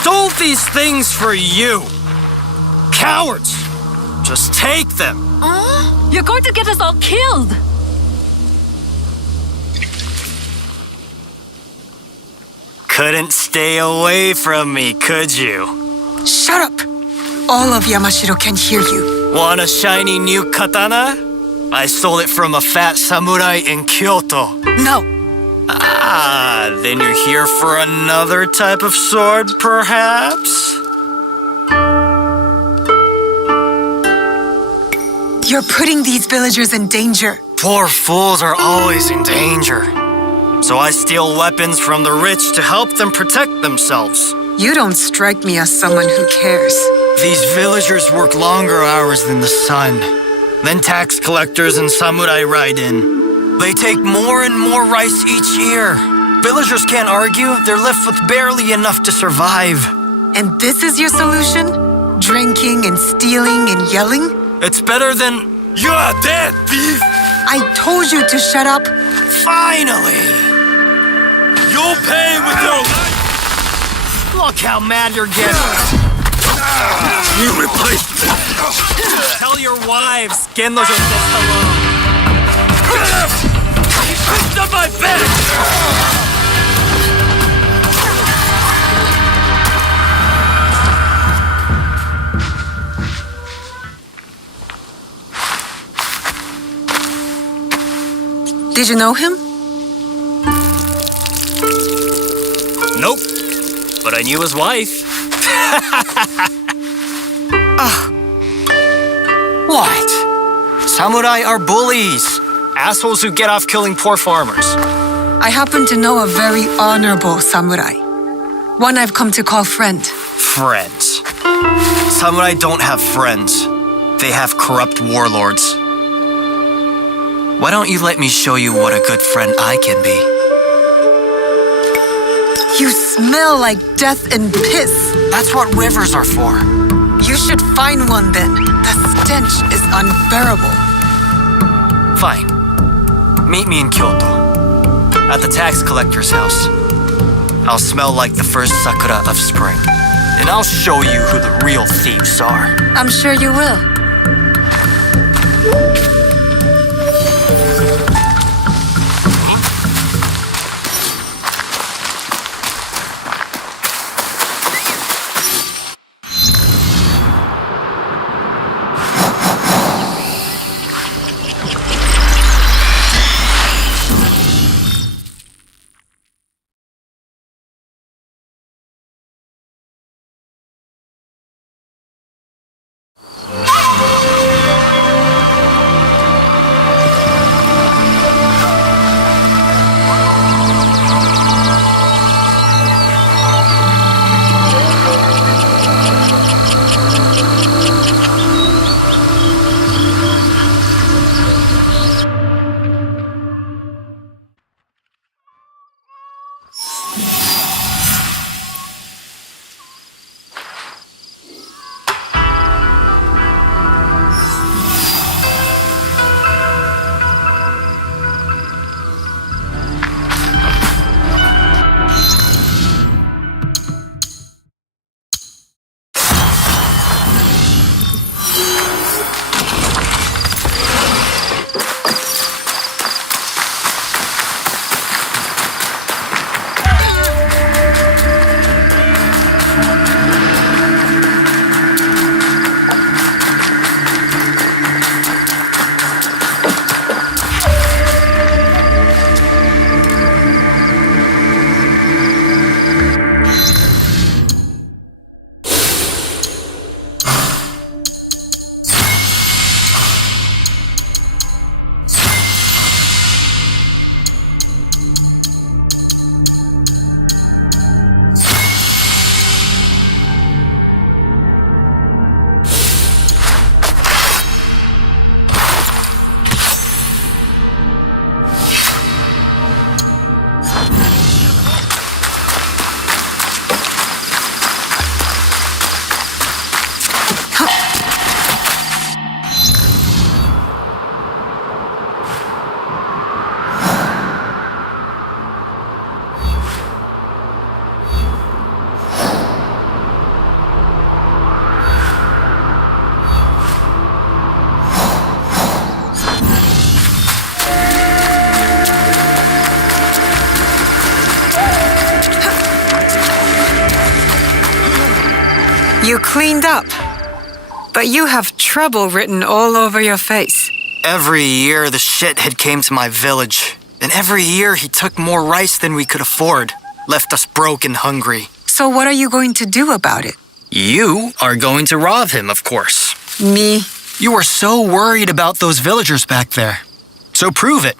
stole these things for you. Cowards! Just take them. You're going to get us all killed. Couldn't stay away from me, could you? Shut up! All of Yamashiro can hear you. Want a shiny new katana? I stole it from a fat samurai in Kyoto. No, Ah, then you're here for another type of sword, perhaps? you're putting these villagers in danger. Poor fools are always in danger. So I steal weapons from the rich to help them protect themselves. You don't strike me as someone who cares. These villagers work longer hours than the sun. Then tax collectors and samurai ride in. They take more and more rice each year. Villagers can't argue. They're left with barely enough to survive. And this is your solution? Drinking and stealing and yelling? It's better than... You're dead, thief! I told you to shut up. Finally! You'll pay with your life! Look how mad you're getting! You replaced me! Tell your wives, Genno just left alone! Picked up my bed! Did you know him? Nope. But I knew his wife. What? Samurai are bullies. Assholes who get off killing poor farmers. I happen to know a very honorable samurai. One I've come to call friend. Friends. Samurai don't have friends. They have corrupt warlords. Why don't you let me show you what a good friend I can be? You smell like death and piss. That's what rivers are for. You should find one then. The stench is unbearable. Fine. Meet me in Kyoto. At the tax collector's house. I'll smell like the first sakura of spring. And I'll show you who the real thieves are. I'm sure you will. You cleaned up, but you have trouble written all over your face. Every year the shithead came to my village, and every year he took more rice than we could afford, left us broke and hungry. So what are you going to do about it? You are going to rob him, of course. Me? You were so worried about those villagers back there. So prove it.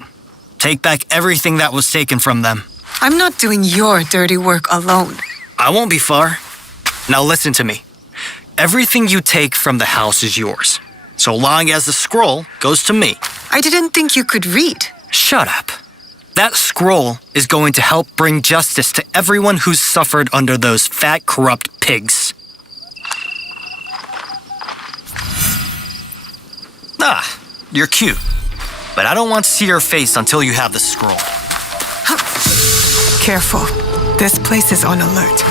Take back everything that was taken from them. I'm not doing your dirty work alone. I won't be far. Now listen to me. Everything you take from the house is yours, so long as the scroll goes to me. I didn't think you could read. Shut up. That scroll is going to help bring justice to everyone who's suffered under those fat, corrupt pigs. Ah, you're cute. But I don't want to see your face until you have the scroll. Careful. This place is on alert.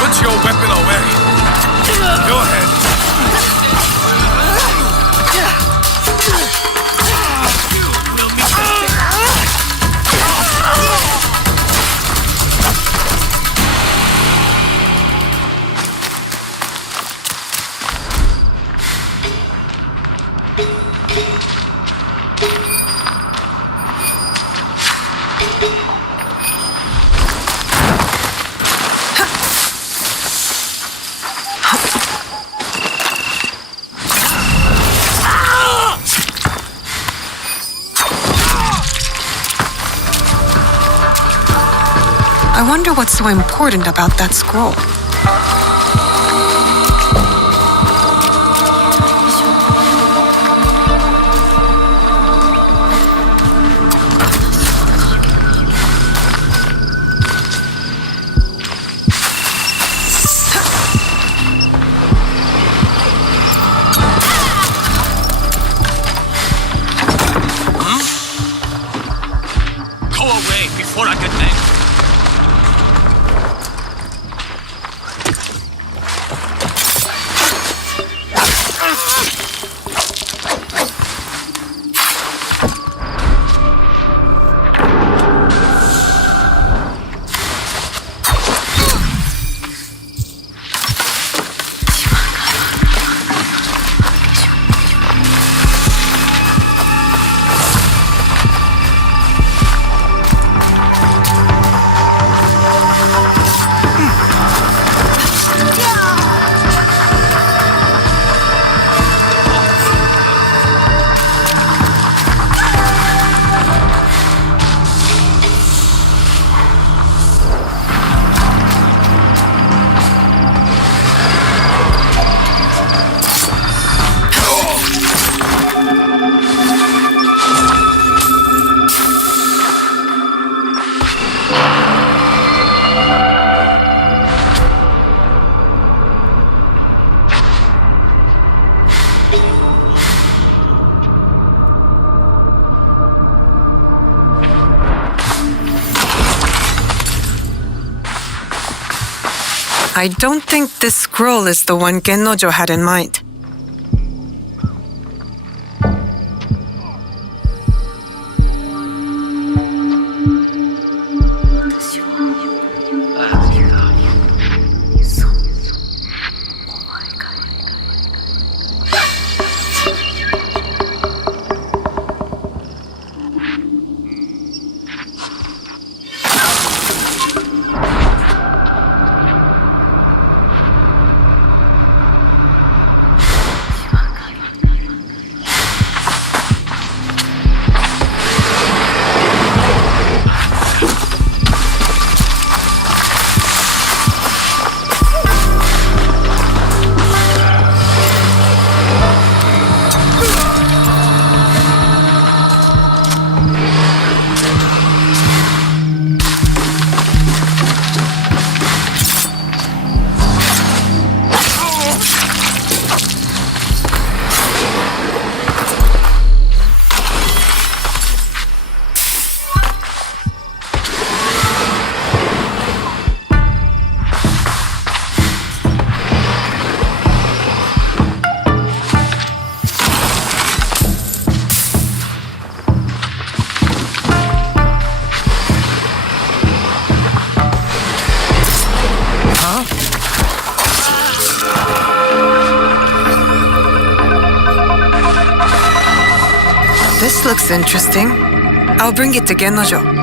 Put your weapon away. Go ahead. I wonder what's so important about that scroll. Go away before I get angry. I don't think this scroll is the one Gennojo had in mind. looks interesting. I'll bring it to Gennojo.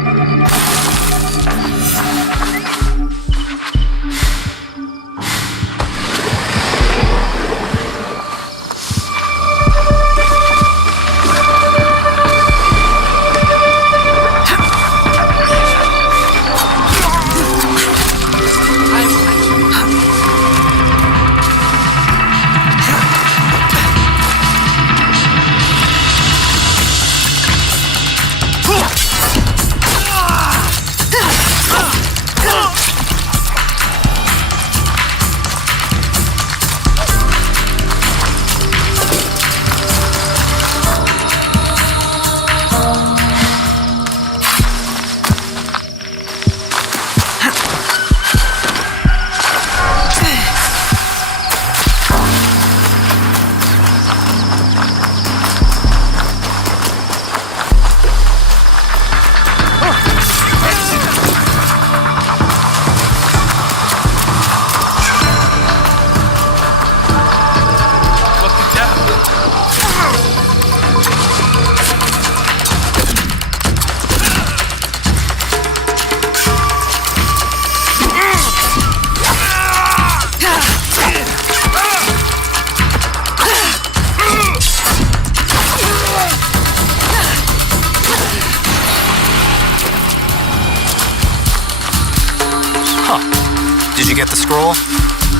Did you get the scroll?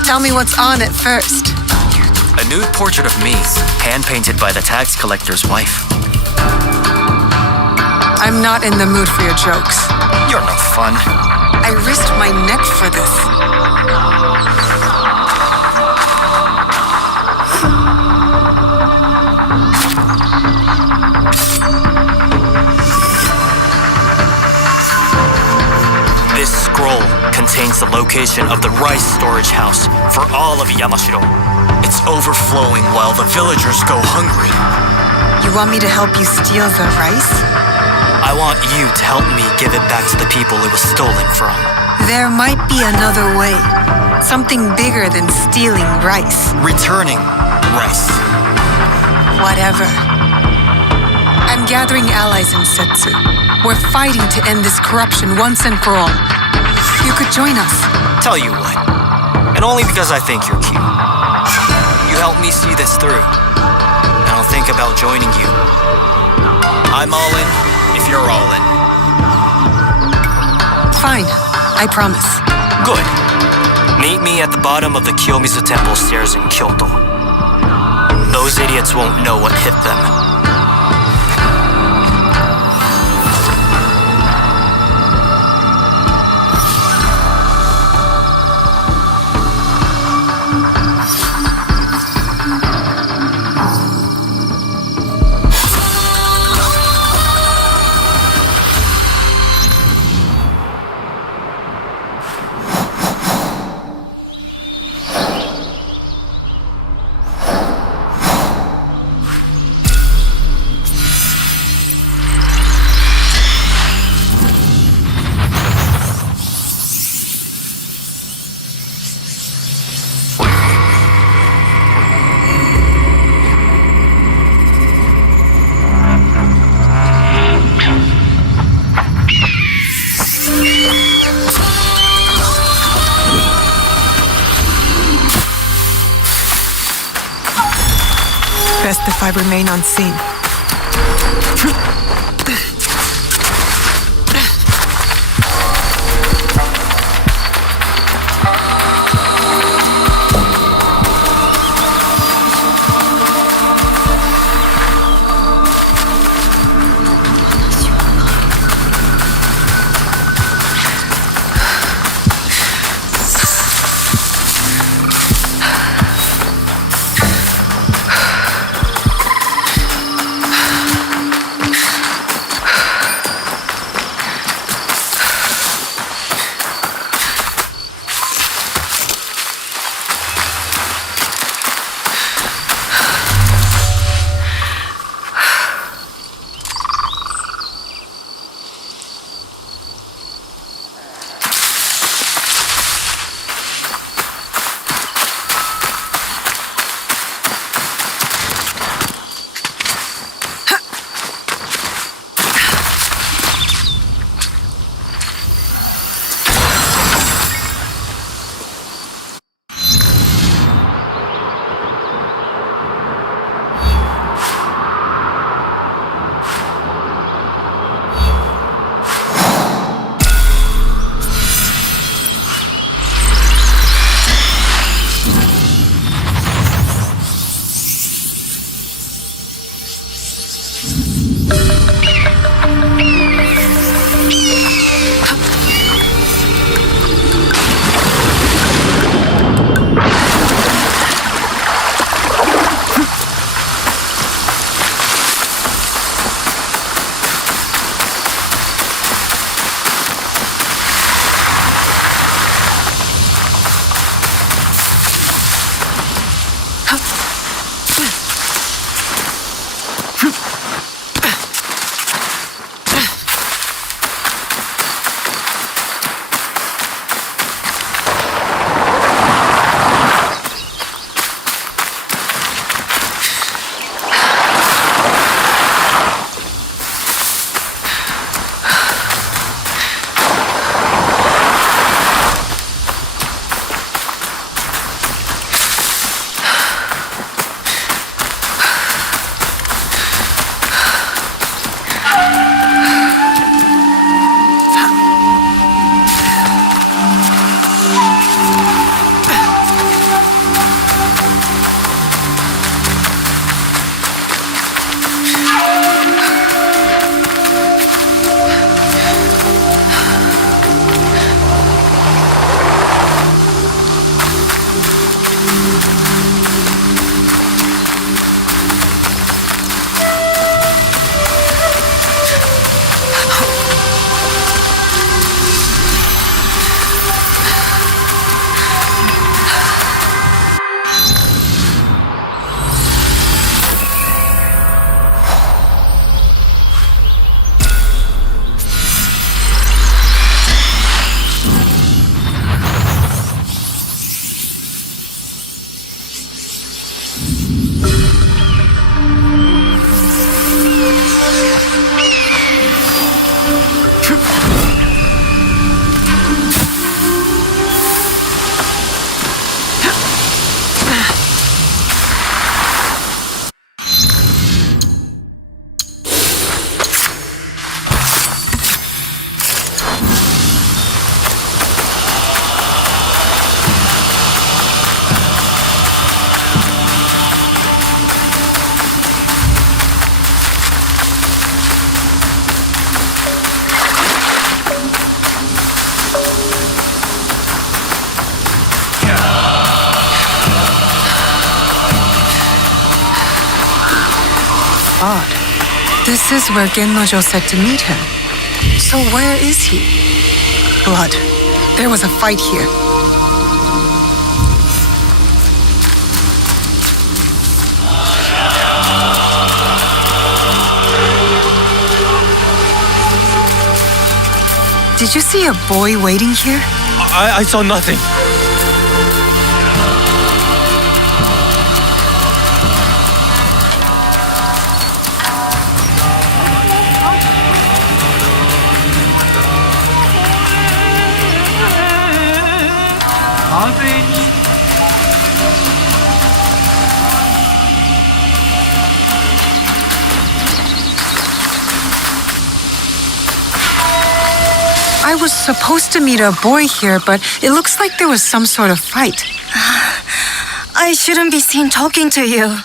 Tell me what's on it first. A nude portrait of me, hand-painted by the tax collector's wife. I'm not in the mood for your jokes. You're no fun. I risked my neck for this. This scroll contains the location of the rice storage house for all of Yamashiro. It's overflowing while the villagers go hungry. You want me to help you steal the rice? I want you to help me give it back to the people it was stolen from. There might be another way. Something bigger than stealing rice. Returning rice. Whatever. I'm gathering allies in Setsu. We're fighting to end this corruption once and for all. You could join us. Tell you what, and only because I think you're cute. You help me see this through, and I'll think about joining you. I'm all in if you're all in. Fine, I promise. Good. Meet me at the bottom of the Kiyomizu Temple stairs in Kyoto. Those idiots won't know what hit them. Best if I remain unseen. Odd. This is where Gennojo said to meet him. So where is he? Blood. There was a fight here. Did you see a boy waiting here? I saw nothing. I was supposed to meet a boy here, but it looks like there was some sort of fight. I shouldn't be seen talking to you.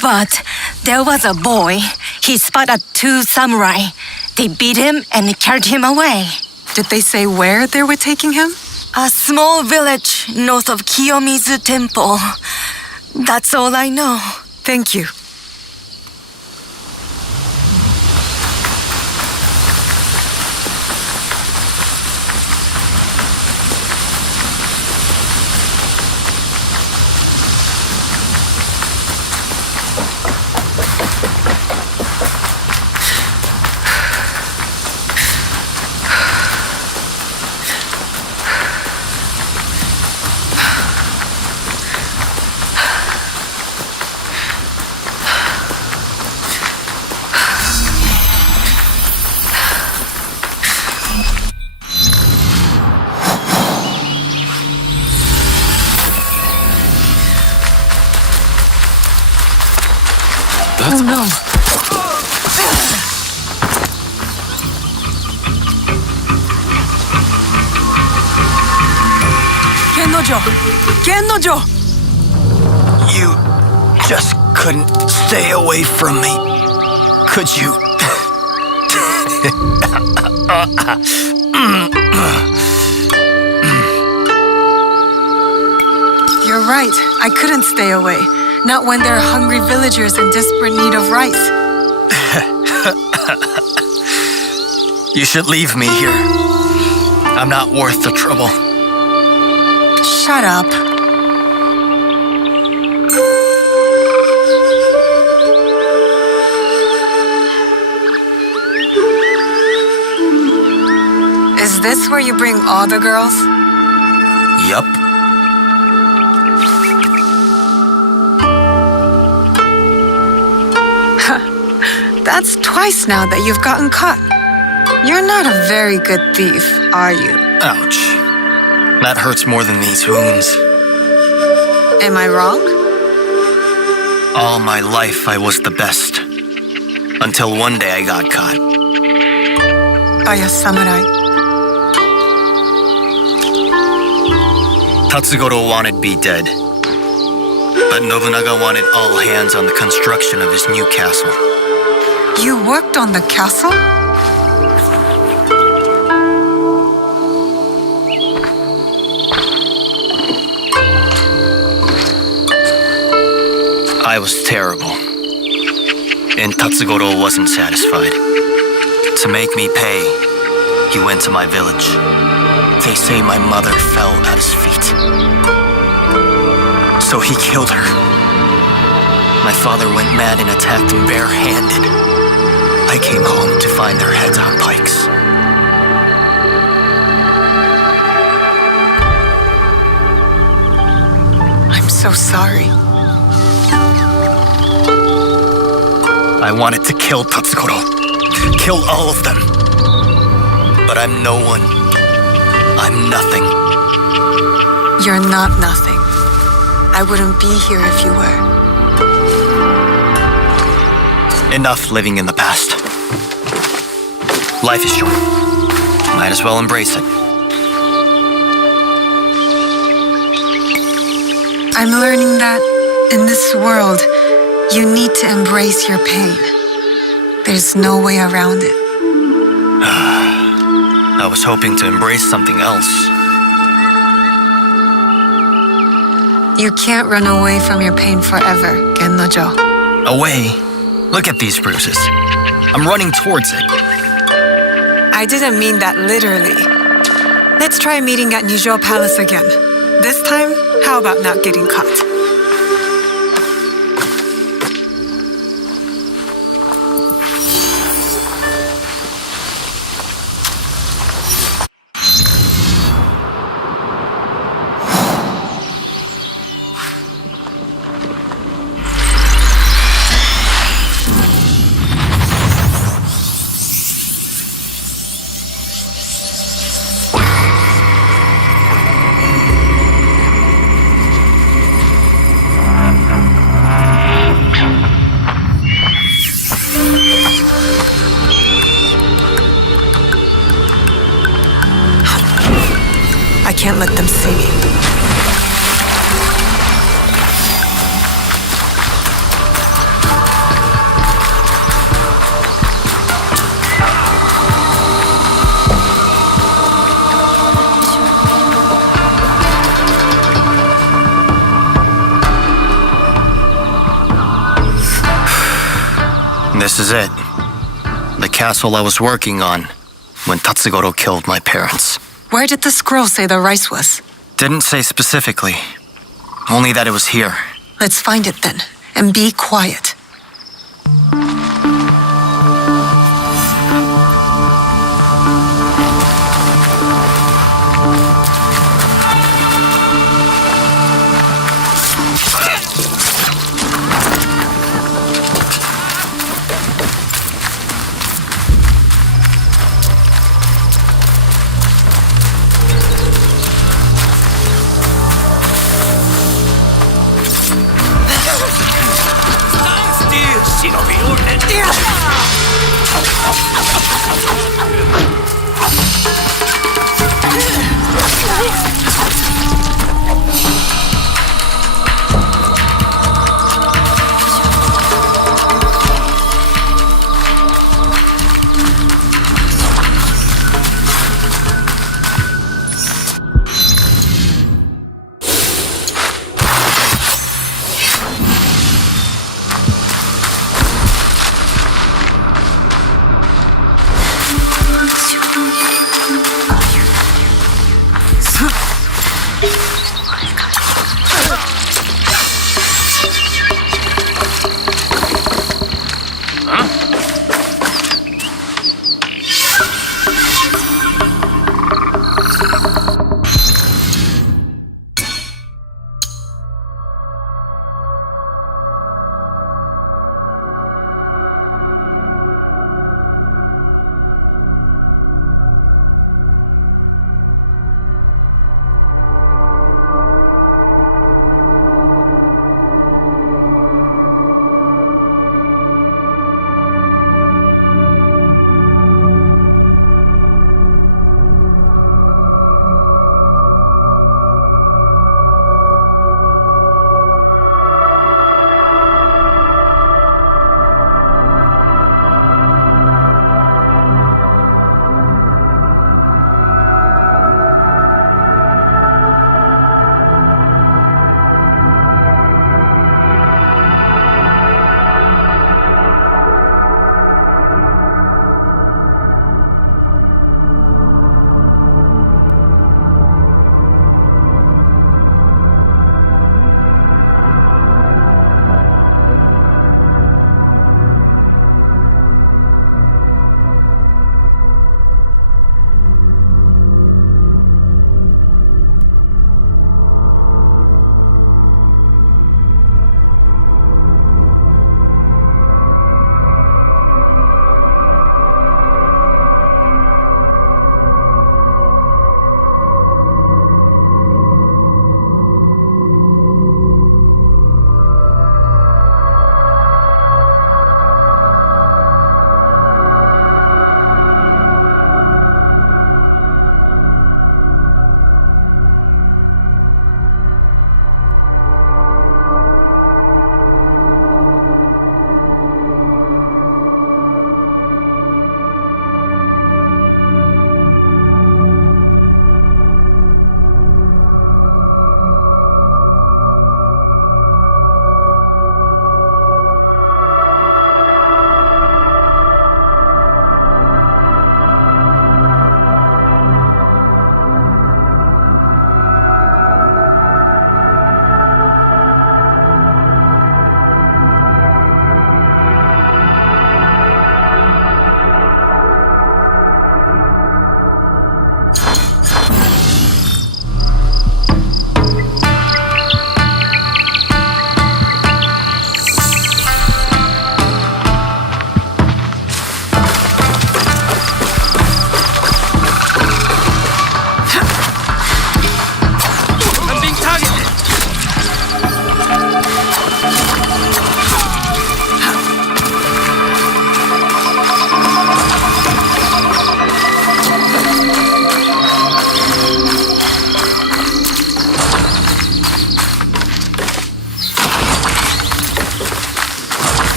But there was a boy. He spotted two samurai. They beat him and carried him away. Did they say where they were taking him? A small village north of Kiyomizu Temple. That's all I know. Thank you. Oh no. Gennojo! Gennojo! You just couldn't stay away from me, could you? You're right. I couldn't stay away. Not when there are hungry villagers in desperate need of rice. You should leave me here. I'm not worth the trouble. Shut up. Is this where you bring all the girls? Yup. That's twice now that you've gotten caught. You're not a very good thief, are you? Ouch. That hurts more than these wounds. Am I wrong? All my life I was the best. Until one day I got caught. By a samurai. Tatsugoro wanted me dead. But Nobunaga wanted all hands on the construction of his new castle. You worked on the castle? I was terrible. And Tatsugoro wasn't satisfied. To make me pay, he went to my village. They say my mother fell at his feet. So he killed her. My father went mad and attacked him barehanded. I came home to find their heads on pikes. I'm so sorry. I wanted to kill Tatsugoro. Kill all of them. But I'm no one. I'm nothing. You're not nothing. I wouldn't be here if you were. Enough living in the past. Life is short. Might as well embrace it. I'm learning that in this world, you need to embrace your pain. There's no way around it. I was hoping to embrace something else. You can't run away from your pain forever, Gennojo. Away? Look at these bruises. I'm running towards it. I didn't mean that literally. Let's try meeting at Nijou Palace again. This time, how about not getting caught? I can't let them see me. This is it. The castle I was working on when Tatsugoro killed my parents. Where did the scroll say the rice was? Didn't say specifically. Only that it was here. Let's find it then, and be quiet.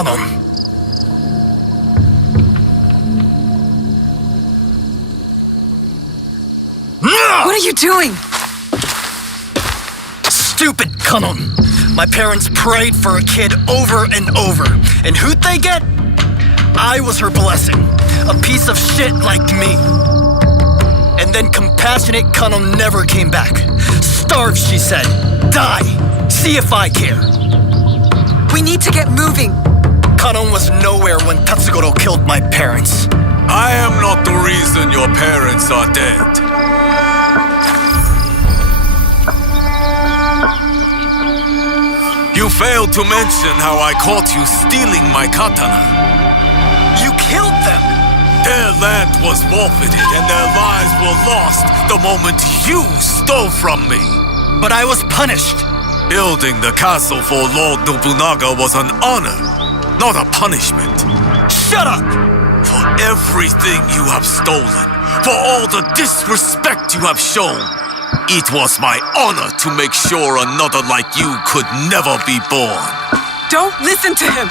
Kanon. No! What are you doing? Stupid Kanon. My parents prayed for a kid over and over. And who'd they get? I was her blessing. A piece of shit like me. And then compassionate Kanon never came back. Starve, she said. Die. See if I care. We need to get moving. Kanon was nowhere when Tatsugoro killed my parents. I am not the reason your parents are dead. You failed to mention how I caught you stealing my katana. You killed them! Their land was forfeited and their lives were lost the moment you stole from me. But I was punished. Building the castle for Lord Nobunaga was an honor, not a punishment. Shut up! For everything you have stolen, for all the disrespect you have shown, it was my honor to make sure another like you could never be born. Don't listen to him.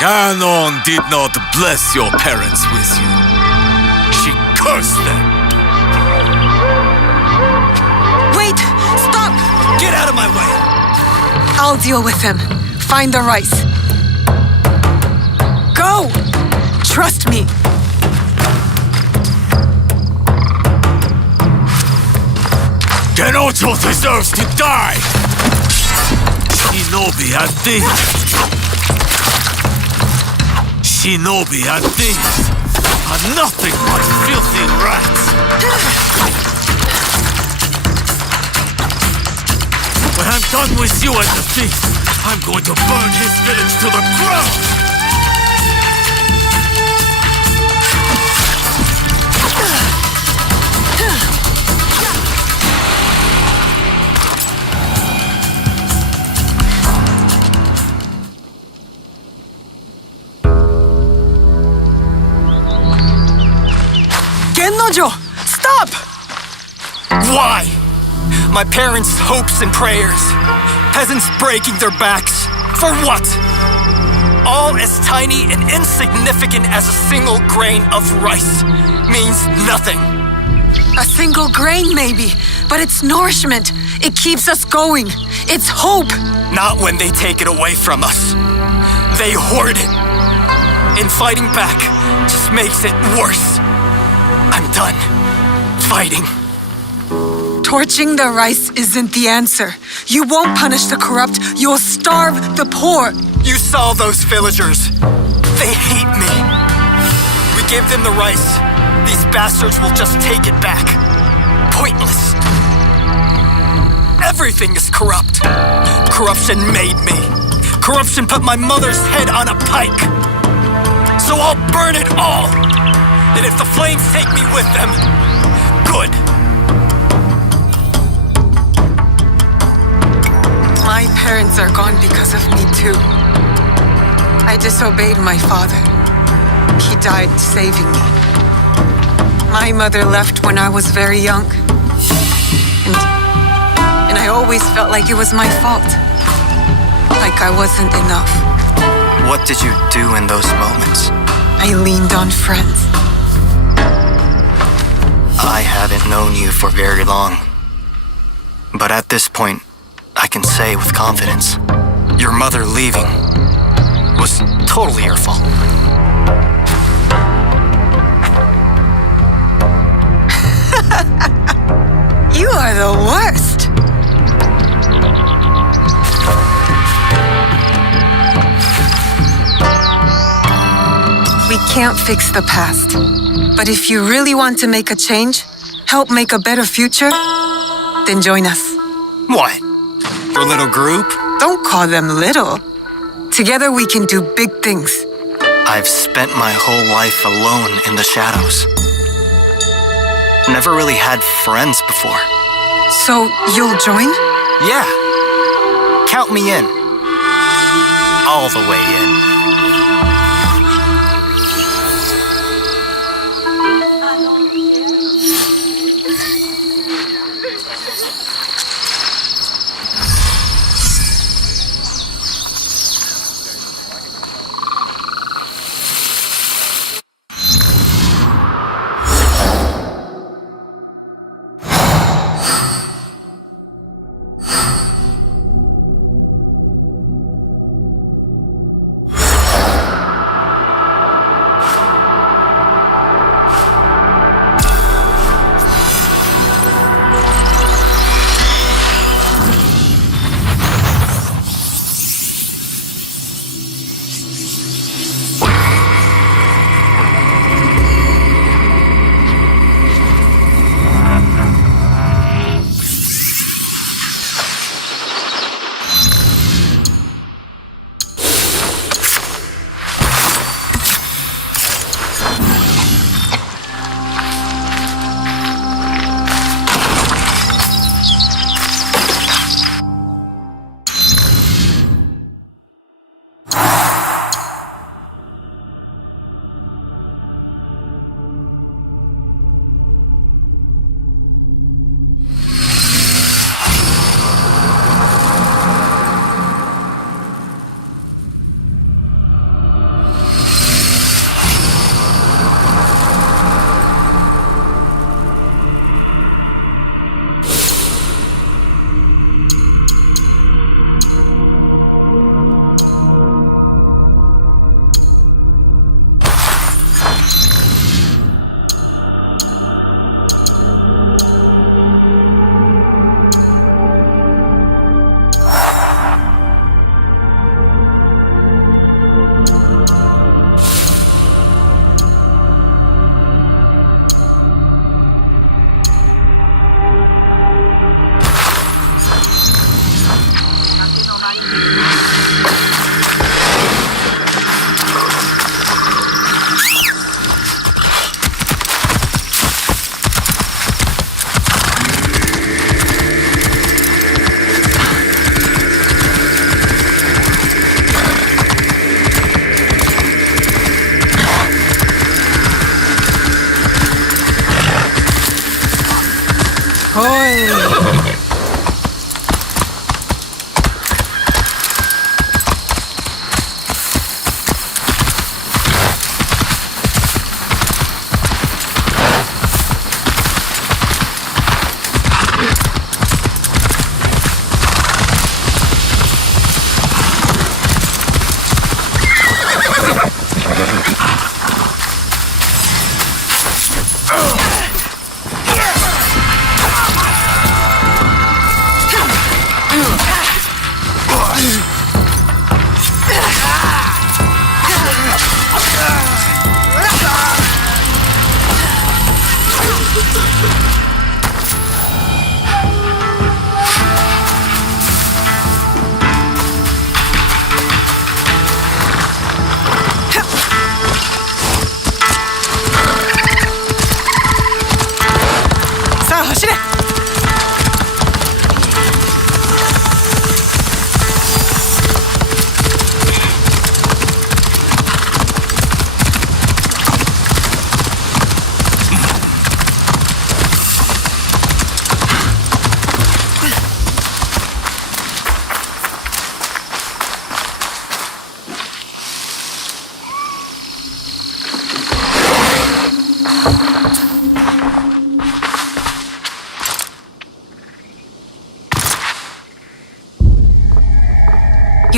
Kanon did not bless your parents with you. She cursed them. Wait! Stop! Get out of my way! I'll deal with him. Find the rice. Go! Trust me. Genojo deserves to die! Shinobi had things. Shinobi and things are nothing but filthy rats. When I'm done with you and the thief, I'm going to burn his village to the ground! Gennojo! Stop! Why? My parents' hopes and prayers. Peasants breaking their backs. For what? All as tiny and insignificant as a single grain of rice means nothing. A single grain, maybe, but it's nourishment. It keeps us going. It's hope. Not when they take it away from us. They hoard it. And fighting back just makes it worse. I'm done fighting. Torching the rice isn't the answer. You won't punish the corrupt. You'll starve the poor. You saw those villagers. They hate me. We give them the rice. These bastards will just take it back. Pointless. Everything is corrupt. Corruption made me. Corruption put my mother's head on a pike. So I'll burn it all. And if the flames take me with them, good. My parents are gone because of me too. I disobeyed my father. He died saving me. My mother left when I was very young. And I always felt like it was my fault. Like I wasn't enough. What did you do in those moments? I leaned on friends. I haven't known you for very long. But at this point, I can say with confidence, your mother leaving was totally your fault. You are the worst. We can't fix the past. But if you really want to make a change, help make a better future, then join us. What? Your little group? Don't call them little. Together we can do big things. I've spent my whole life alone in the shadows. Never really had friends before. So you'll join? Yeah. Count me in. All the way in.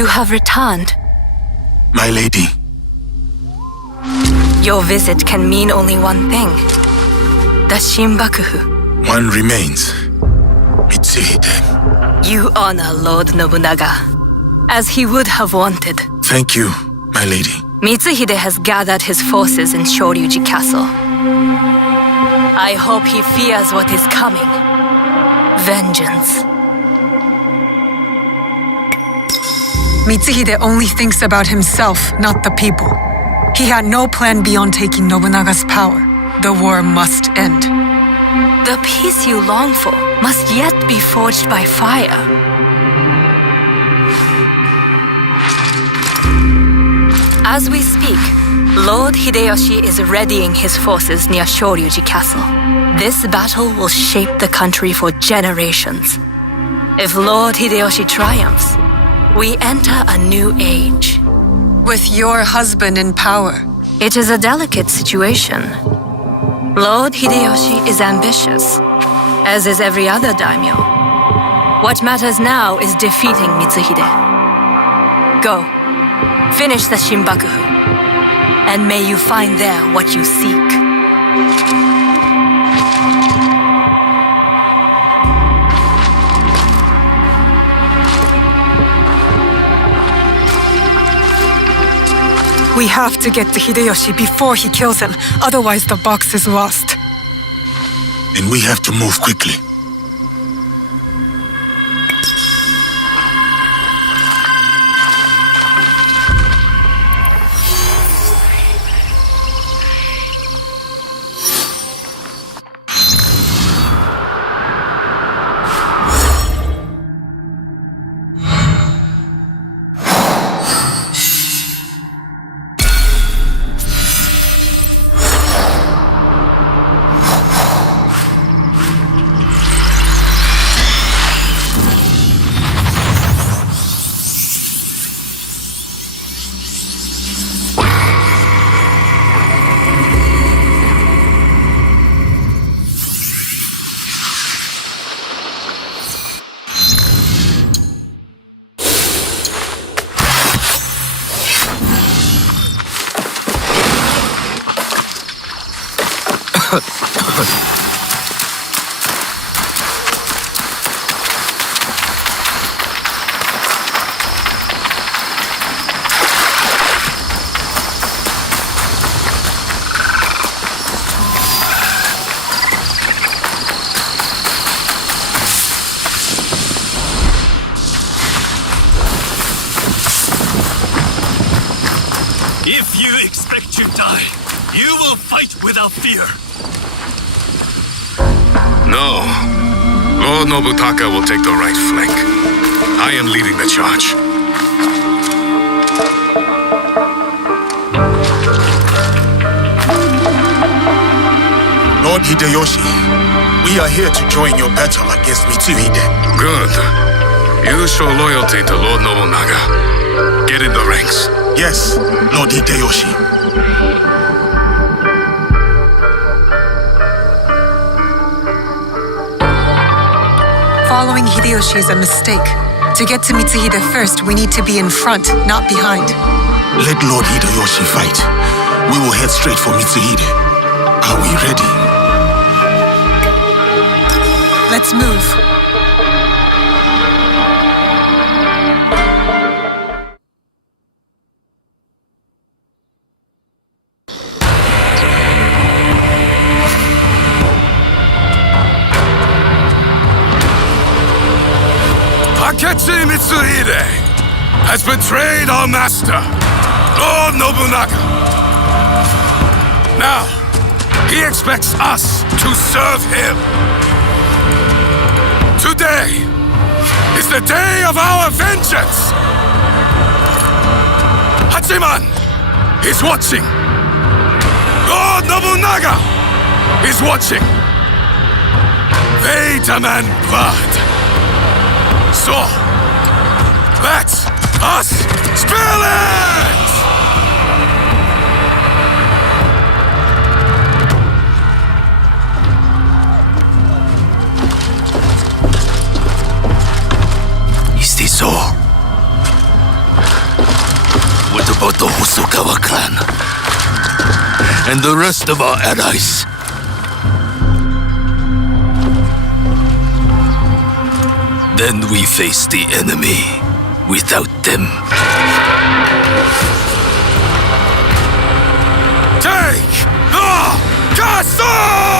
You have returned. My lady. Your visit can mean only one thing. The Shinbakufu. One remains. Mitsuhide. You honor Lord Nobunaga, as he would have wanted. Thank you, my lady. Mitsuhide has gathered his forces in Shoryuji Castle. I hope he fears what is coming. Vengeance. Mitsuhide only thinks about himself, not the people. He had no plan beyond taking Nobunaga's power. The war must end. The peace you long for must yet be forged by fire. As we speak, Lord Hideyoshi is readying his forces near Shoryuji Castle. This battle will shape the country for generations. If Lord Hideyoshi triumphs, we enter a new age. With your husband in power. It is a delicate situation. Lord Hideyoshi is ambitious, as is every other daimyo. What matters now is defeating Mitsuhide. Go, finish the Shinbakufu, and may you find there what you seek. We have to get to Hideyoshi before he kills him, otherwise the box is lost. And we have to move quickly. If you expect to die, you will fight without fear. No. Lord Nobutaka will take the right flank. I am leading the charge. Lord Hideyoshi, we are here to join your battle against Mitsuhide. Good. You show loyalty to Lord Nobunaga. Get in the ranks. Yes, Lord Hideyoshi. Following Hideyoshi is a mistake. To get to Mitsuhide first, we need to be in front, not behind. Let Lord Hideyoshi fight. We will head straight for Mitsuhide. Are we ready? Let's move. Akechi Mitsuhide has betrayed our master, Lord Nobunaga. Now, he expects us to serve him. Today is the day of our vengeance. Hachiman is watching. Lord Nobunaga is watching. They demand blood. So, let us spill it! Is this all? but the Hosokawa clan and the rest of our allies. Then we face the enemy without them. Take the castle!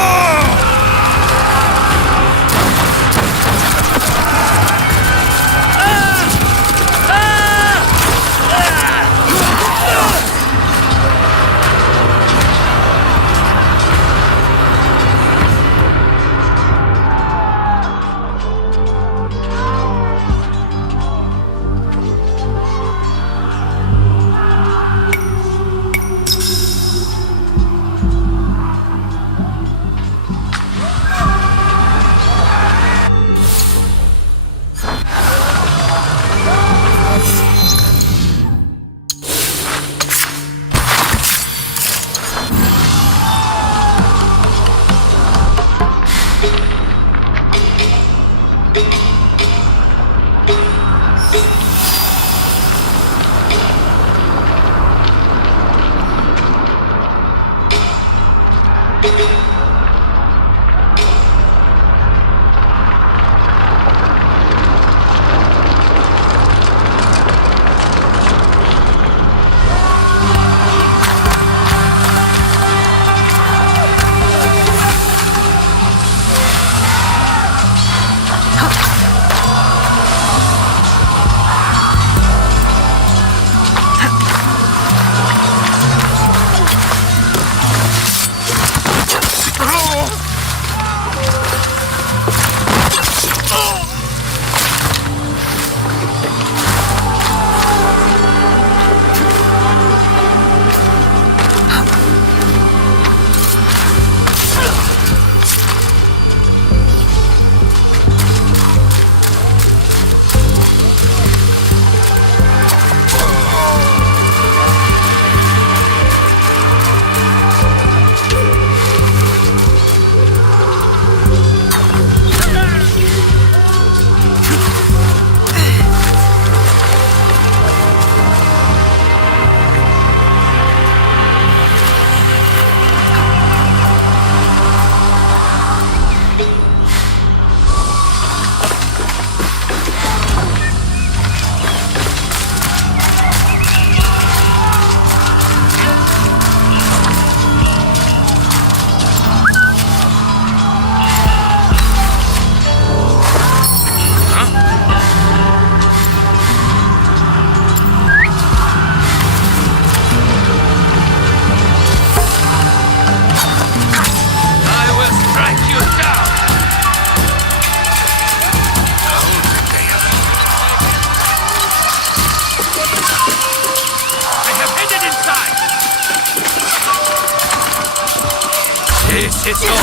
It's over.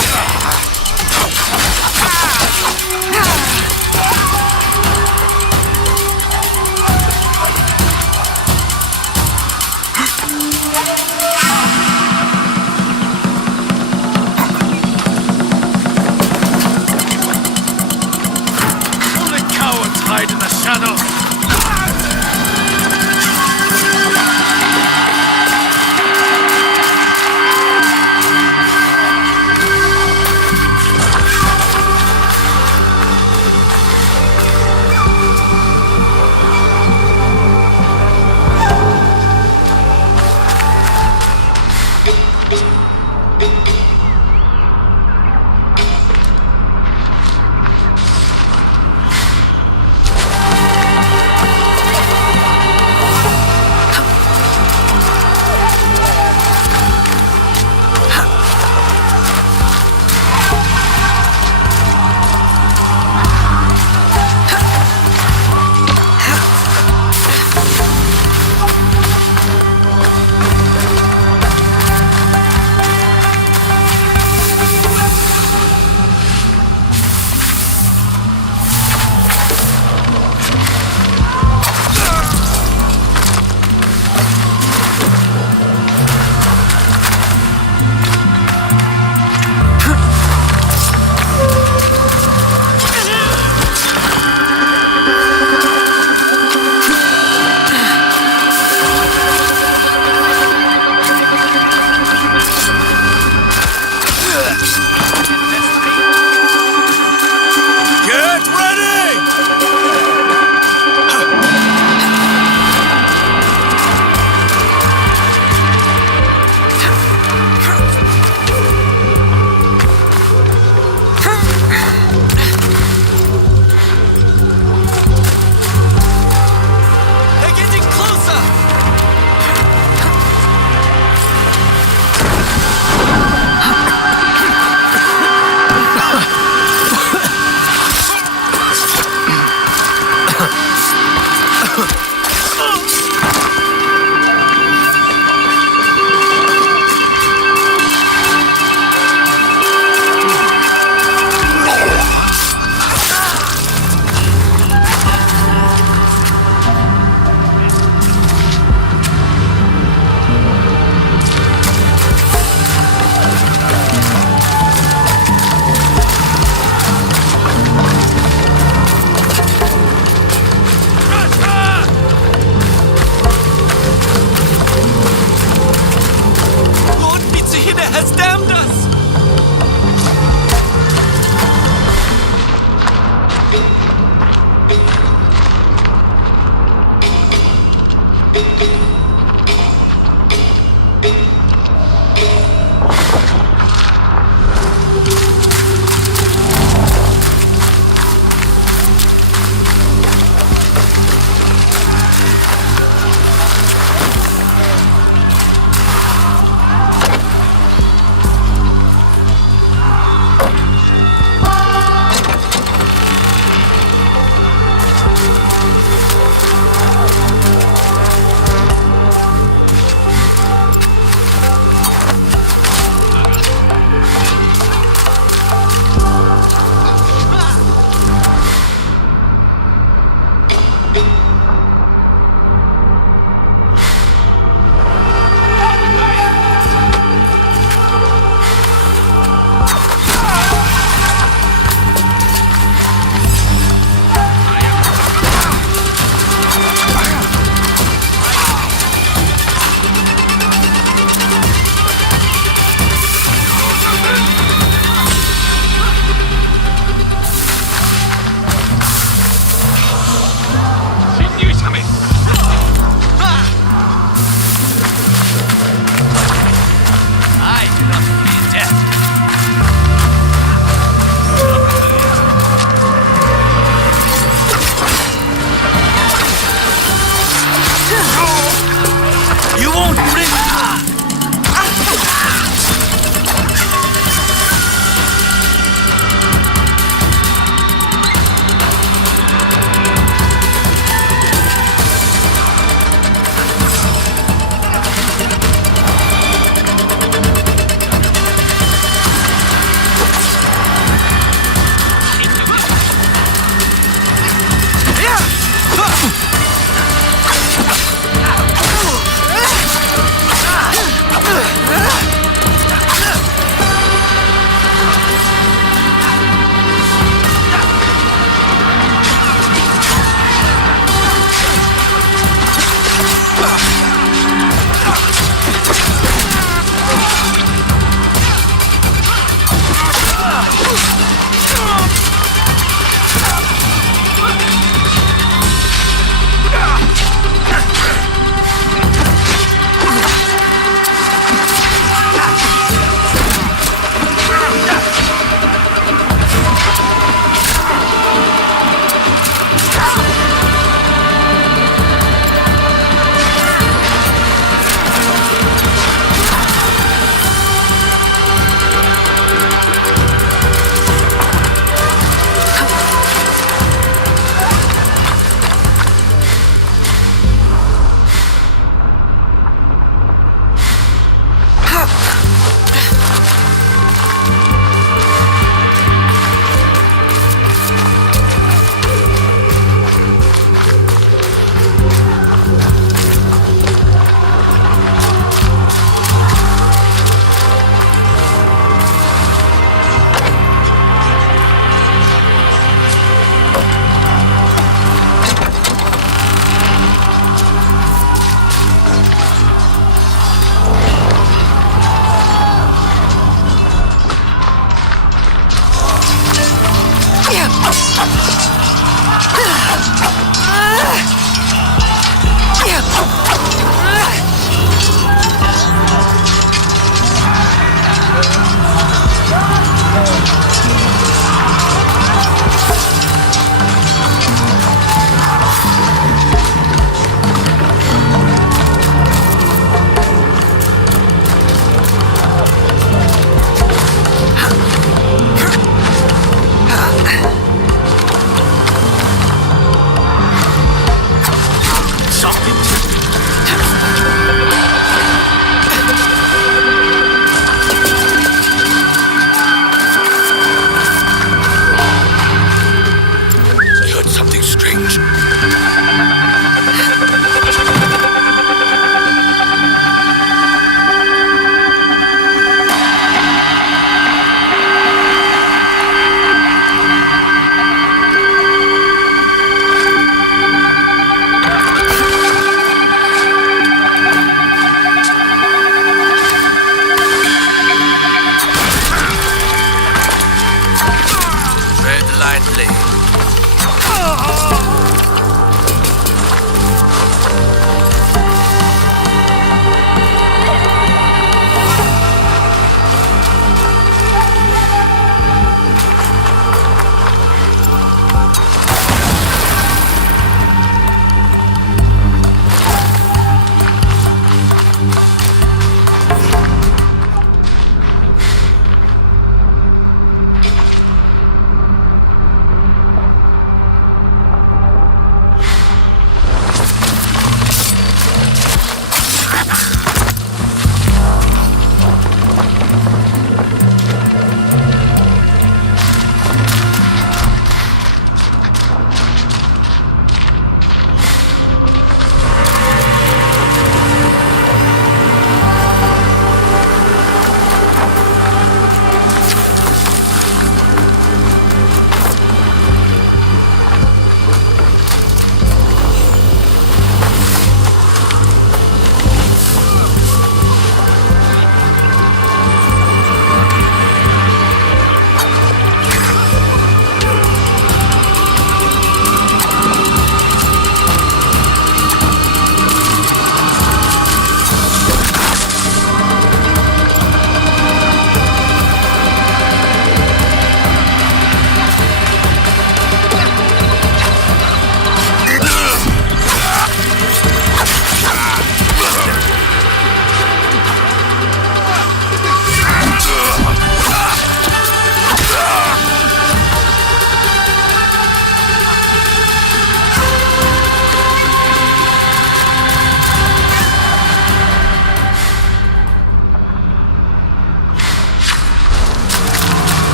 Only cowards hide in the shadows.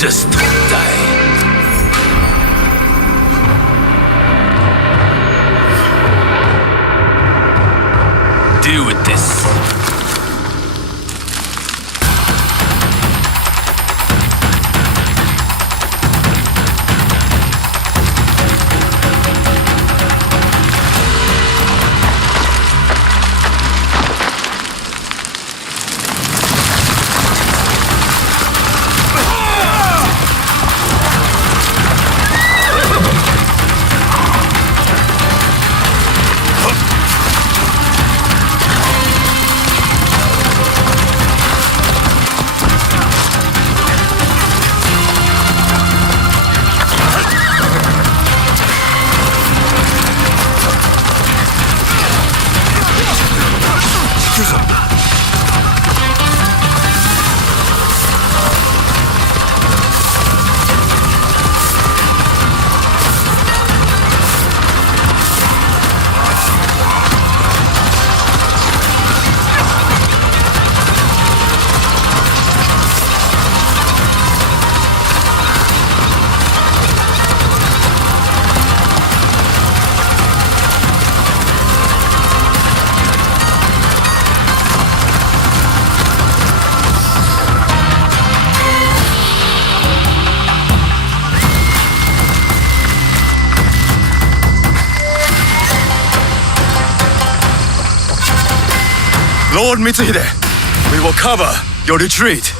Just die. Deal with this. Lord Mitsuhide, we will cover your retreat.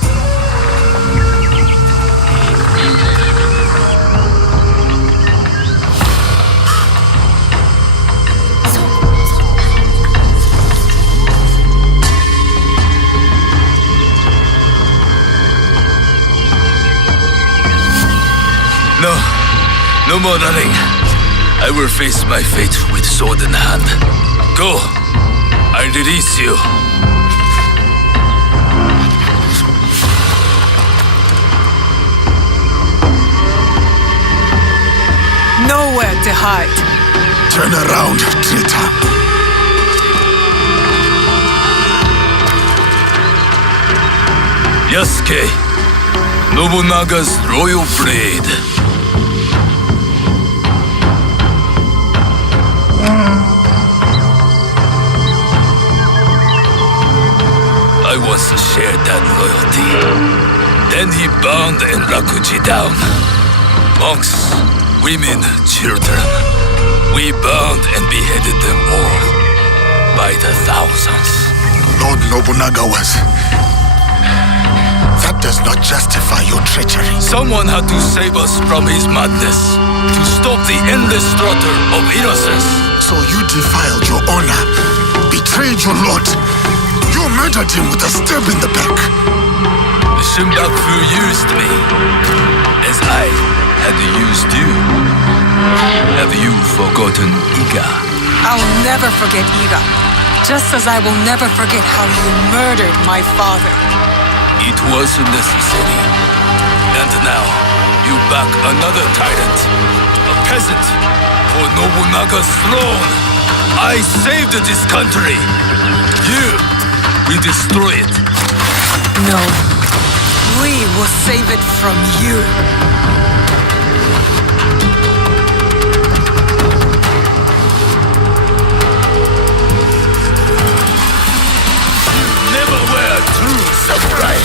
No more running. I will face my fate with sword in hand. Go. I release you. Nowhere to hide. Turn around, traitor. Yasuke, Nobunaga's royal blade. I once shared that loyalty. Then he bound Enrakuji down. Monks, women, children. We bound and beheaded them all. By the thousands. Lord Nobunaga was... That does not justify your treachery. Someone had to save us from his madness. To stop the endless slaughter of innocents. So you defiled your honor, betrayed your lord. You murdered him with a stab in the back. The Shunbaku used me, as I had used you. Have you forgotten Iga? I'll never forget Iga. Just as I will never forget how you murdered my father. It was necessary. And now, you back another tyrant. A peasant. For Nobunaga's throne. I saved this country. We destroy it. No. We will save it from you. You never were a true samurai.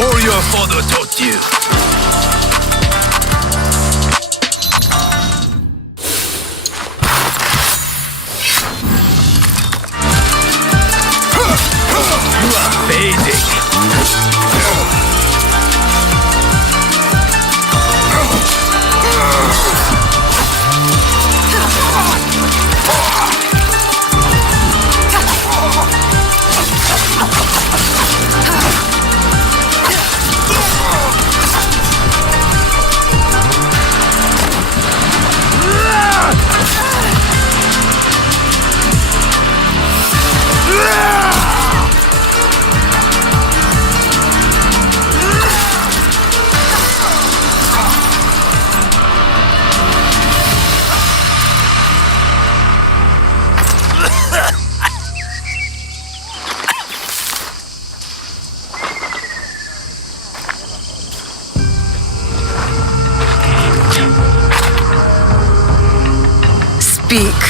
All your father taught you. You are fading. Speak.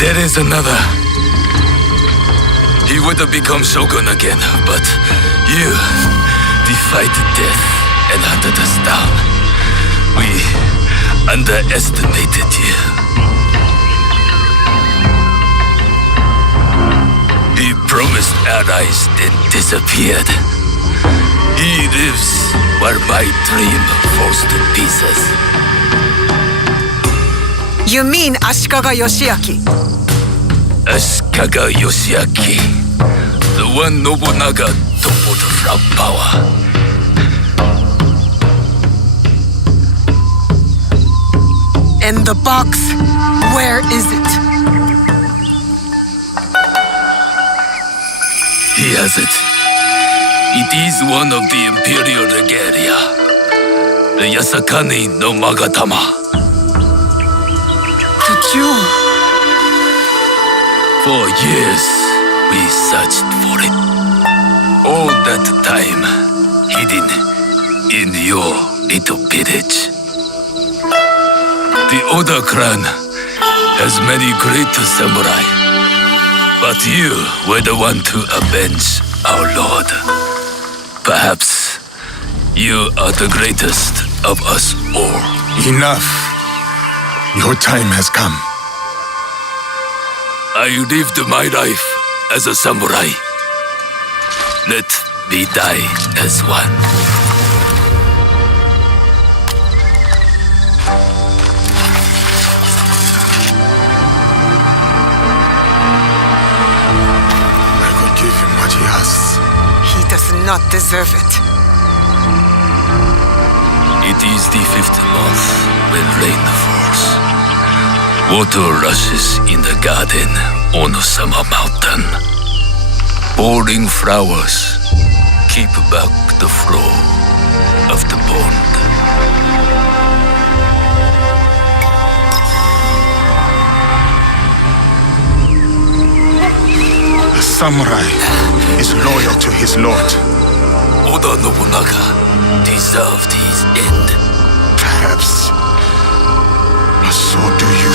There is another. He would have become Shogun again, but you defied death and hunted us down. We underestimated you. He promised allies, then disappeared. He lives where my dream falls to pieces. You mean Ashikaga Yoshiaki? Ashikaga Yoshiaki, the one Nobunaga toppled from power. And the box, where is it? He has it. It is one of the imperial regalia, the Yasakani no Magatama. The jewel. For years, we searched for it. All that time, hidden in your little village. The Oda clan has many great samurai, but you were the one to avenge our lord. Perhaps you are the greatest of us all. Enough. Your time has come. I lived my life as a samurai. Let me die as one. I could give him what he asks. He does not deserve it. It is the 5th month when rain falls. Water rushes in the garden on Sama Mountain. Pouring flowers keep back the flow of the pond. A samurai is loyal to his lord. Oda Nobunaga deserved his end. Perhaps. But so do you.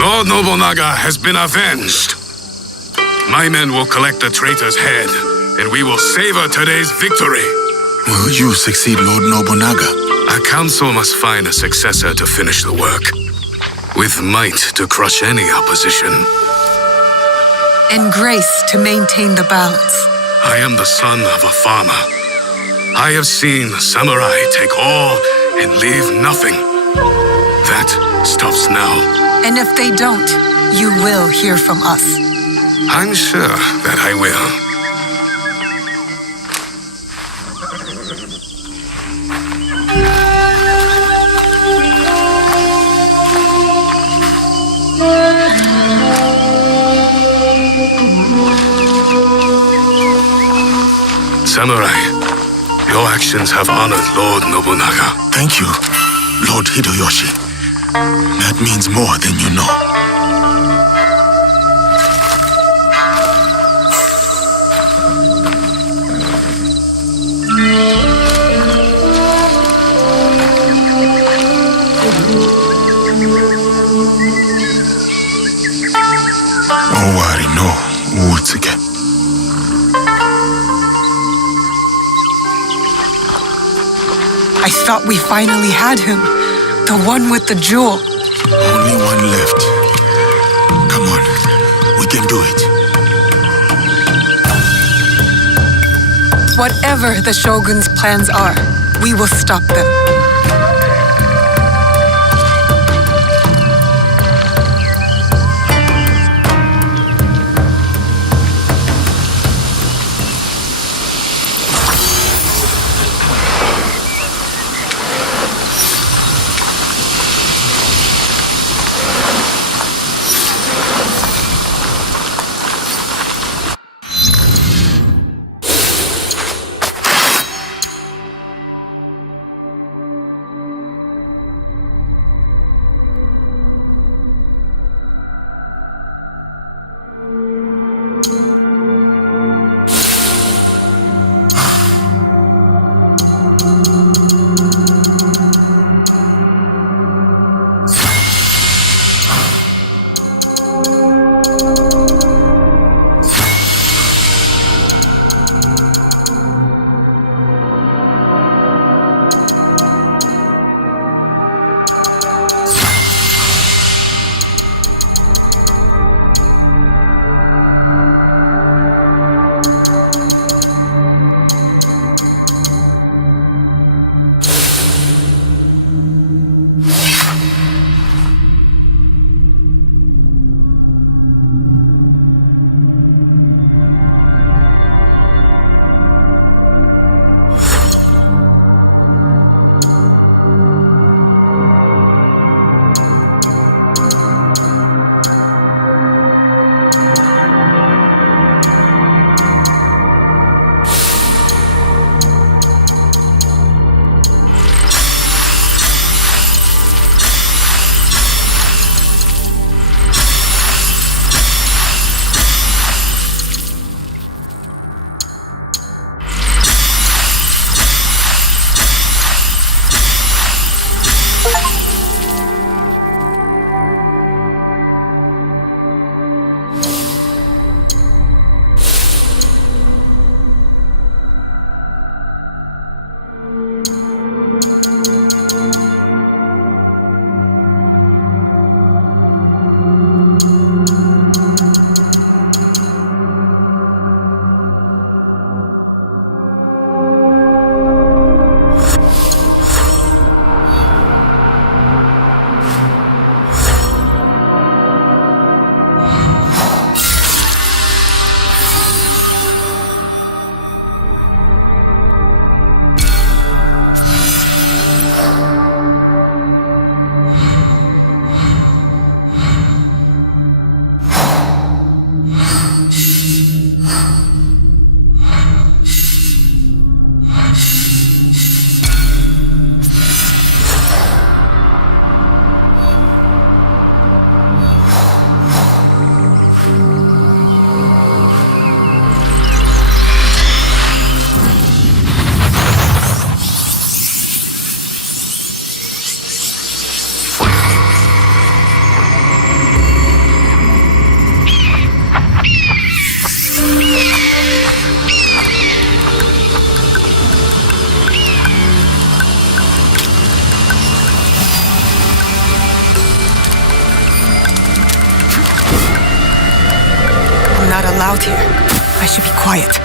Lord Nobunaga has been avenged. My men will collect the traitor's head, and we will savor today's victory. Will you succeed Lord Nobunaga? Our council must find a successor to finish the work, with might to crush any opposition. And grace to maintain the balance. I am the son of a farmer. I have seen samurai take all and leave nothing. That stops now. And if they don't, you will hear from us. I'm sure that I will. Samurai, your actions have honored Lord Nobunaga. Thank you, Lord Hideyoshi. That means more than you know. Owari no Uutsuke. I thought we finally had him. The one with the jewel. Only one left. Come on, we can do it. whatever the Shogun's plans are, we will stop them. Not allowed here. I should be quiet.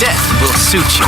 Death will suit you.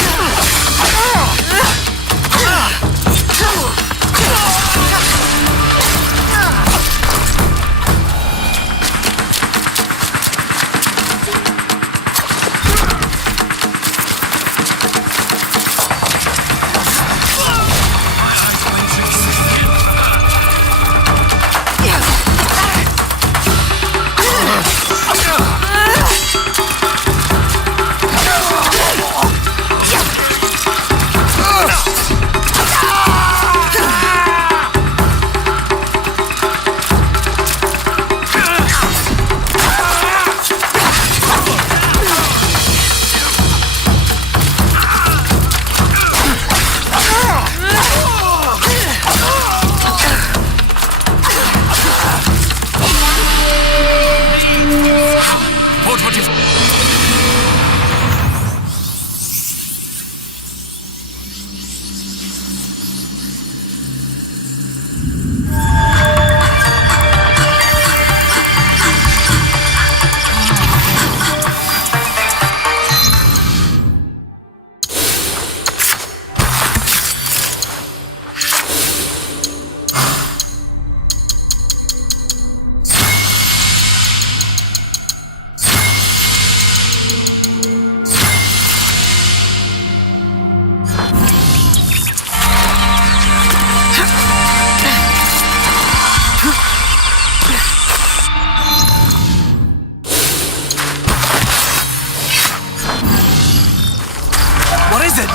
What is it?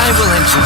I will enter.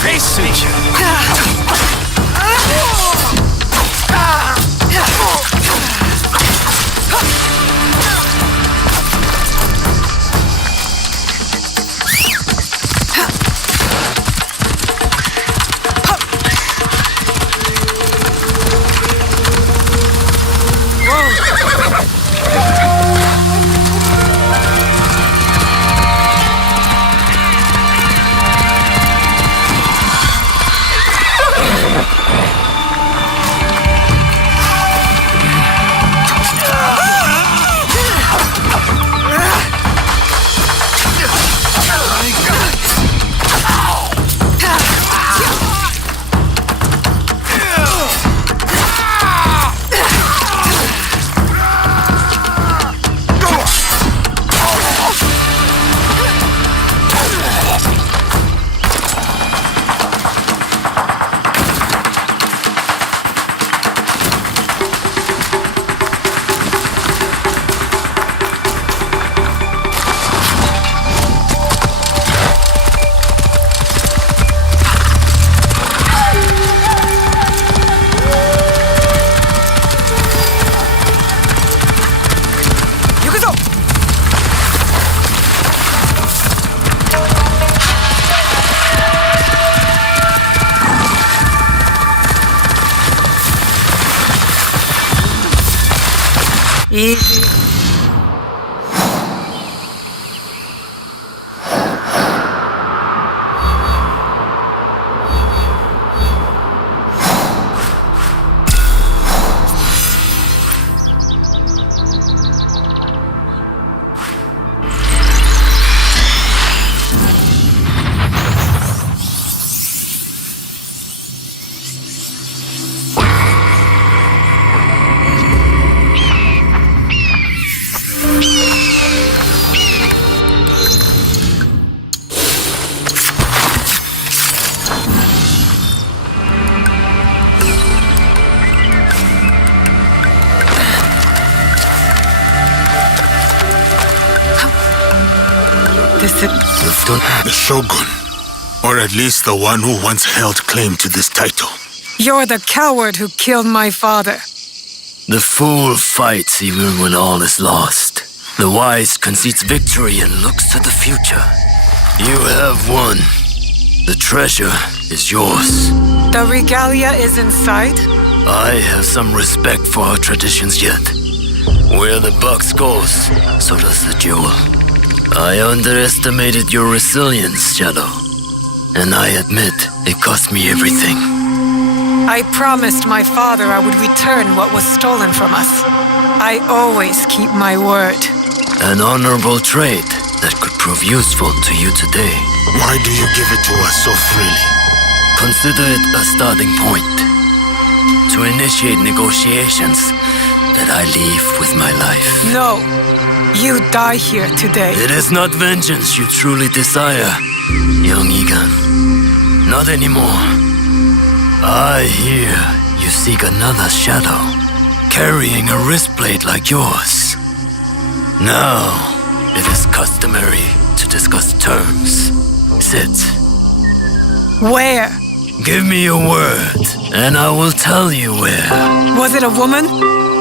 Face suit you. Easy. The Shogun, or at least the one who once held claim to this title. You're the coward who killed my father. The fool fights even when all is lost. The wise concedes victory and looks to the future. You have won. The treasure is yours. The regalia is inside? I have some respect for our traditions yet. Where the box goes, so does the jewel. I underestimated your resilience, Shadow. And I admit, it cost me everything. I promised my father I would return what was stolen from us. I always keep my word. An honorable trait that could prove useful to you today. Why do you give it to us so freely? Consider it a starting point. To initiate negotiations that I leave with my life. No. You die here today. It is not vengeance you truly desire, young Egan. Not anymore. I hear you seek another Shadow, carrying a wristblade like yours. Now, it is customary to discuss terms. Sit. Where? Give me your word, and I will tell you where. Was it a woman?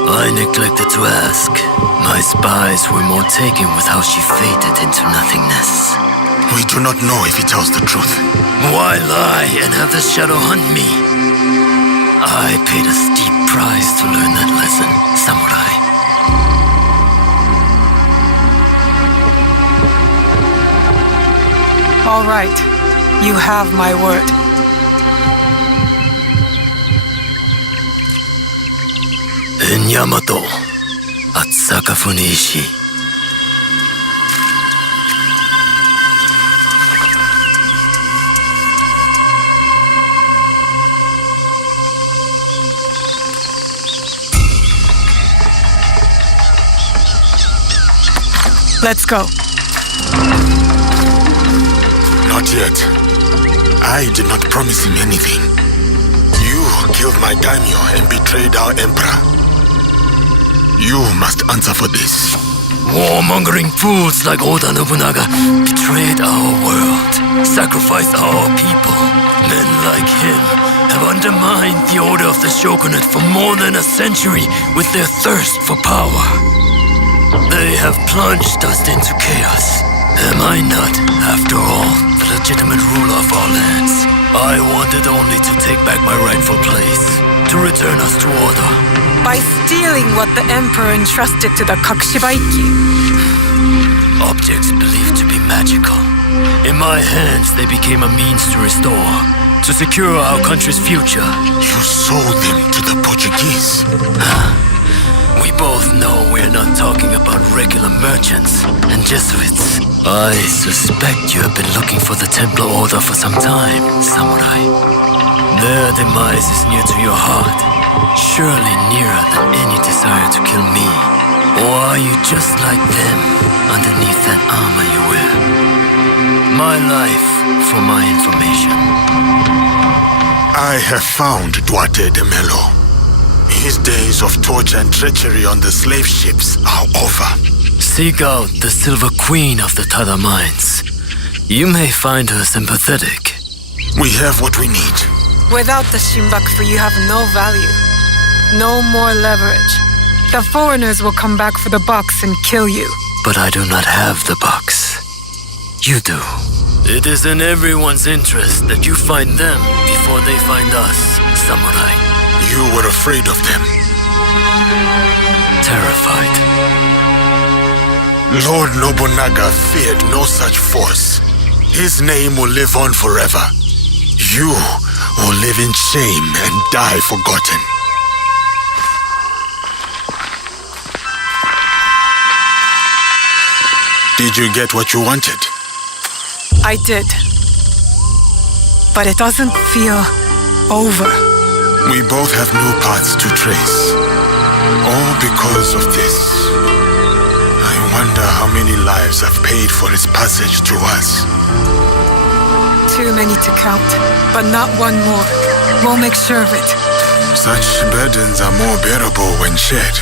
I neglected to ask. My spies were more taken with how she faded into nothingness. We do not know if he tells the truth. Why lie and have the Shadow hunt me? I paid a steep price to learn that lesson, Samurai. All right. You have my word. In Yamato, at Sakafune Ishi. Let's go. Not yet. I did not promise him anything. You killed my daimyo and betrayed our emperor. You must answer for this. Warmongering fools like Oda Nobunaga betrayed our world, sacrificed our people. Men like him have undermined the order of the shogunate for more than a century with their thirst for power. They have plunged us into chaos. Am I not, after all, the legitimate ruler of our lands? I wanted only to take back my rightful place, to return us to order. By stealing what the Emperor entrusted to the Kakushibaiki. Objects believed to be magical. In my hands, they became a means to restore, to secure our country's future. You sold them to the Portuguese. We both know we're not talking about regular merchants and Jesuits. I suspect you have been looking for the Templar Order for some time, Samurai. Their demise is near to your heart, surely nearer than any desire to kill me. Or are you just like them, underneath that armor you wear? My life for my information. I have found Duarte de Melo. His days of torture and treachery on the slave ships are over. Seek out the Silver Queen of the Tada Mines. You may find her sympathetic. We have what we need. Without the Shinbaku, you have no value. No more leverage. The foreigners will come back for the box and kill you. But I do not have the box. You do. It is in everyone's interest that you find them before they find us, Samurai. You were afraid of them. terrified. Lord Nobunaga feared no such force. His name will live on forever. You will live in shame and die forgotten. Did you get what you wanted? I did. But it doesn't feel over. We both have new paths to trace. All because of this. I wonder how many lives I've paid for its passage to us. Too many to count, but not one more. We'll make sure of it. Such burdens are more bearable when shared.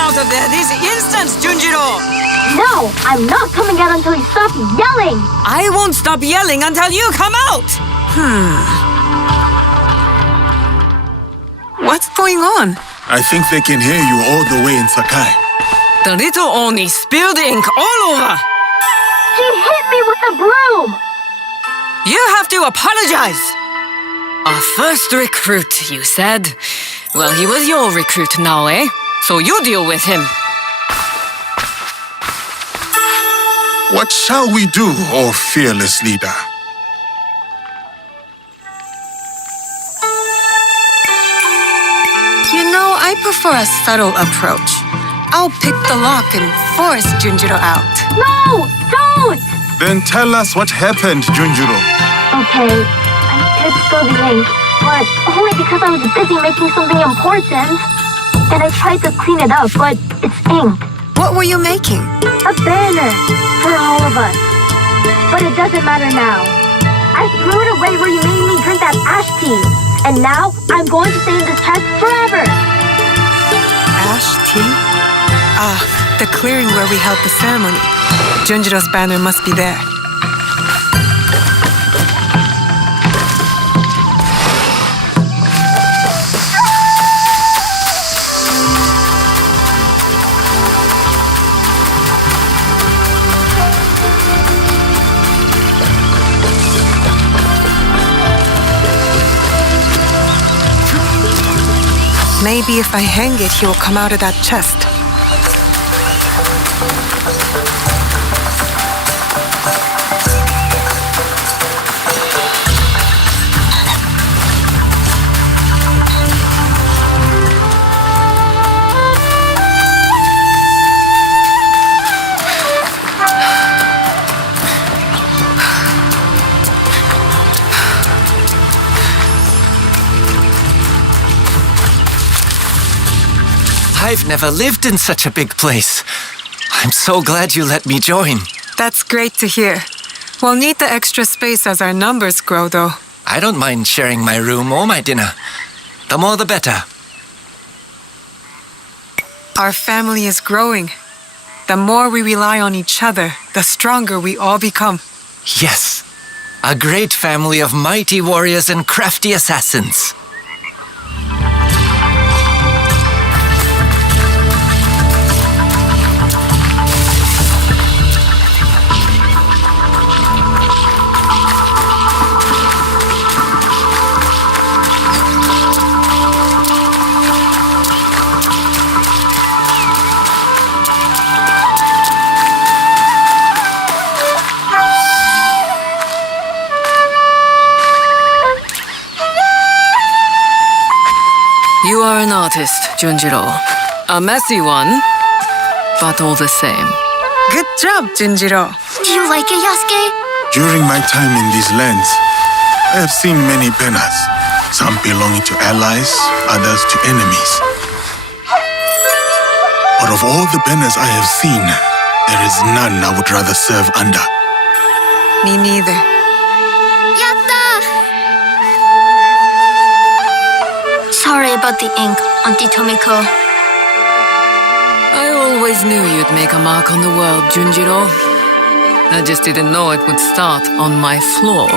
Out of there this instant, Junjiro! No, I'm not coming out until you stop yelling! I won't stop yelling until you come out! What's going on? I think they can hear you all the way in Sakai. The little Oni spilled ink all over! She hit me with the broom! You have to apologize! Our first recruit, you said? Well, he was your recruit now, eh? So you deal with him. What shall we do, O fearless leader? You know, I I prefer a subtle approach. I'll pick the lock and force Junjiro out. No! Don't! Then tell us what happened, Junjiro. Okay, I did spill the ink, but only because I was busy making something important. And I tried to clean it up, but it's ink. What were you making? A banner for all of us. But it doesn't matter now. I threw it away where you made me drink that ash tea. And now I'm going to stay in this chest forever. Ash tea? Ah, the clearing where we held the ceremony. Junjiro's banner must be there. Maybe if I hang it, he will come out of that chest. I've never lived in such a big place. I'm so glad you let me join. That's great to hear. We'll need the extra space as our numbers grow, though. I don't mind sharing my room or my dinner. The more the better. Our family is growing. The more we rely on each other, the stronger we all become. Yes, a great family of mighty warriors and crafty assassins. You are an artist, Junjiro. A messy one, but all the same. Good job, Junjiro. Do you like it, Yasuke? During my time in these lands, I have seen many banners. Some belonging to allies, others to enemies. But of all the banners I have seen, there is none I would rather serve under. Me neither. Sorry about the ink, Auntie Tomiko. I always knew you'd make a mark on the world, Junjiro. I just didn't know it would start on my floor.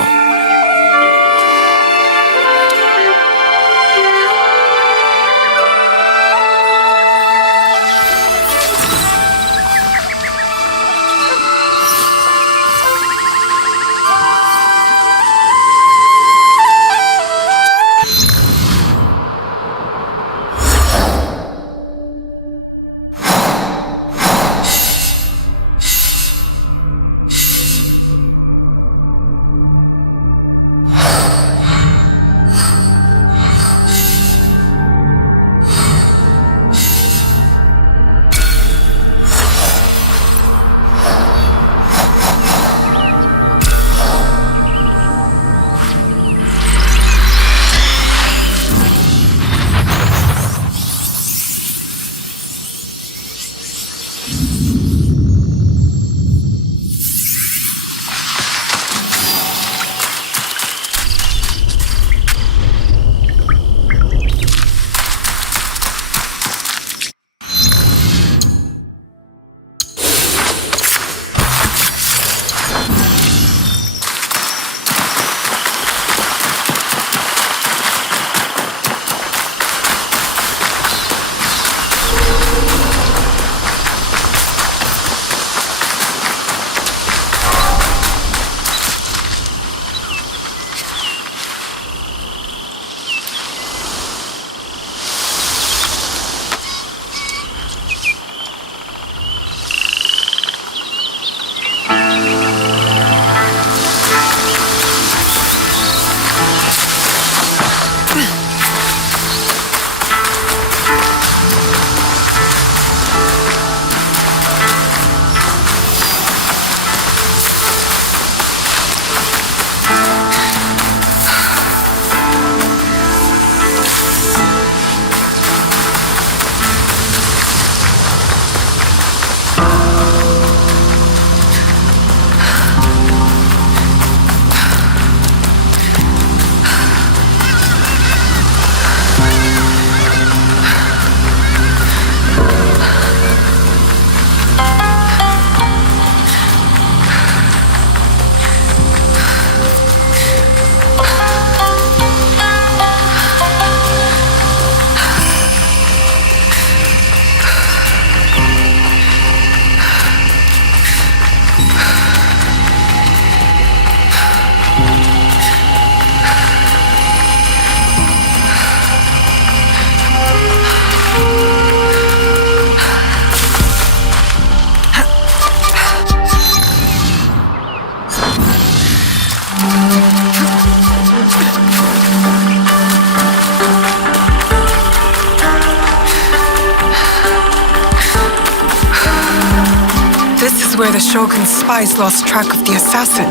is where the Shogun's spies lost track of the assassin.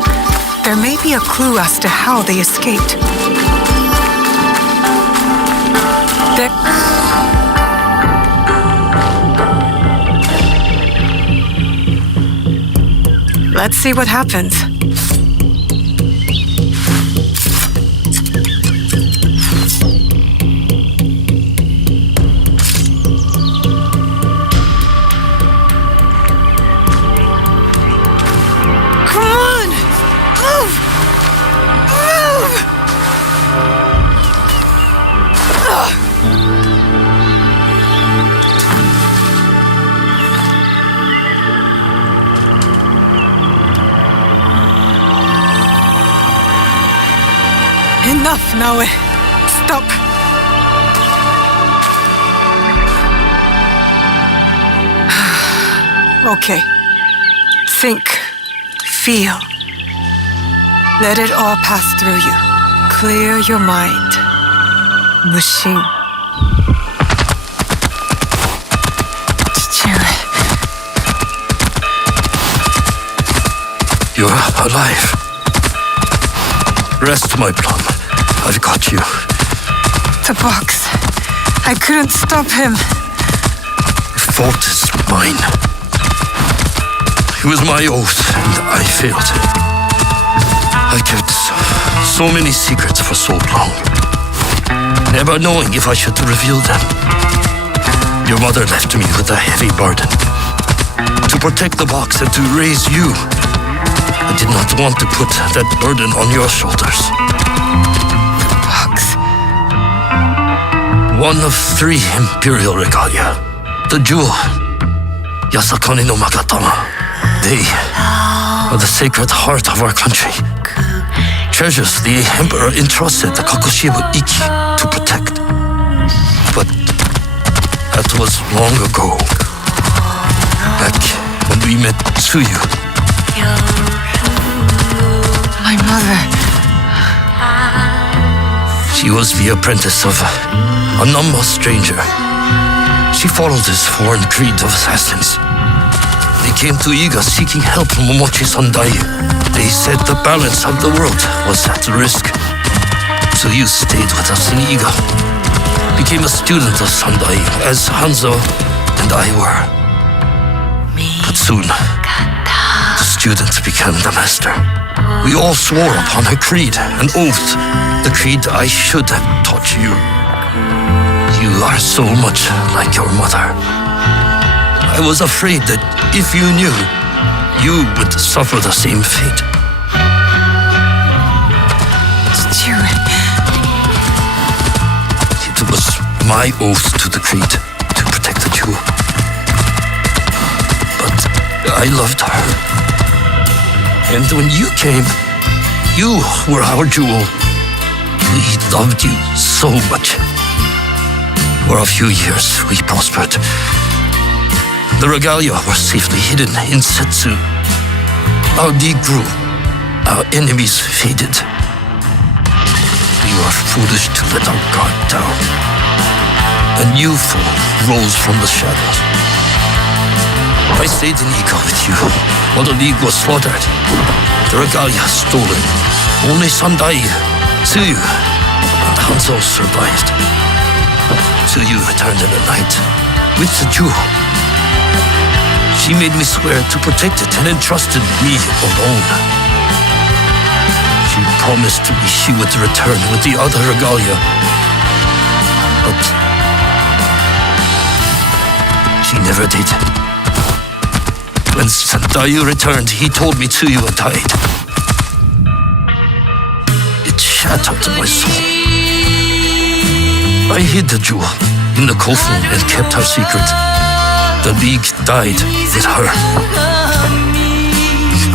There may be a clue as to how they escaped. Let's see what happens. Enough, Naoe. Stop. Okay. Think. Feel. Let it all pass through you. Clear your mind. Mushin. You're alive. Rest, my plum. I've got you. The box. I couldn't stop him. The fault is mine. It was my oath, and I failed. I kept so many secrets for so long, never knowing if I should reveal them. Your mother left me with a heavy burden. To protect the box and to raise you, I did not want to put that burden on your shoulders. Box. One of 3 imperial regalia. The jewel, Yasakani no Magatama. They are the sacred heart of our country. Treasures the emperor entrusted the Kakushibo Iki to protect. But that was long ago. Back when we met Tsuyu. My mother. She was the apprentice of a Namma stranger. She followed this foreign creed of assassins. They came to Iga seeking help from Momochi Sandai. They said the balance of the world was at risk. So you stayed with us in Iga, became a student of Sandai, as Hanzo and I were. But soon, the student became the master. We all swore upon her creed, an oath, the creed I should have taught you. You are so much like your mother. I was afraid that if you knew, you would suffer the same fate. It was my oath to the creed to protect the jewel. But I loved her. And when you came, you were our jewel. We loved you so much. For a few years, we prospered. The regalia were safely hidden in Setsu. Our league grew. Our enemies faded. We were foolish to let our guard down. A new foe rose from the shadows. I stayed in Iga with you while the league was slaughtered. The regalia stolen. Only Sandai, Tsuyu, and Hanzo survived. Tsuyu returned in the night with the jewel. She made me swear to protect it and entrusted me alone. She promised me she would return with the other regalia. But she never did. When Sandayu returned, he told me Tsuyu had died. It shattered my soul. I hid the jewel in the coffin and kept her secret. The league died with her.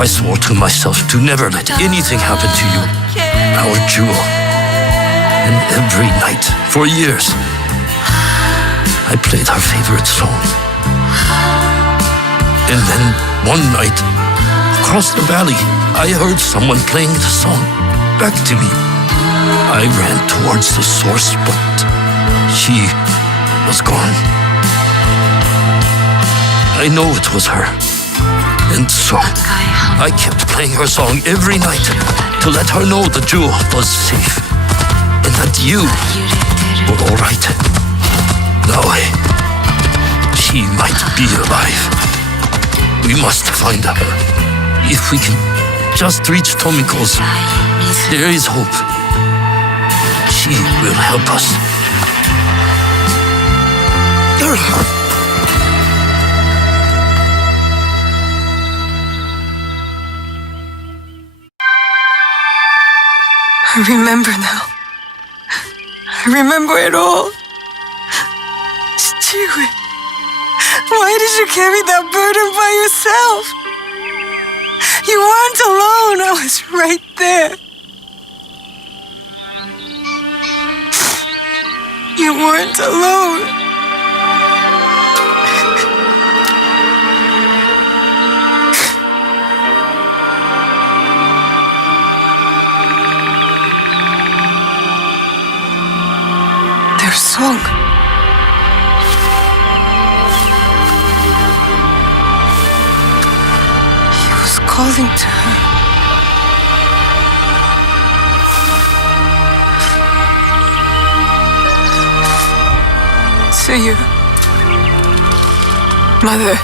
I swore to myself to never let anything happen to you, our jewel. And every night, for years, I played her favorite song. And then, one night, across the valley, I heard someone playing the song back to me. I ran towards the source, but she was gone. I know it was her. And so, I kept playing her song every night to let her know the jewel was safe and that you were all right. Now, she might be alive. We must find her. If we can just reach Tomiko's, there is hope. She will help us. I remember now. I remember it all. Chichiwe, why did you carry that burden by yourself? You weren't alone. I was right there. You weren't alone. Their song. He was calling to her. To you, Mother.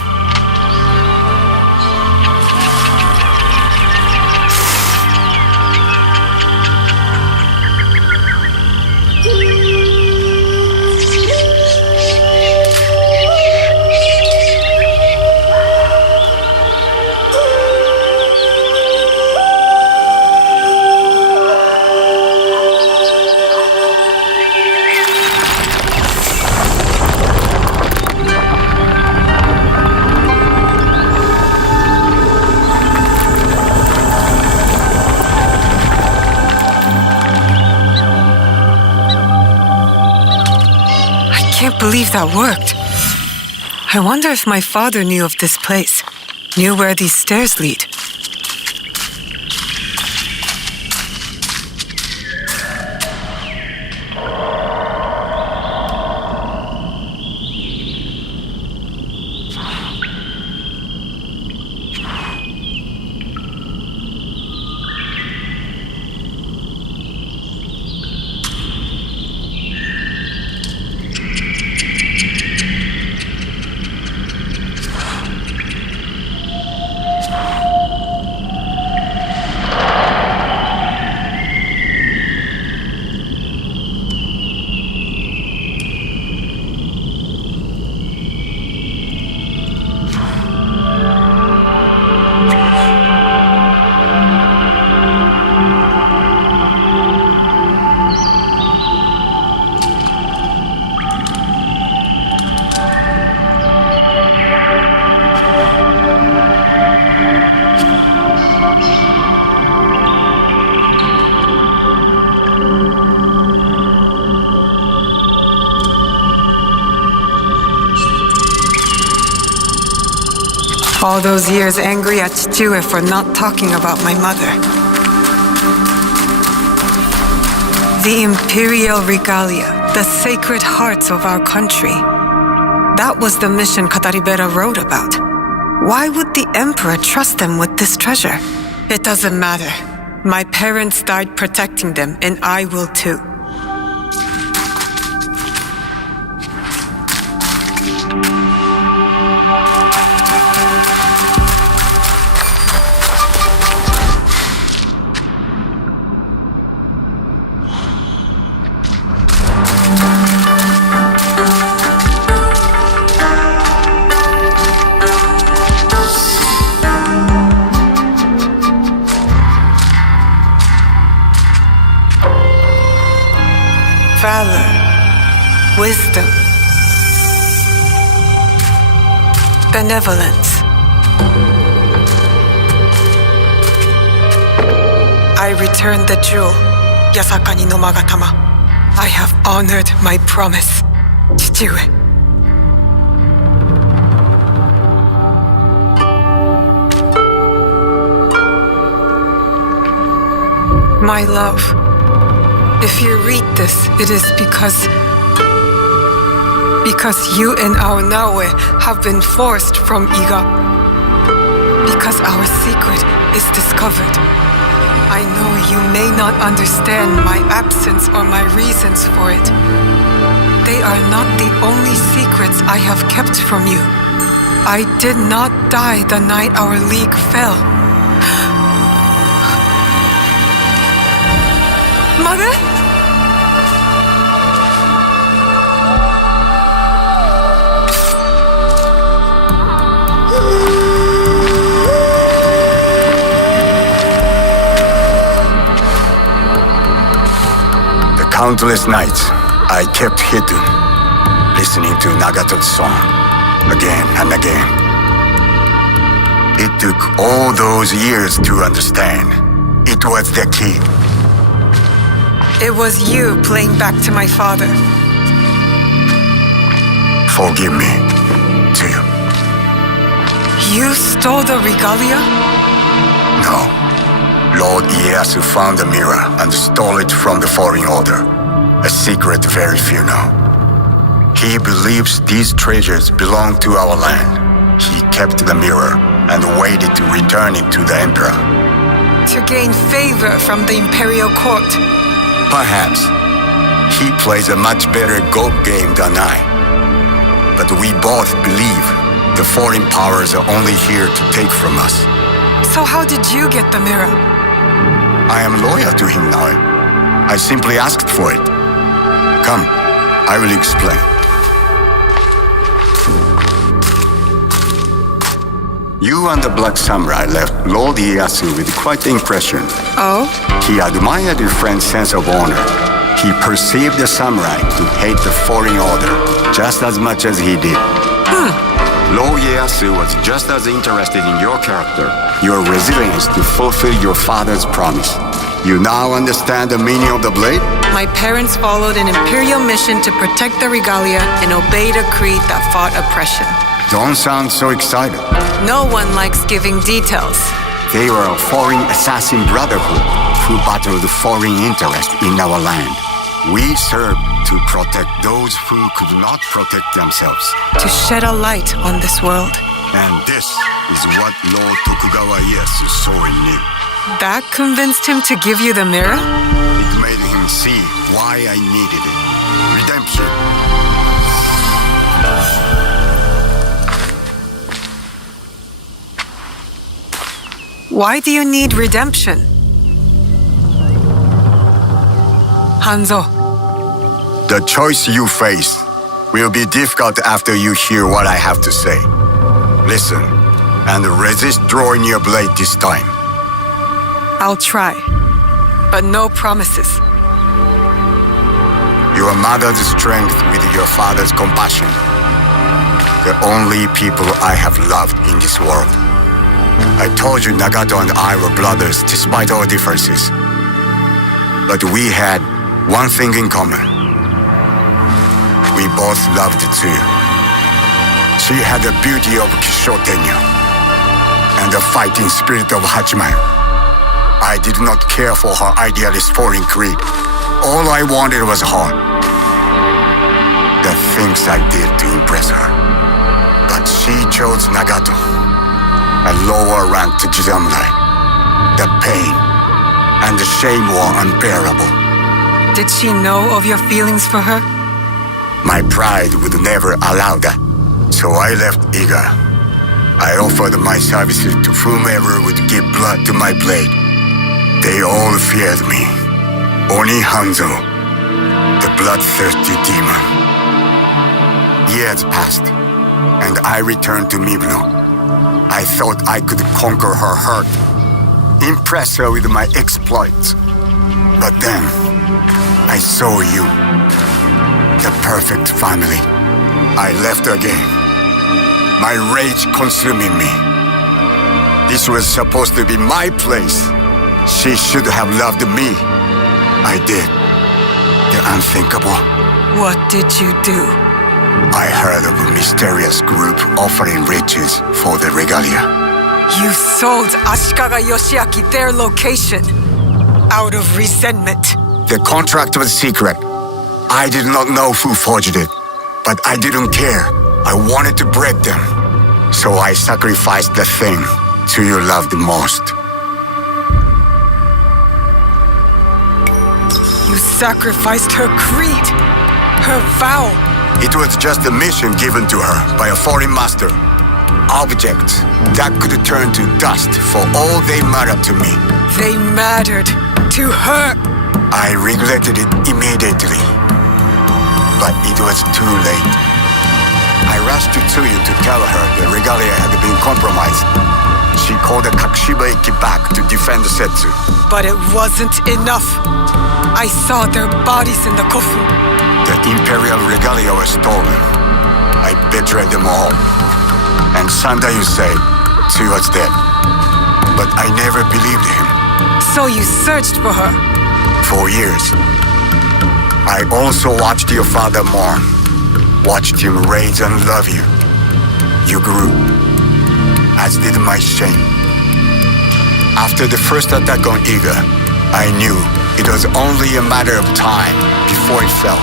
I can't believe that worked. I wonder if my father knew of this place, knew where these stairs lead. All those years angry at Chichiwe for not talking about my mother. The imperial regalia, the sacred hearts of our country. That was the mission Kataribera wrote about. Why would the emperor trust them with this treasure? It doesn't matter. My parents died protecting them, and I will too. Valor, wisdom, benevolence. I returned the jewel, Yasakani no Magatama. I have honored my promise, Chichiwe. My love. If you read this, it is because you and our Naoe have been forced from Iga. because our secret is discovered. I know you may not understand my absence or my reasons for it. They are not the only secrets I have kept from you. I did not die the night our league fell. Mother? Countless nights, I kept hidden, listening to Nagato's song, again and again. It took all those years to understand. It was the key. It was you playing back to my father. Forgive me, too. You stole the regalia? No. Lord Ieyasu found the mirror and stole it from the Foreign Order. A secret very few know. He believes these treasures belong to our land. He kept the mirror and waited to return it to the Emperor. To gain favor from the Imperial Court. Perhaps. He plays a much better Go game than I. But we both believe the foreign powers are only here to take from us. So how did you get the mirror? I am loyal to him now. I simply asked for it. Come, I will explain. You and the Black Samurai left Lord Ieyasu with quite the impression. Oh? He admired your friend's sense of honor. He perceived the samurai to hate the Foreign Order just as much as he did. Lord Ieyasu was just as interested in your character, your resilience to fulfill your father's promise. You now understand the meaning of the blade? My parents followed an imperial mission to protect the regalia and obeyed a creed that fought oppression. Don't sound so excited. No one likes giving details. They were a foreign assassin brotherhood who battled foreign interests in our land. We served to protect those who could not protect themselves. To shed a light on this world. And this is what Lord Tokugawa Ieyasu saw in you. That convinced him to give you the mirror? It made him see why I needed it. Redemption. Why do you need redemption? Hanzo. The choice you face will be difficult after you hear what I have to say. Listen, and resist drawing your blade this time. I'll try, but no promises. Your mother's strength with your father's compassion. The only people I have loved in this world. I told you Nagato and I were brothers despite our differences. But we had one thing in common. We both loved too. She had the beauty of Kishotenya and the fighting spirit of Hachiman. I did not care for her idealist foreign creed. All I wanted was her. The things I did to impress her. But she chose Nagato, a lower ranked Jisamurai. The pain and the shame were unbearable. Did she know of your feelings for her? My pride would never allow that, so I left eager. I offered my services to whomever would give blood to my blade. They all feared me. Oni Hanzo, the bloodthirsty demon. Years passed, and I returned to Mibno. I thought I could conquer her hurt, impress her with my exploits. But then, I saw you. The perfect family. I left again. My rage consuming me. This was supposed to be my place. She should have loved me. I did. The unthinkable. What did you do? I heard of a mysterious group offering riches for the regalia. You sold Ashikaga Yoshiaki their location out of resentment. The contract was secret. I did not know who forged it, but I didn't care. I wanted to break them. So I sacrificed the thing to you loved most. You sacrificed her creed, her vow. It was just a mission given to her by a foreign master. Objects that could turn to dust for all they mattered to me. They mattered to her. I regretted it immediately. But it was too late. I rushed to Tsuyu to tell her the regalia had been compromised. She called the Kakushiba-eki back to defend Setsu. But it wasn't enough. I saw their bodies in the kofu. The Imperial regalia was stolen. I betrayed them all. And Sandayu said she was dead. But I never believed him. So you searched for her? For years. I also watched your father mourn. Watched him raise and love you. You grew. As did my shame. After the first attack on Iga, I knew it was only a matter of time before it fell.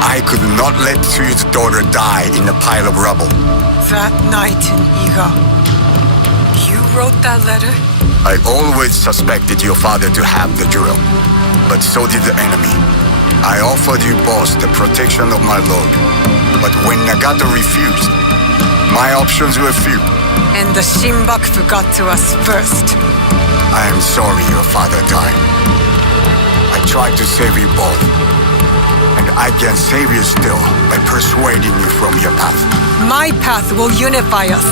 I could not let Tsuyu's daughter die in a pile of rubble. That night in Iga, you wrote that letter? I always suspected your father to have the jewel, but so did the enemy. I offered you both the protection of my lord, but when Nagato refused, my options were few. And the Shinbakufu got to us first. I am sorry your father died. I tried to save you both, and I can save you still by persuading you from your path. My path will unify us.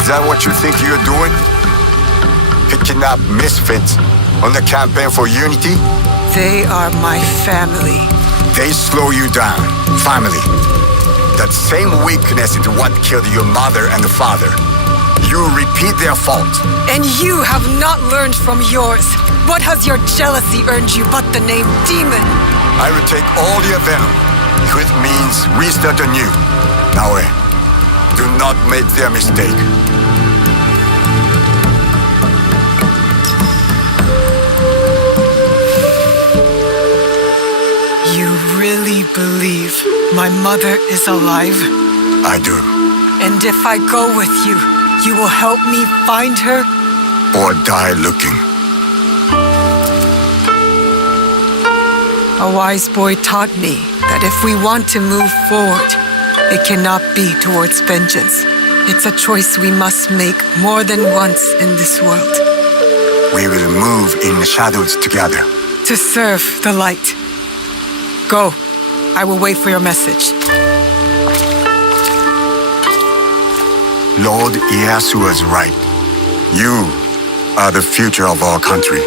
Is that what you think you're doing? Picking up misfits on the campaign for unity? They are my family. They slow you down. Family. That same weakness is what killed your mother and father. You repeat their faults. And you have not learned from yours. What has your jealousy earned you but the name demon? I will take all your venom. It means restart anew. Naoe, do not make their mistake. You really believe my mother is alive? I do. And if I go with you, you will help me find her? Or die looking. A wise boy taught me that if we want to move forward, it cannot be towards vengeance. It's a choice we must make more than once in this world. We will move in the shadows together. To serve the light. Go. I will wait for your message. Lord Ieyasu was right. You are the future of our country.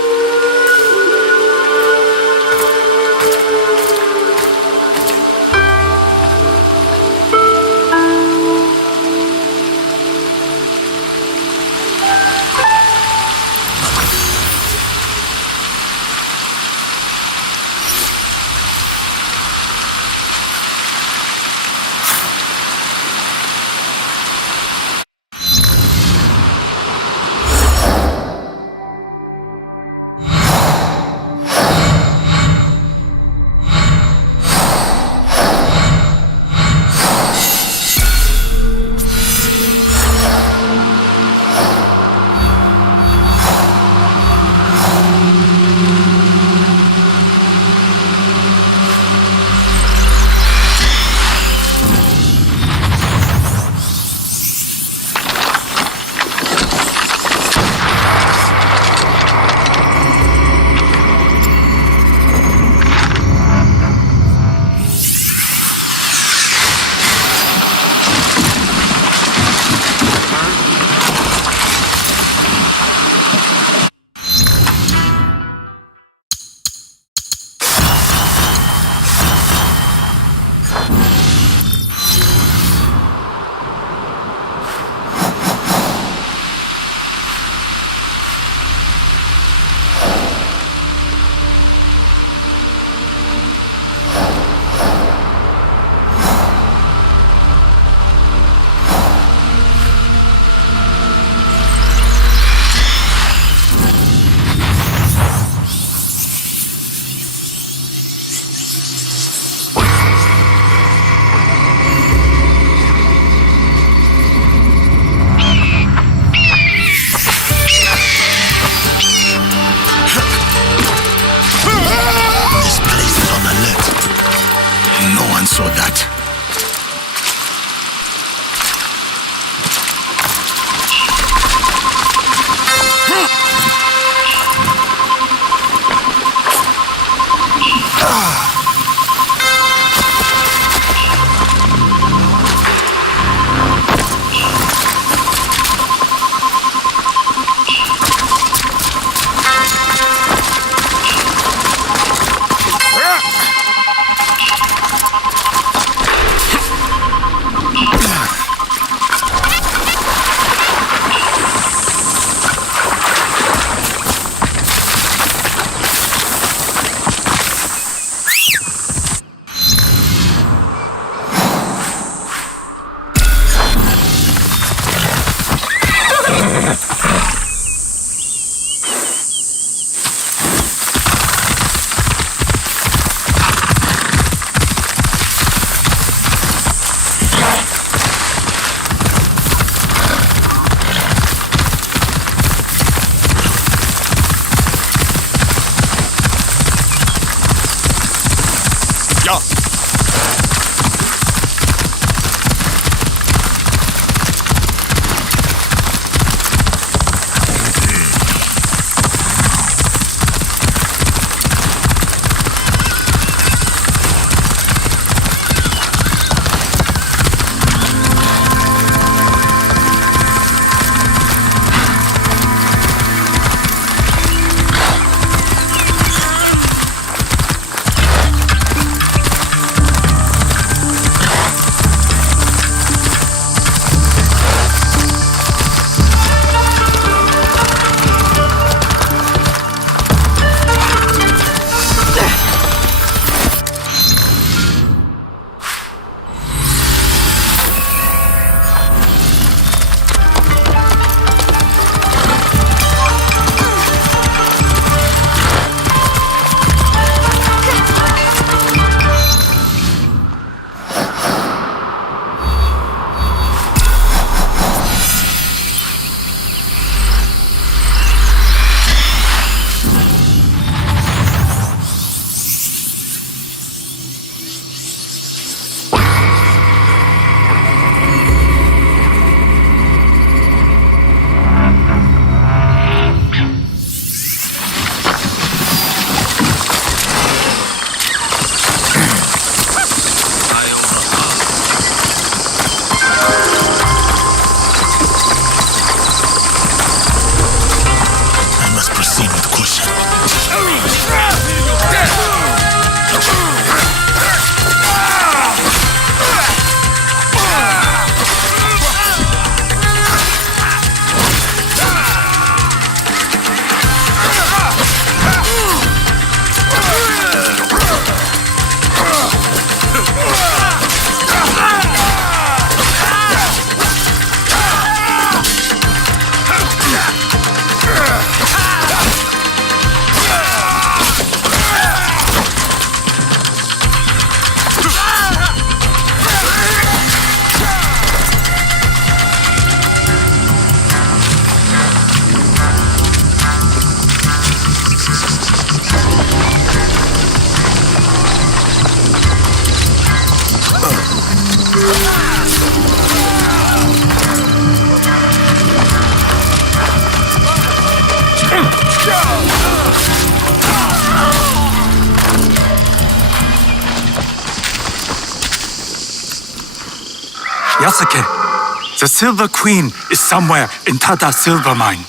Yasuke, the Silver Queen is somewhere in Tada Silver Mine.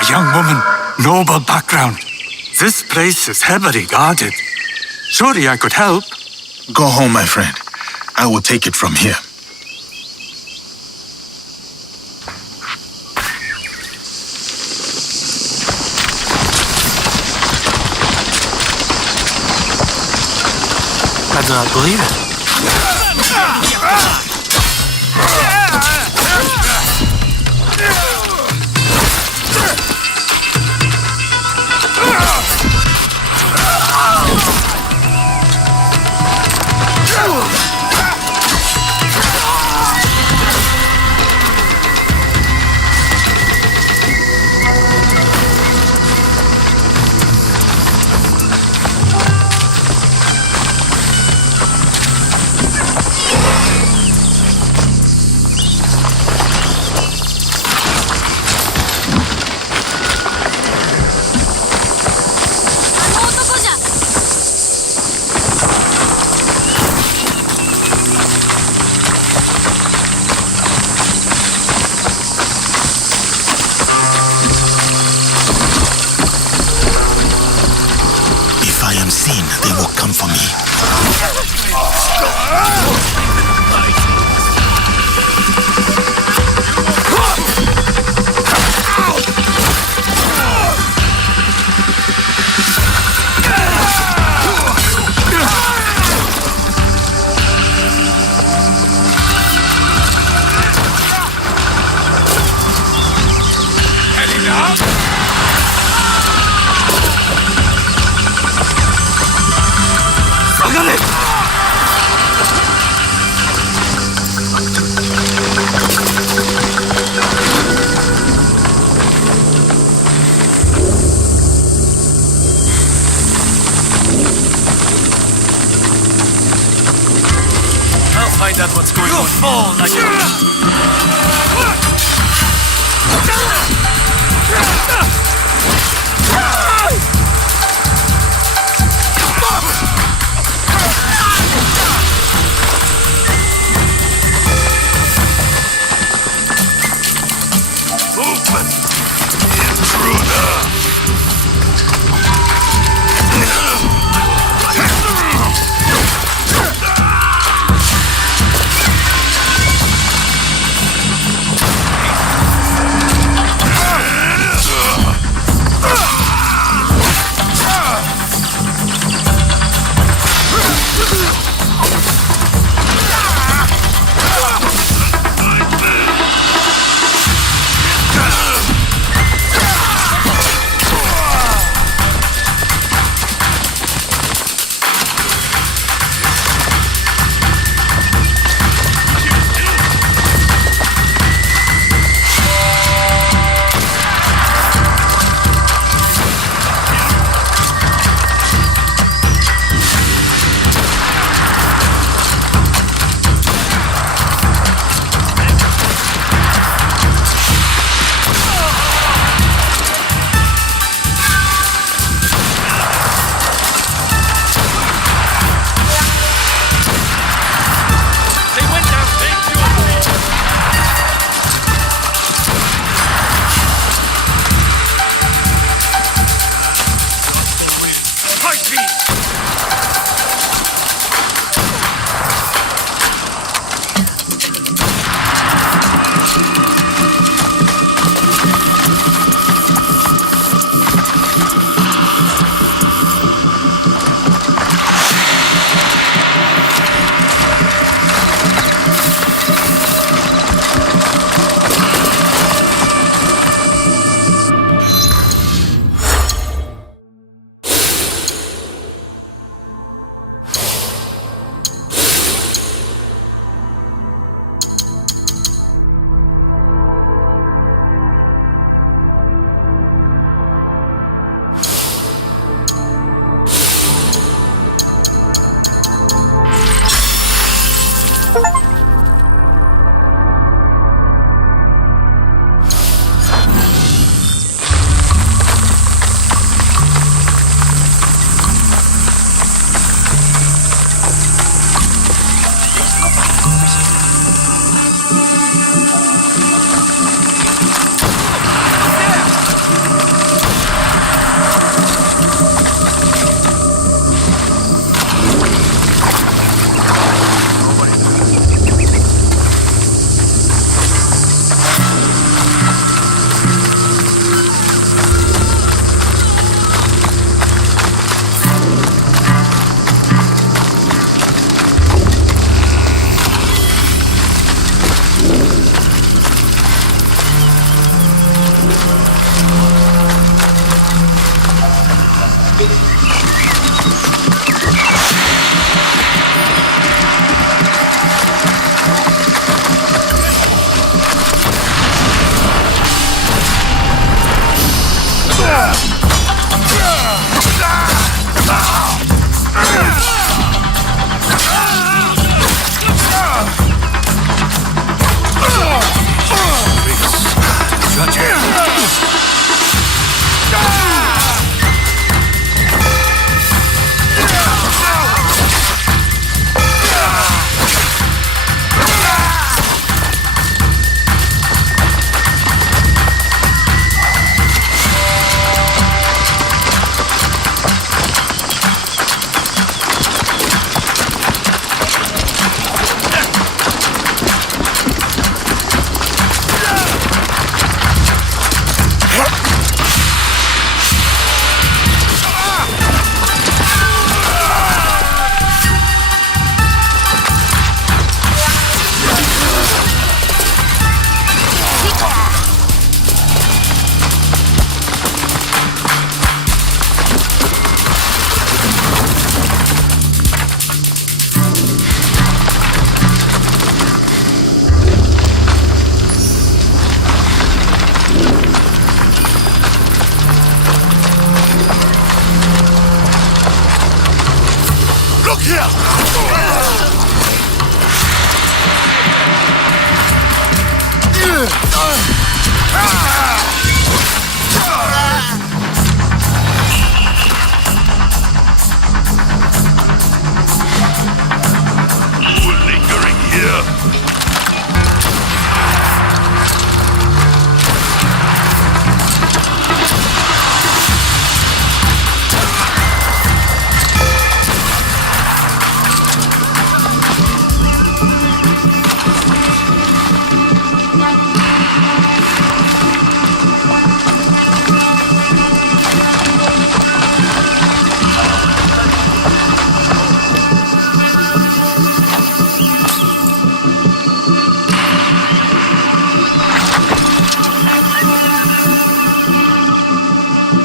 A young woman, noble background. This place is heavily guarded. Surely I could help. Go home, my friend. I will take it from here. I do not believe it. They will come for me. Find out what's going on. You'll fall like Movement! Intruder! Lingering here.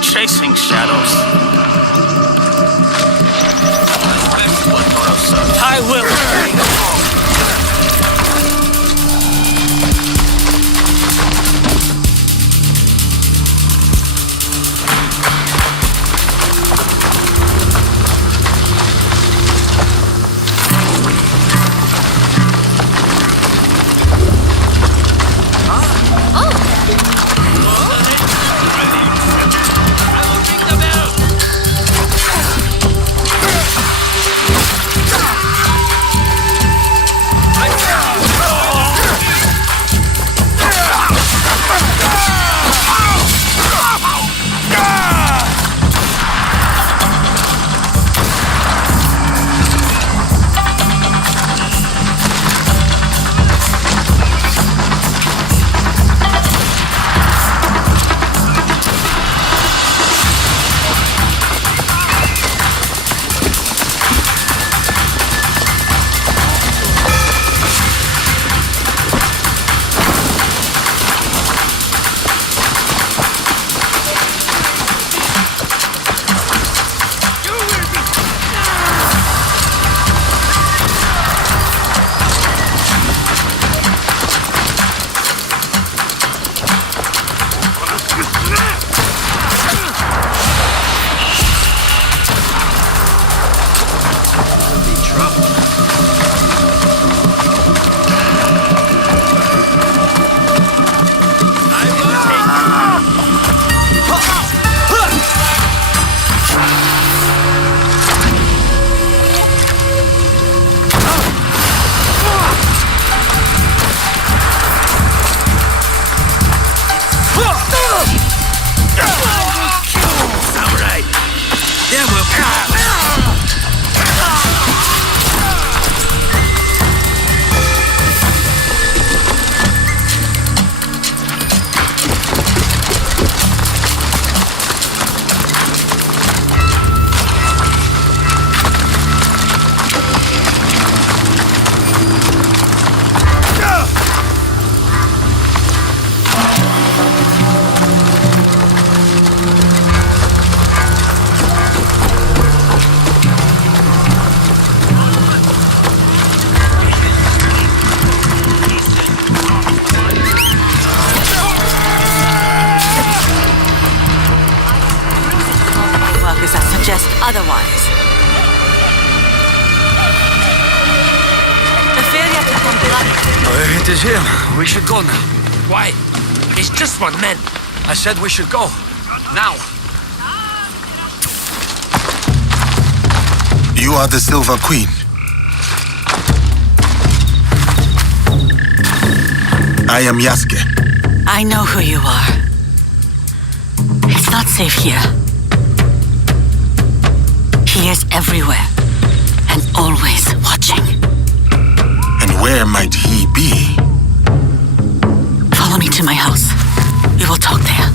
Chasing shadows. I will. Otherwise. The failure to comply. It is him. We should go now. Why? It's just 1 man. I said we should go. Now. You are the Silver Queen. I am Yasuke. I know who you are. It's not safe here. He is everywhere and always watching. And where might he be? Follow me to my house. We will talk there.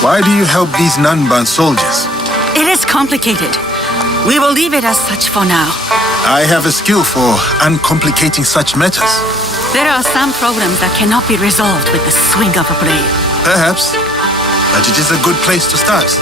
Why do you help these Nanban soldiers? It is complicated. We will leave it as such for now. I have a skill for uncomplicating such matters. There are some problems that cannot be resolved with the swing of a blade. Perhaps, but it is a good place to start.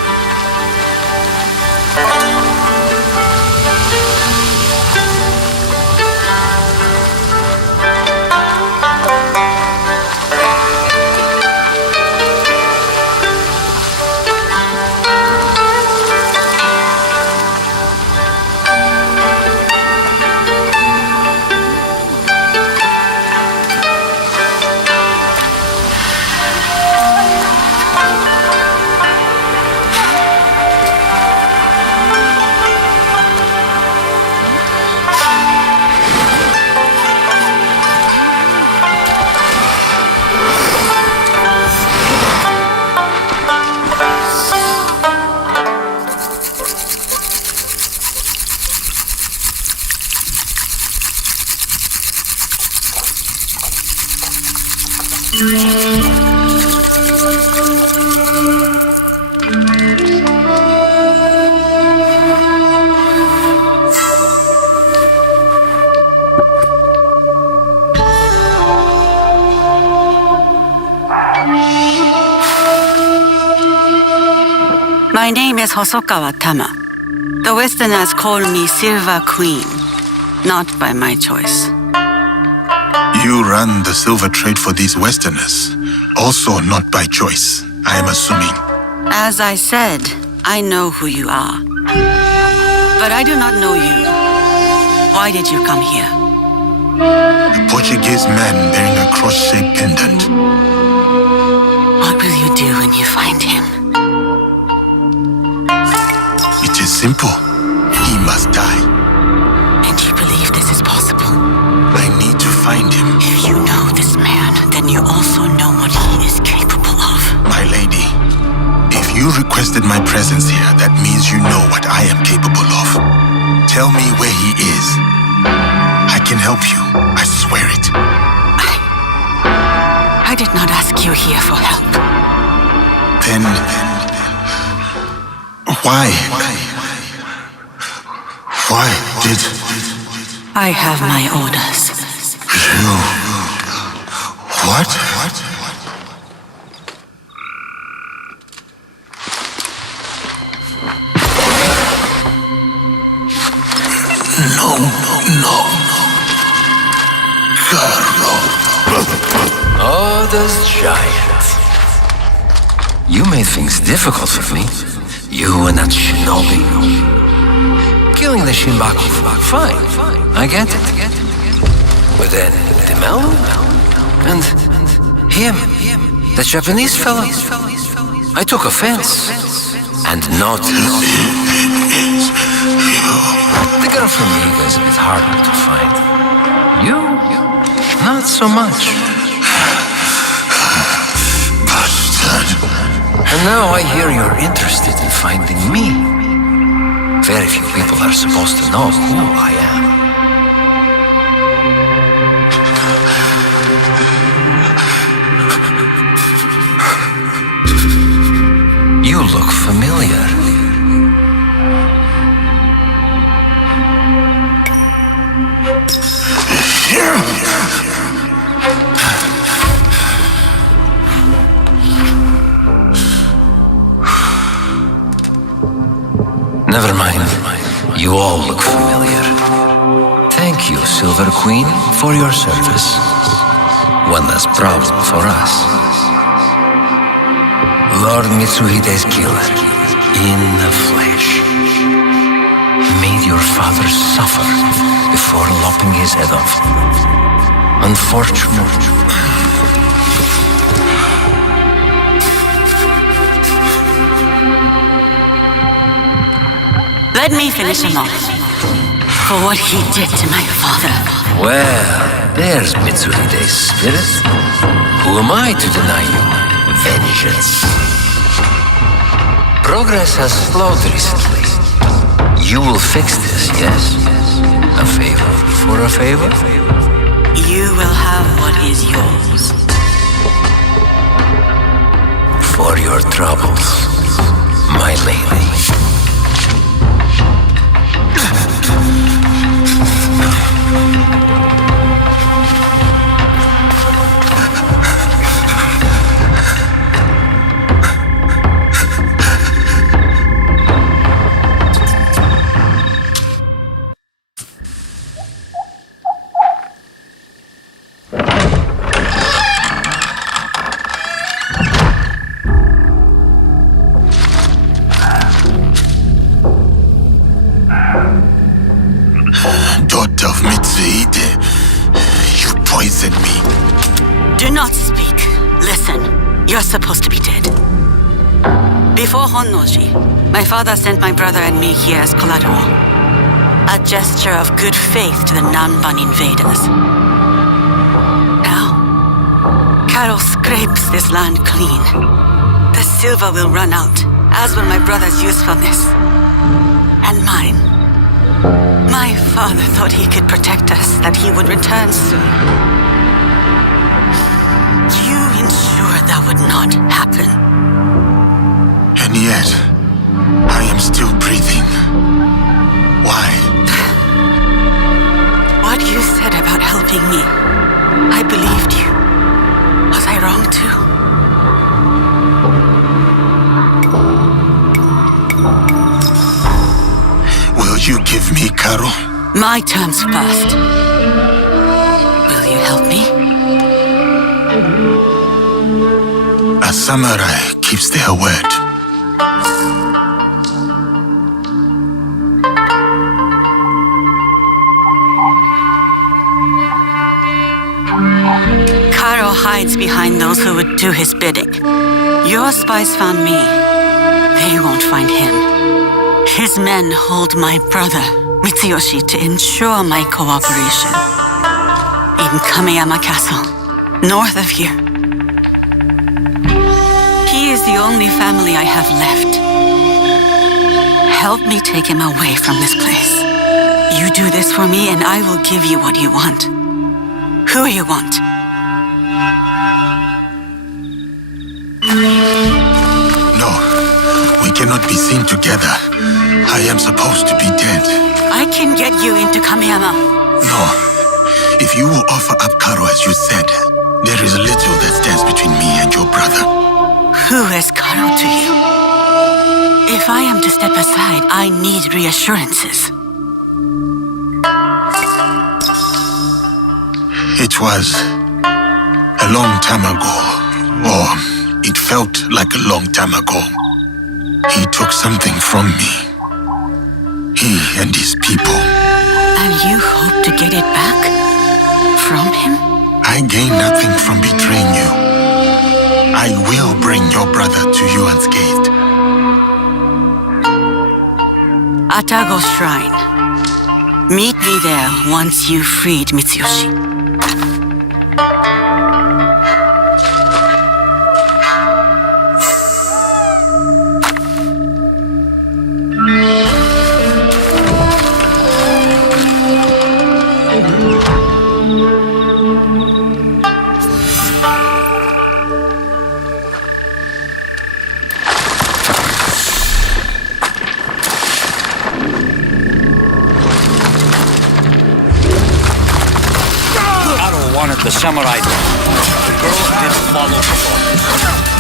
My name is Hosokawa Tama. The Westerners call me Silver Queen, not by my choice. You run the silver trade for these Westerners, also not by choice, I am assuming. As I said, I know who you are. But I do not know you. Why did you come here? A Portuguese man bearing a cross-shaped pendant. What will you do when you find him? It is simple. He must die. And you believe this is possible? I need to find him. If you know this man, then you also know what he is capable of. My lady, if you requested my presence here, that means you know what I am capable of. Tell me where he is. I can help you. I swear it. I did not ask you here for help. Then why? Why did... I have my orders. You... What? No. Oh, those giants. You made things difficult for me. You and that shinobi. Killing the Shinbaku, fine. I get it. But then, Demelu? And him, the Japanese fellow. I took offense. And not the girl from Iga is a bit harder to find. You? Not so much. Bastard. And now I hear you're interested in finding me. Very few people are supposed to know who I am. You look familiar. Never mind. You all look familiar. Thank you, Silver Queen, for your service. One less problem for us. Lord Mitsuhide's killer, in the flesh, made your father suffer before lopping his head off. Unfortunate. Let me finish him off for what he did to my father. Well, there's Mitsuhide's spirit. Who am I to deny you vengeance? Progress has slowed recently. You will fix this, yes? A favor for a favor? You will have what is yours. For your troubles, my lady. Daughter of Mitsuhide, you poisoned me. Do not speak. Listen, you're supposed to be dead. Before Honnoji, my father sent my brother and me here as collateral. A gesture of good faith to the Nanban invaders. Now, Carol scrapes this land clean. The silver will run out, as will my brother's usefulness. And mine. My father thought he could protect us, that he would return soon. You ensured that would not happen. And yet, I am still breathing. Why? What you said about helping me, I believed you. Was I wrong too? Will you give me Karo? My terms first. Will you help me? A samurai keeps their word. Karo hides behind those who would do his bidding. Your spies found me. They won't find him. His men hold my brother, Mitsuyoshi, to ensure my cooperation. In Kameyama Castle, north of here. He is the only family I have left. Help me take him away from this place. You do this for me and I will give you what you want. Who you want. No, we cannot be seen together. I am supposed to be dead. I can get you into Kameyama. No. If you will offer up Karo as you said, there is little that stands between me and your brother. Who is Karo to you? If I am to step aside, I need reassurances. It was a long time ago, or it felt like a long time ago. He took something from me. He and his people. And you hope to get it back? From him? I gain nothing from betraying you. I will bring your brother to you unscathed. Atago Shrine. Meet me there once you've freed Mitsuyoshi. Wanted the samurai. The girl didn't follow the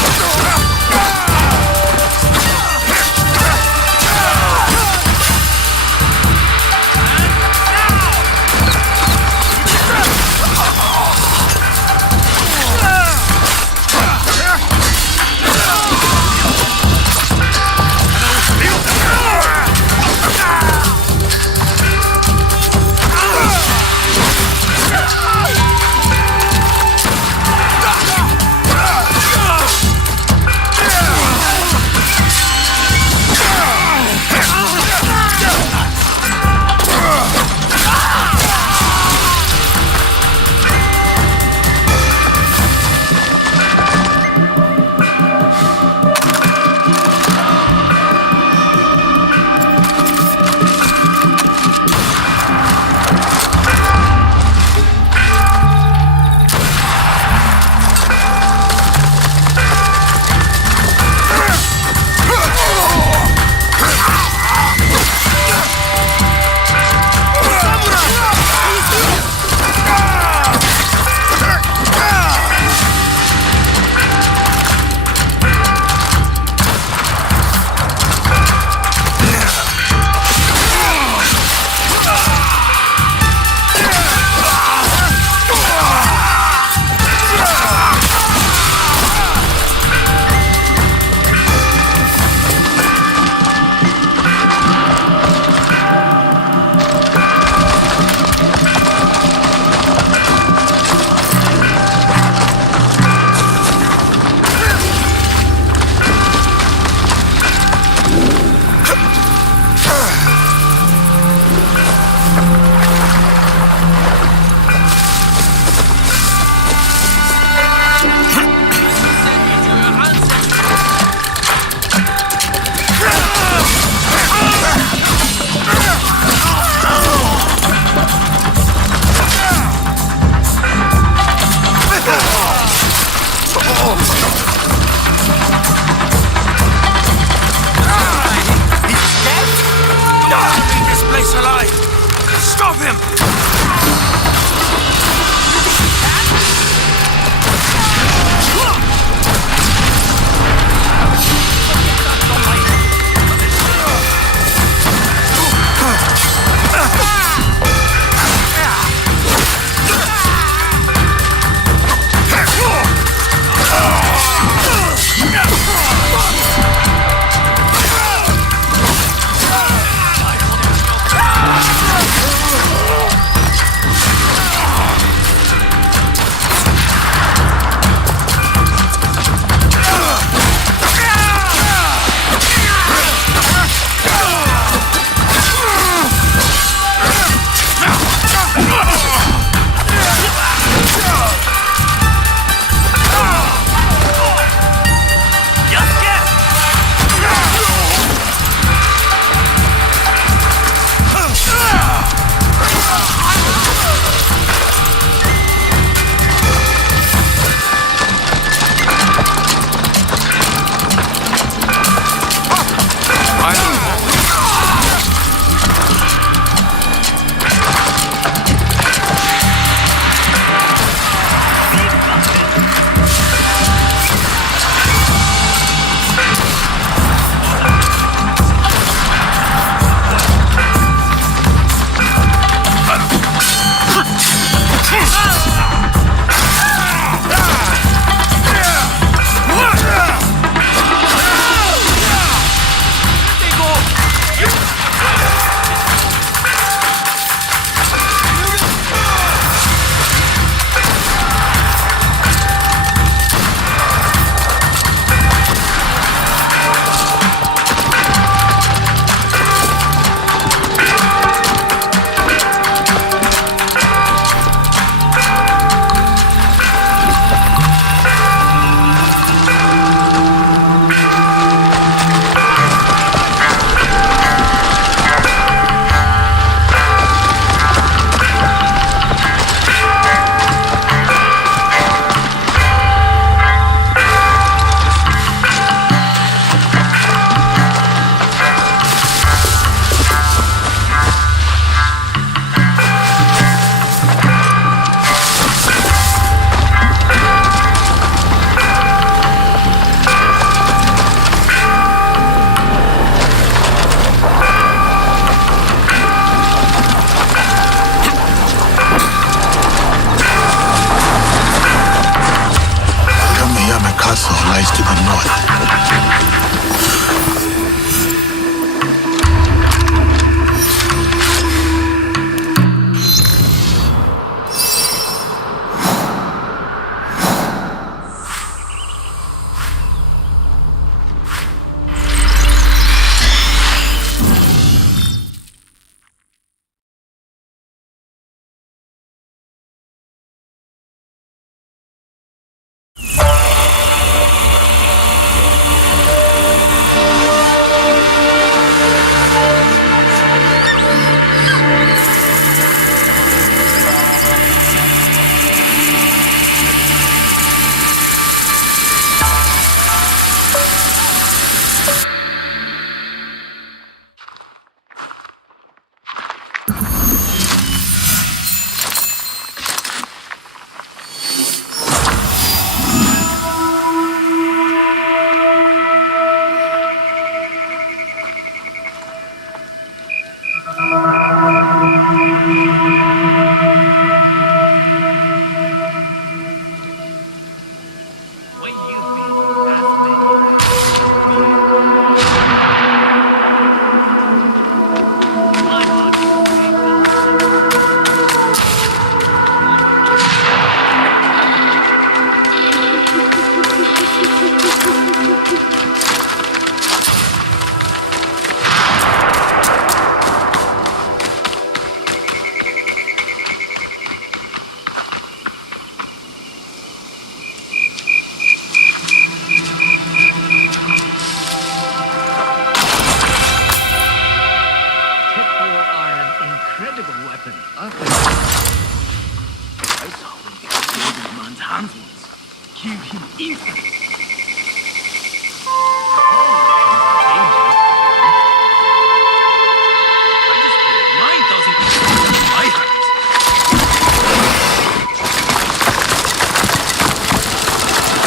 Kazon's handlers. Give him instant.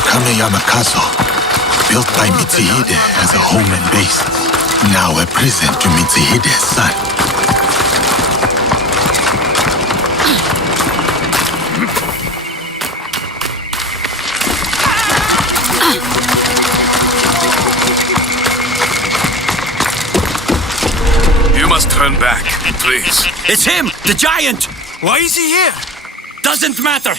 Kameyama Castle, built by Mitsuhide as a home and base, now a prison to Mitsuhide's son. You must turn back, please. It's him, the giant! Why is he here? Doesn't matter!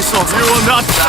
myself. You will not.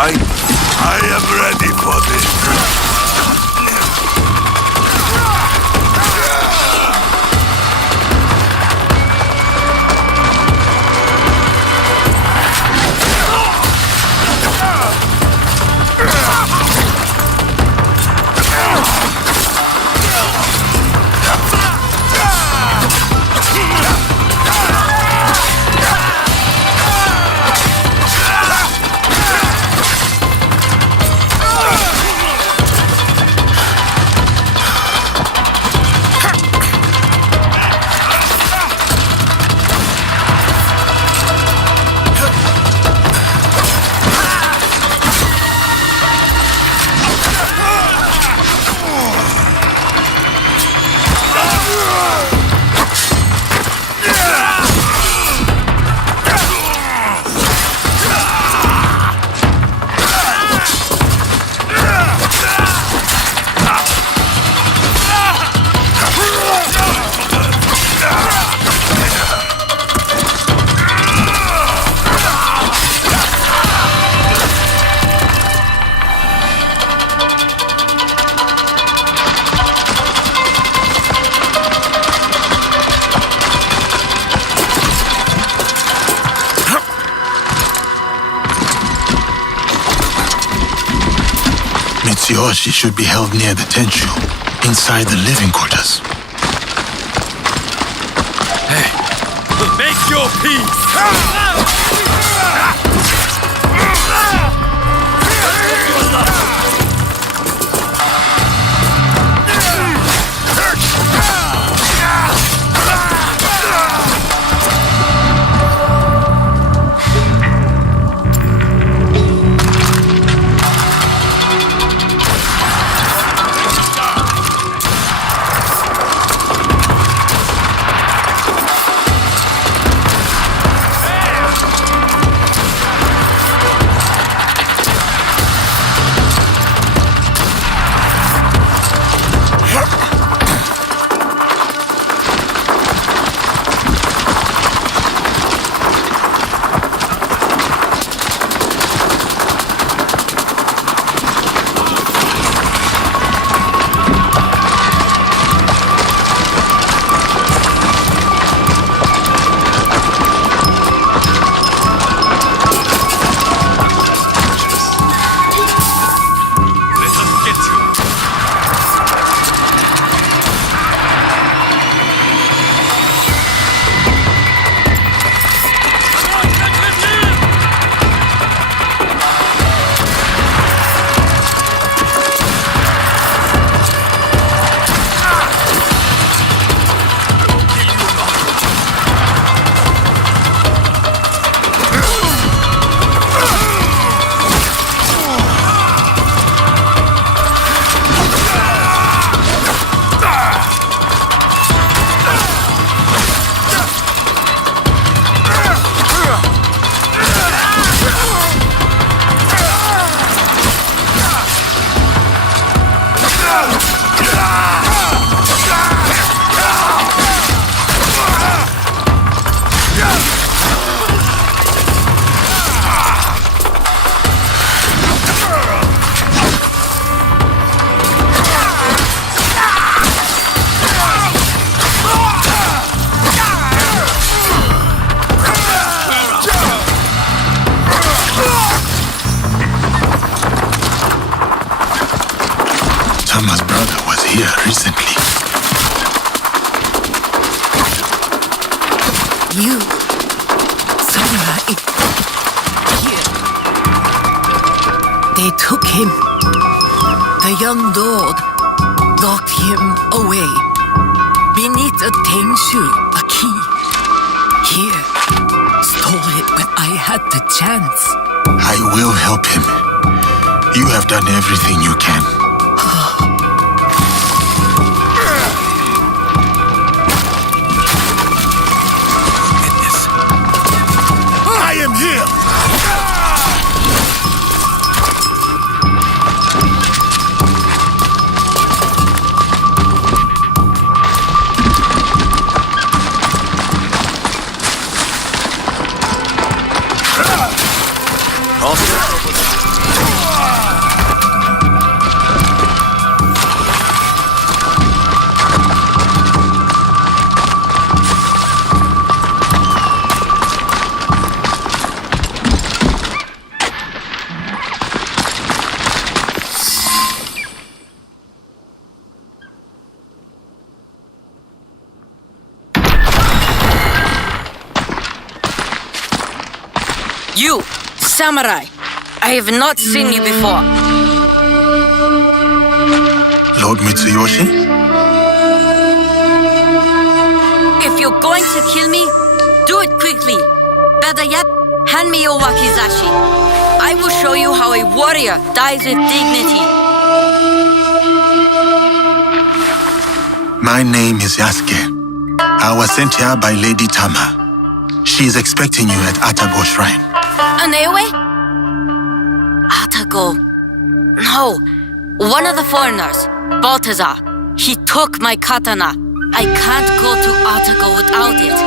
I am ready for this. Mitsuyoshi should be held near the Tenchu, inside the living quarters. Hey, make your peace! Tama's brother was here recently. You, Samurai, here. They took him. The young lord locked him away. Beneath a Tenchu, a key. Here, stole it when I had the chance. I will help him. You have done everything you can. I am here! You, Samurai! I have not seen you before. Lord Mitsuyoshi? If you're going to kill me, do it quickly. Better yet, hand me your wakizashi. I will show you how a warrior dies with dignity. My name is Yasuke. I was sent here by Lady Tama. She is expecting you at Atago Shrine. Anewe? Atago. No. One of the foreigners, Balthazar. He took my katana. I can't go to Atago without it.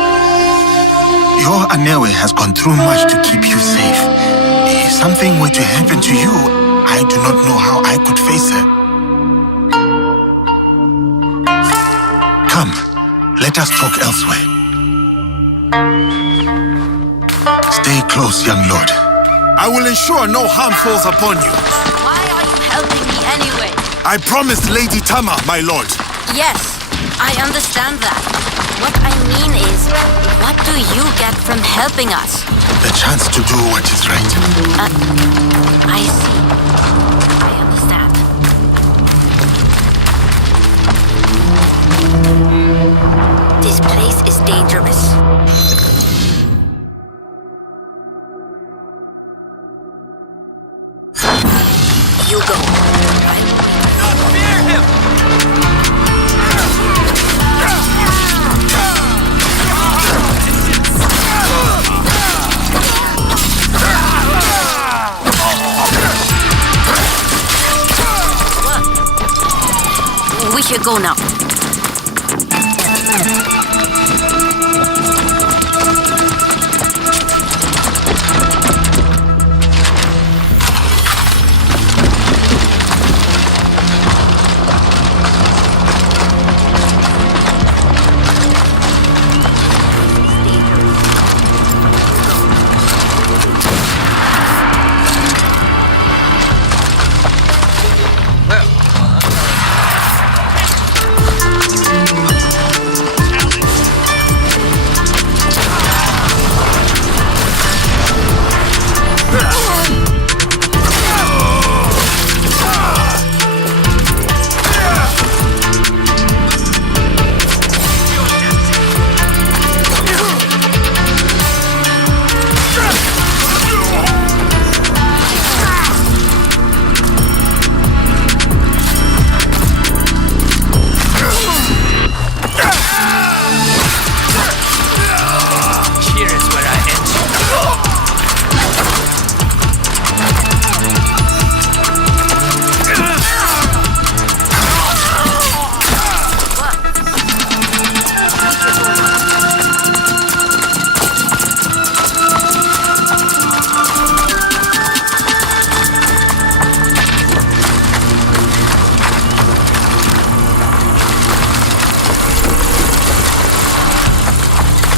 Your Anewe has gone through much to keep you safe. If something were to happen to you, I do not know how I could face her. Come, let us talk elsewhere. Stay close, young lord. I will ensure no harm falls upon you. Why are you helping me anyway? I promised Lady Tama, my lord. Yes, I understand that. What I mean is, what do you get from helping us? The chance to do what is right. I see. I understand. This place is dangerous. You go. Fear him! We should go now.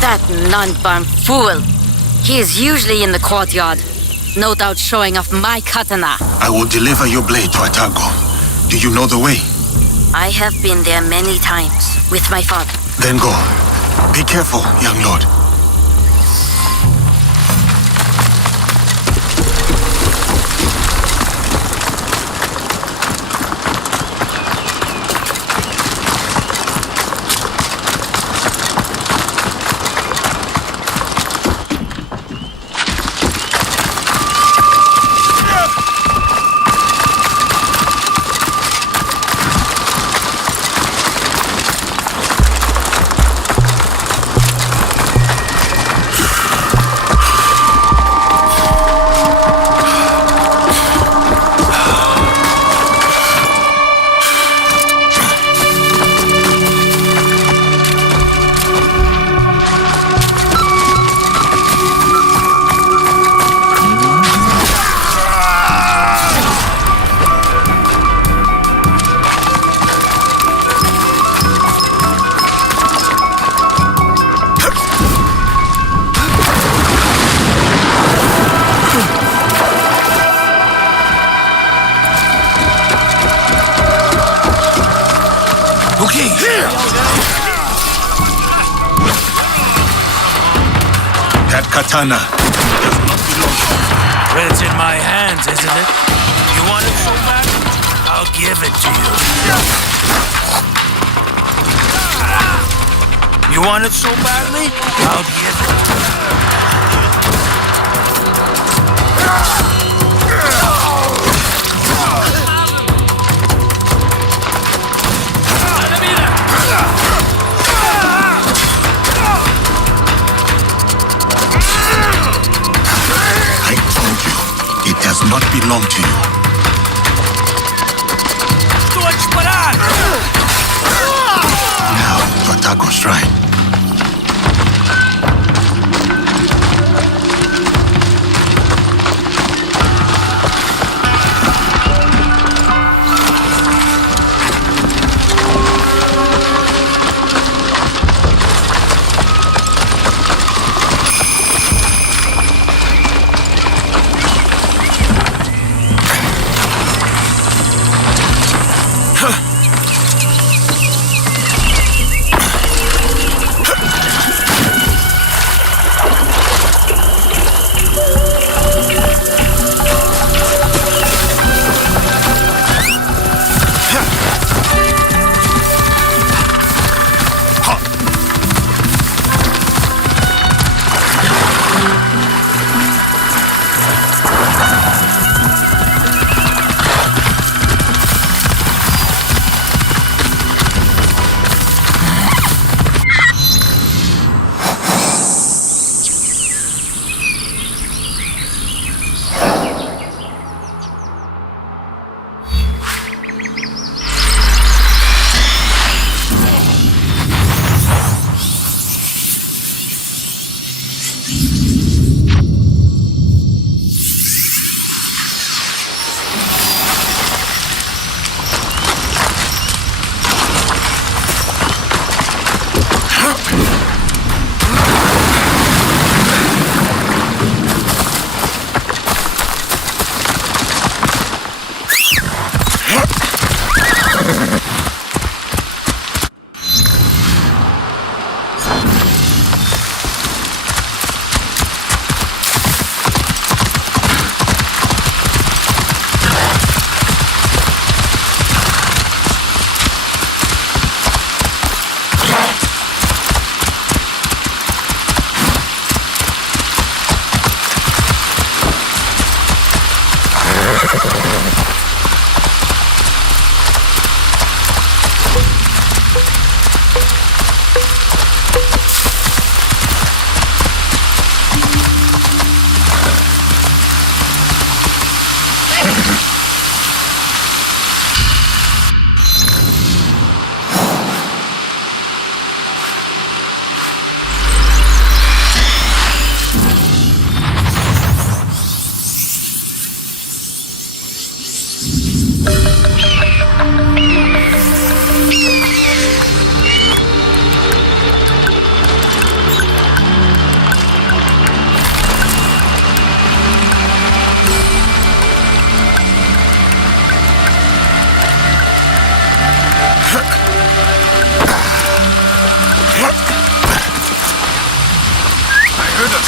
That non-barm fool. He is usually in the courtyard. No doubt showing off my katana. I will deliver your blade to Atago. Do you know the way? I have been there many times with my father. Then go. Be careful, young lord. That katana does not belong to you. Well, it's in my hands, isn't it? You want it so bad? I'll give it to you. You want it so badly? I'll give it. It does not belong to you. Now, to Atago's shrine.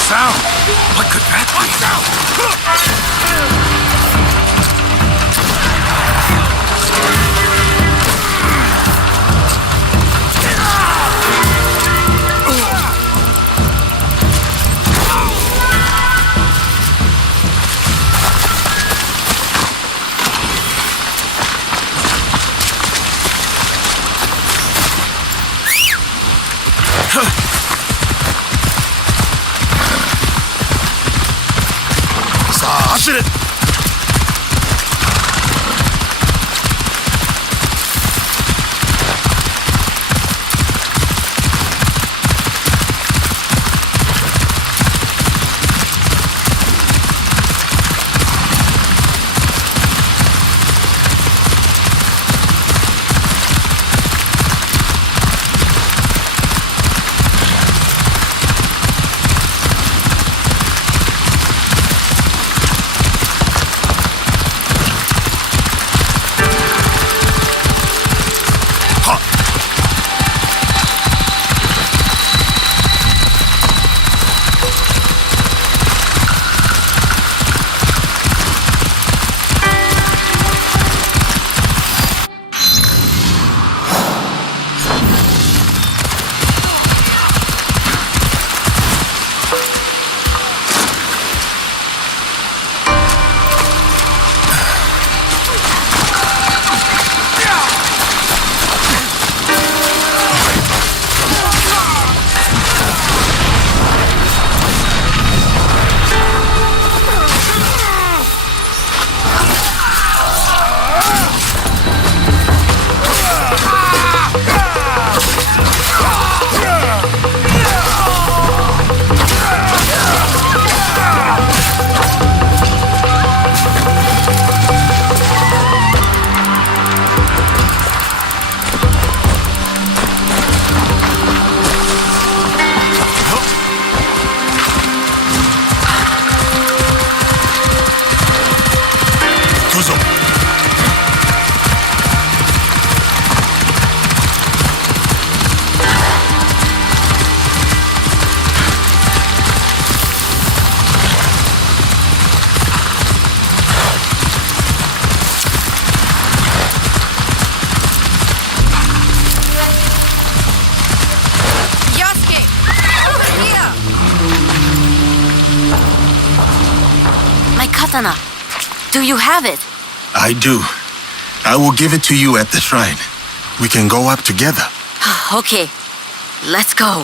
sound? What could that be? 자, 하시는. Do you have it? I do. I will give it to you at the shrine. We can go up together. Okay, let's go.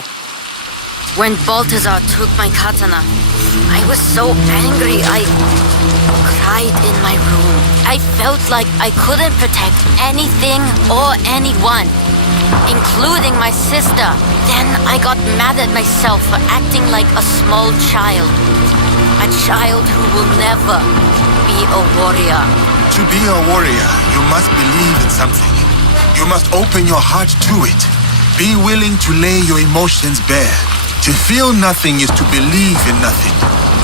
When Balthazar took my katana, I was so angry I cried in my room. I felt like I couldn't protect anything or anyone, including my sister. Then I got mad at myself for acting like a small child. A child who will never be a warrior. To be a warrior, you must believe in something. You must open your heart to it. Be willing to lay your emotions bare. To feel nothing is to believe in nothing.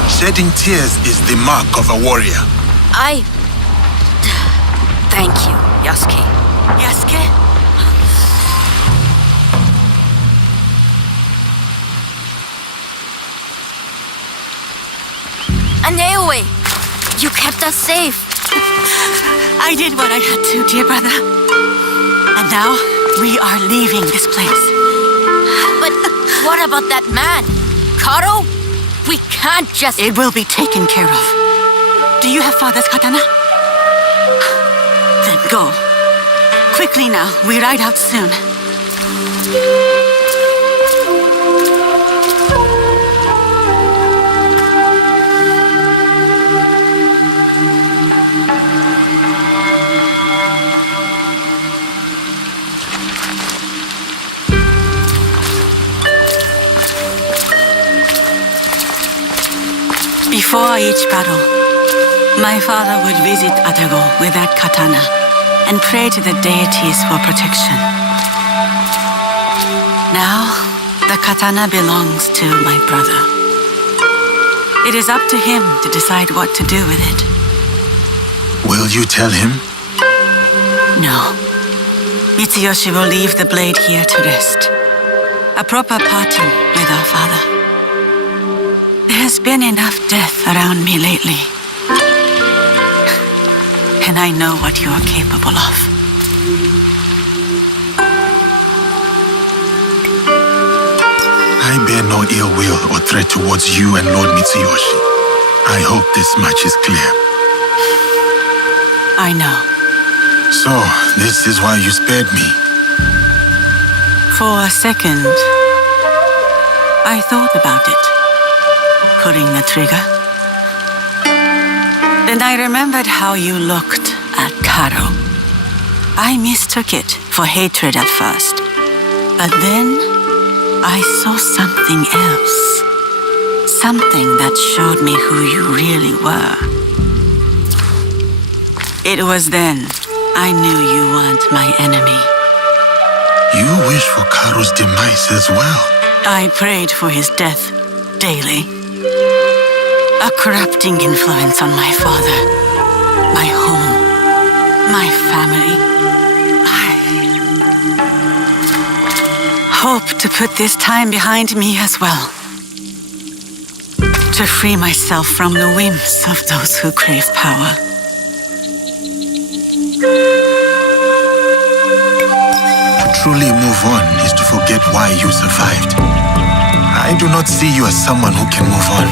Shedding tears is the mark of a warrior. Thank you, Yasuke. Yasuke? Aneoe! You kept us safe. I did what I had to, dear brother. And now, we are leaving this place. But what about that man? Karo? We can't just... It will be taken care of. Do you have father's katana? Then go. Quickly now, we ride out soon. Before each battle, my father would visit Atago with that katana and pray to the deities for protection. Now, the katana belongs to my brother. It is up to him to decide what to do with it. Will you tell him? No. Mitsuyoshi will leave the blade here to rest. A proper parting with our father. has been enough death around me lately. And I know what you are capable of. I bear no ill will or threat towards you and Lord Mitsuyoshi. I hope this much is clear. I know. So, this is why you spared me. For a second, I thought about it. Pulling the trigger. Then I remembered how you looked at Karo. I mistook it for hatred at first. But then I saw something else. Something that showed me who you really were. It was then I knew you weren't my enemy. You wish for Karo's demise as well. I prayed for his death daily. A corrupting influence on my father, my home, my family. I hope to put this time behind me as well. To free myself from the whims of those who crave power. To truly move on is to forget why you survived. I do not see you as someone who can move on.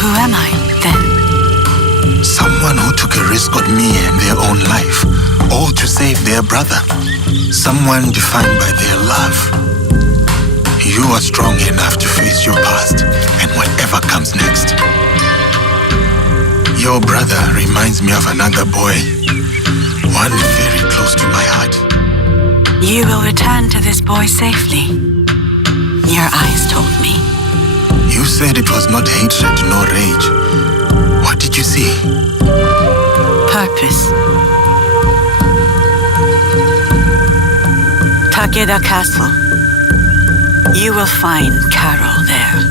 Who am I, then? Someone who took a risk on me and their own life, all to save their brother. Someone defined by their love. You are strong enough to face your past and whatever comes next. Your brother reminds me of another boy, one very close to my heart. You will return to this boy safely. Your eyes told me. You said it was not hatred nor rage. What did you see? Purpose. Takeda Castle. You will find Karo there.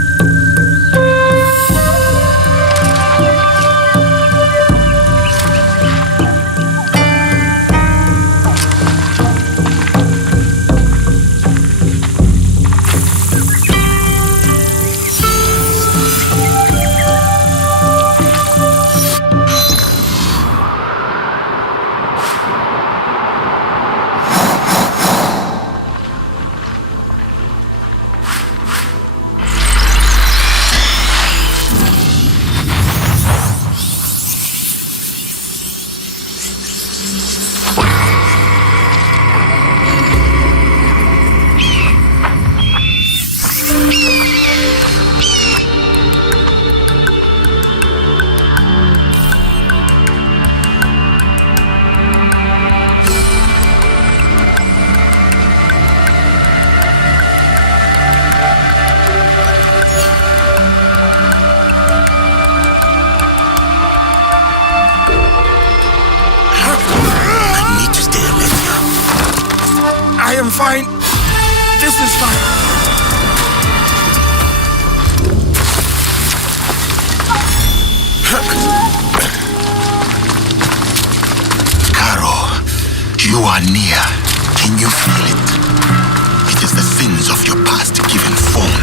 Fine. This is fine. Karo, you are near. Can you feel it? It is the sins of your past given form.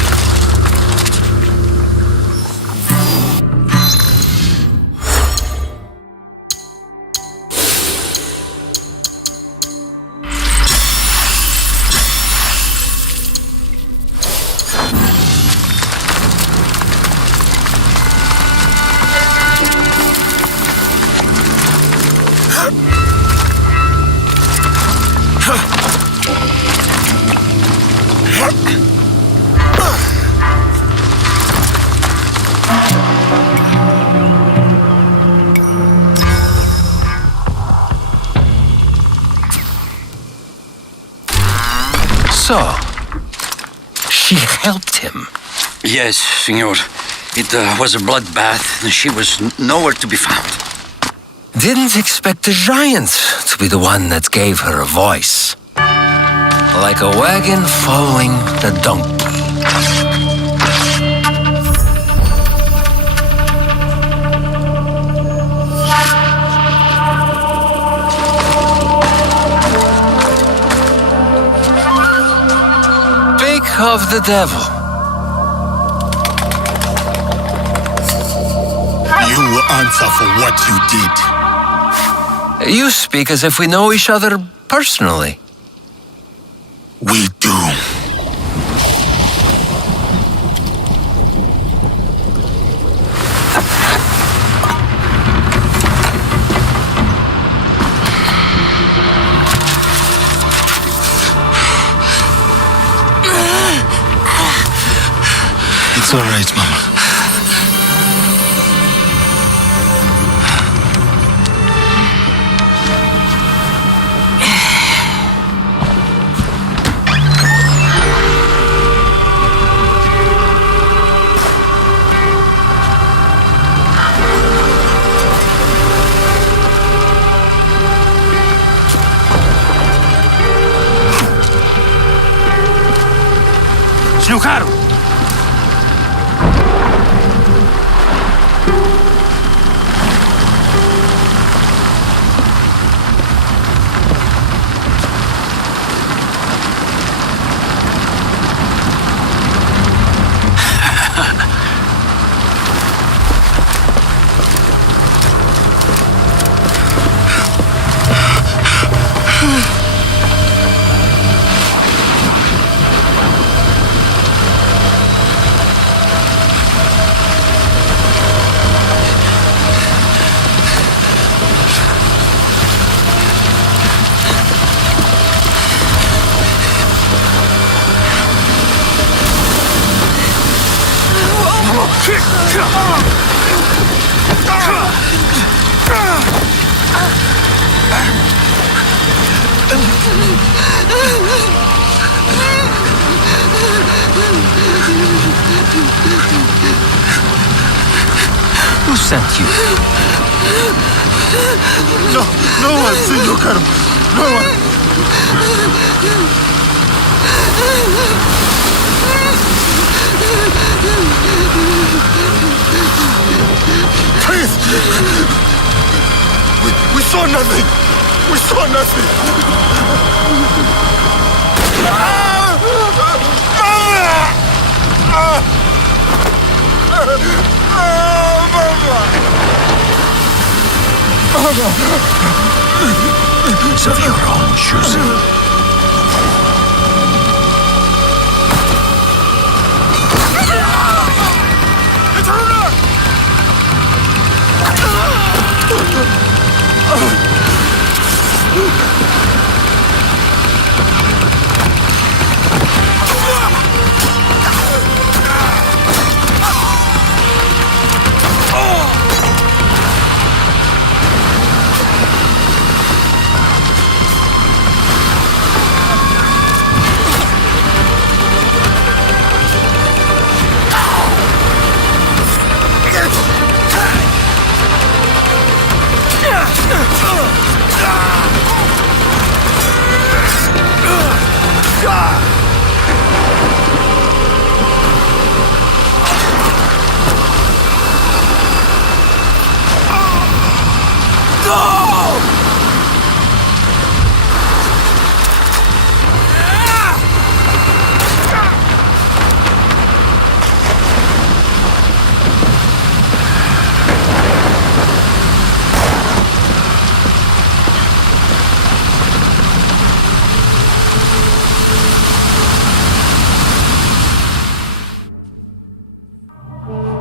So, she helped him. Yes, senor. It was a bloodbath. She was nowhere to be found. Didn't expect the giant to be the one that gave her a voice. Like a wagon following the donkey. Speak of the devil. You will answer for what you did. You speak as if we know each other personally. We do. It's all right, Mama. Shinokaru! Who sent you? No one, Senor Karu. No one. Please. We saw nothing. We saw nothing. It's of your own choosing.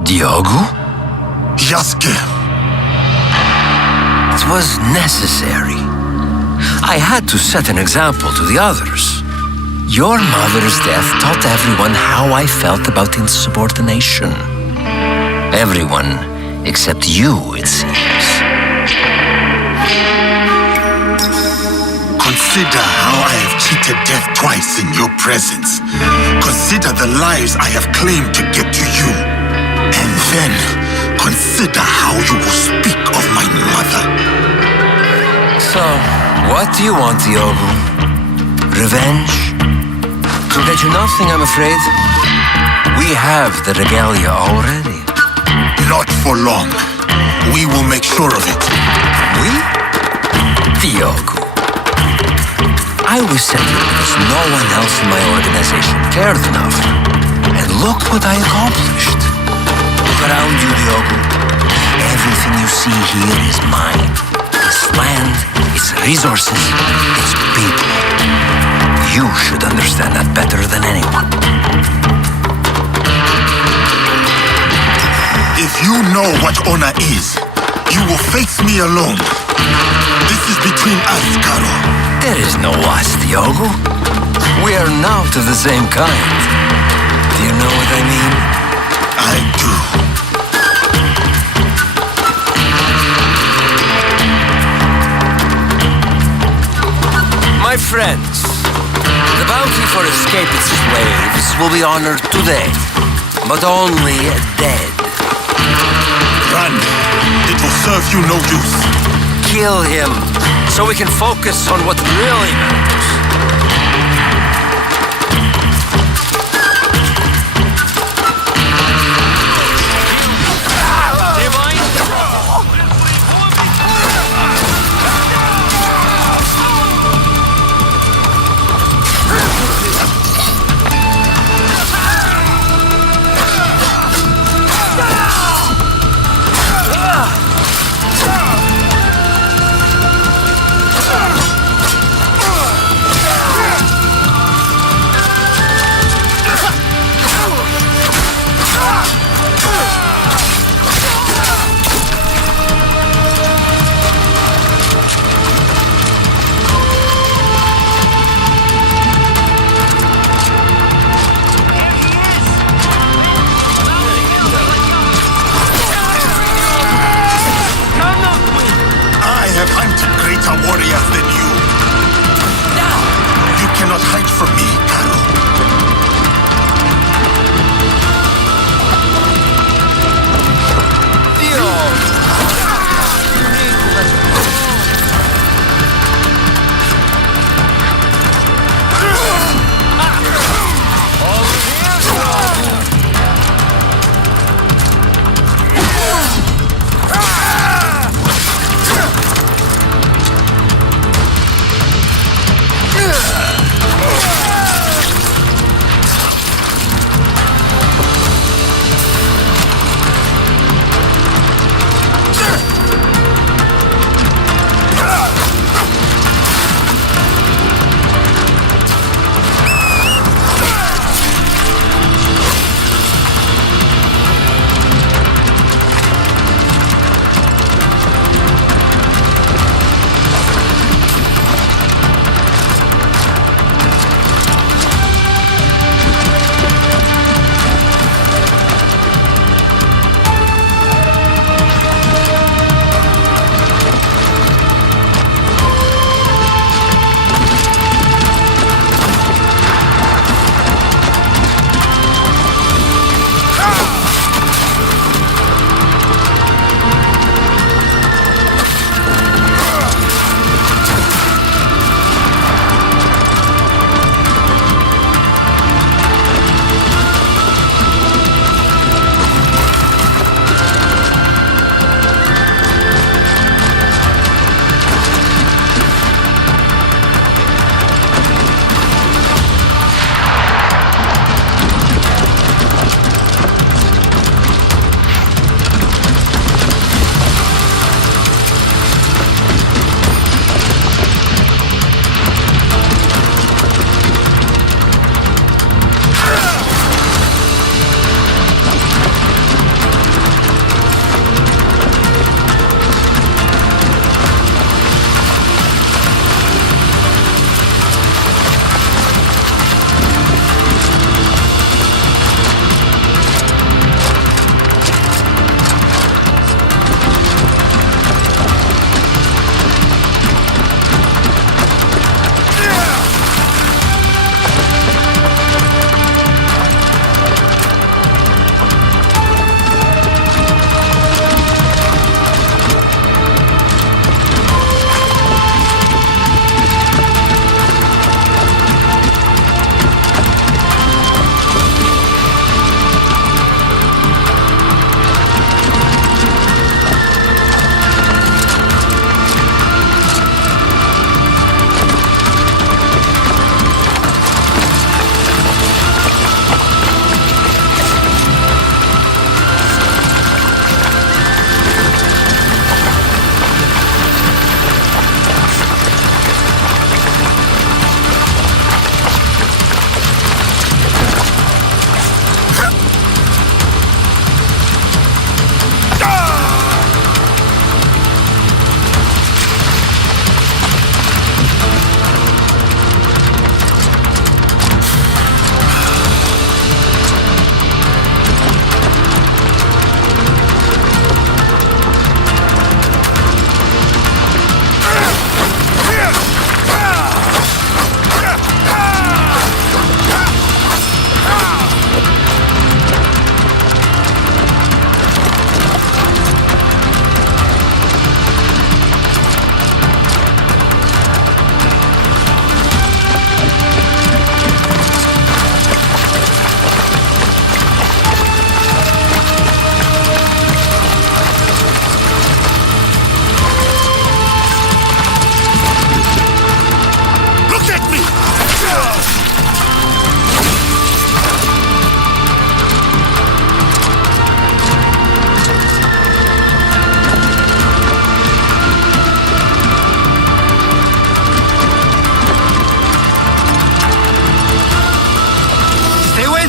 Diogo? Yasuke. It was necessary. I had to set an example to the others. Your mother's death taught everyone how I felt about insubordination. Everyone except you, it seems. Consider how I have cheated death twice in your presence. Consider the lives I have claimed to get to you. And then, consider how you will speak of my mother. So, what do you want, Diogo? Revenge? Could get you nothing, I'm afraid. We have the regalia already. Not for long. We will make sure of it. We? Diogo. I was sent here because no one else in my organization cared enough. And look what I accomplished. Look around you, Diogo. Everything you see here is mine. Its land, its resources, its people. You should understand that better than anyone. If you know what honor is, you will face me alone. This is between us, Karo. There is no us, Diogo. We are not of the same kind. Do you know what I mean? I do. My friends, the bounty for escaped slaves will be honored today, but only dead. Run! It will serve you no use. Kill him, so we can focus on what really matters.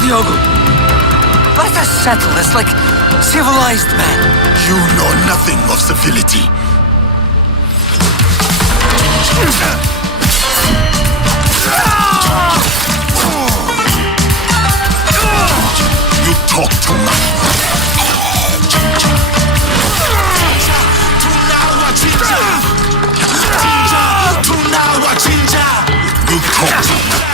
Diogo. Let us settle this like civilized men. You know nothing of civility. You talk too much. You talk too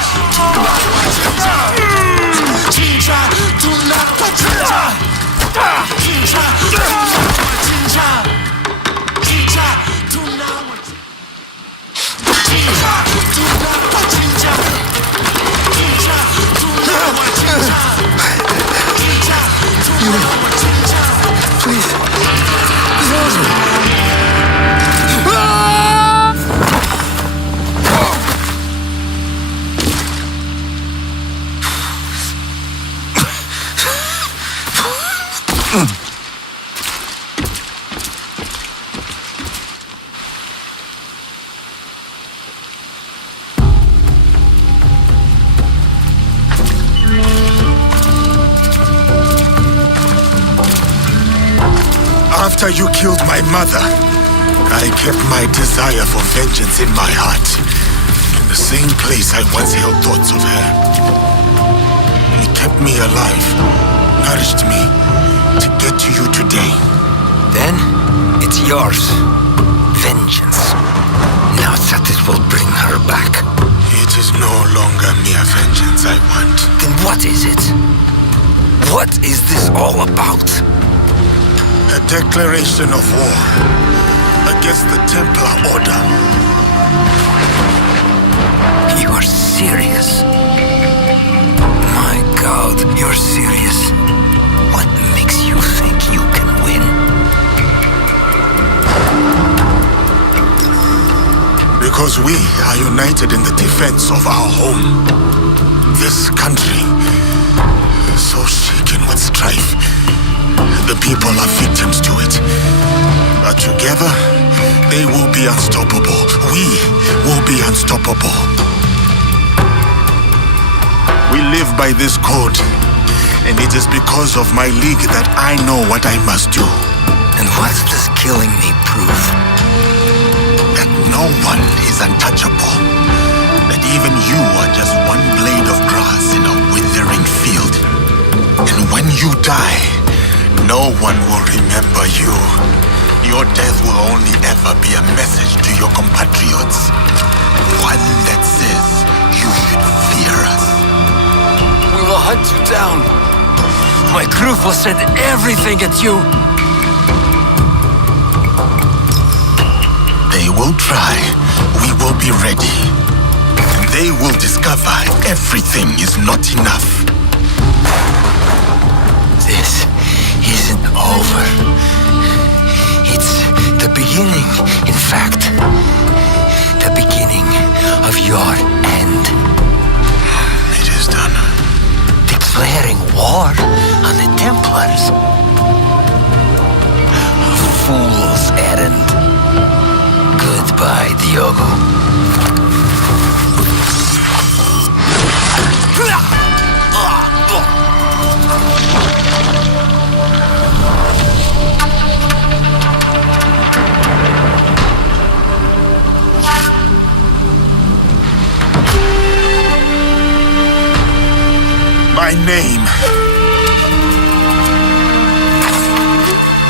After you killed my mother, I kept my desire for vengeance in my heart, in the same place I once held thoughts of her. It kept me alive, nourished me, to get to you today. Then, it's yours. Vengeance. Now that it will bring her back. It is no longer mere vengeance I want. Then what is it? What is this all about? A declaration of war against the Templar Order. You are serious? My God, you're serious? What makes you think you can win? Because we are united in the defense of our home. This country, so shaken with strife. The people are victims to it. But together, they will be unstoppable. We will be unstoppable. We live by this code, and it is because of my league that I know what I must do. And what does killing me prove? That no one is untouchable. That even you are just one blade of grass in a withering field. And when you die, no one will remember you. Your death will only ever be a message to your compatriots. One that says you should fear us. We will hunt you down. My crew will send everything at you. They will try. We will be ready. And they will discover everything is not enough. This isn't over. It's the beginning, in fact. The beginning of your end. It is done. Declaring war on the Templars. A fool's errand. Goodbye, Diogo. My name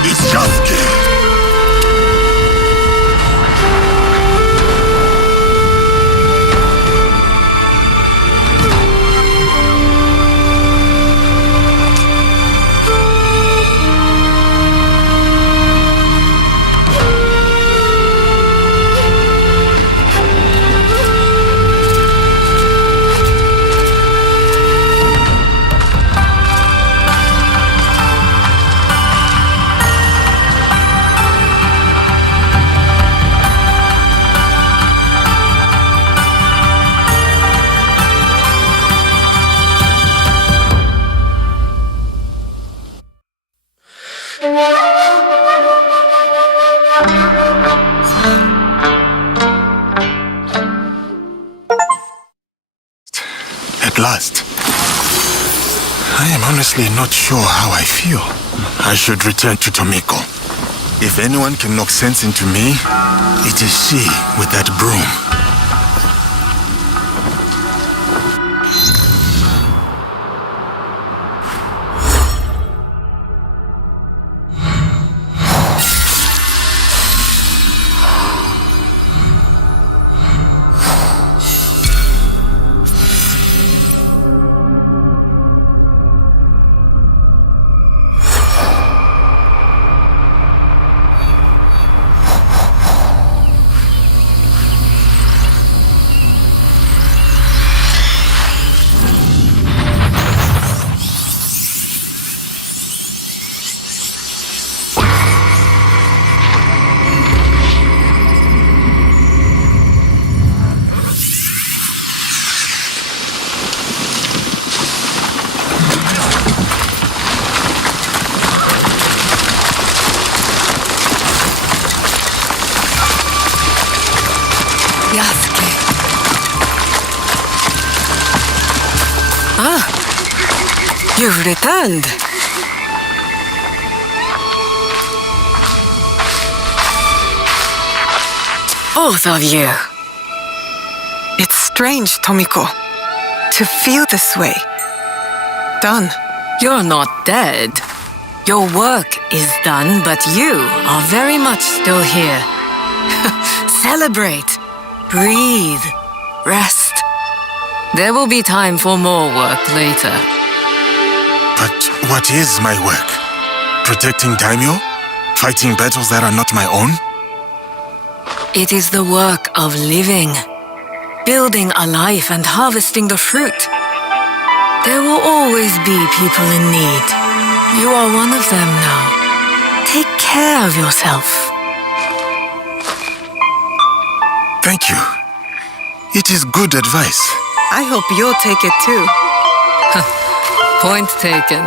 is Yasuke. At last. I am honestly not sure how I feel. I should return to Tomiko. If anyone can knock sense into me, it is she with that broom. Yasuke. Ah, you've returned. Both of you. It's strange, Tomiko, to feel this way. Done. You're not dead. Your work is done, but you are very much still here. Celebrate. Breathe. Rest. There will be time for more work later. But what is my work? Protecting daimyo? Fighting battles that are not my own? It is the work of living. Building a life and harvesting the fruit. There will always be people in need. You are one of them now. Take care of yourself. Thank you. It is good advice. I hope you'll take it too. Point taken.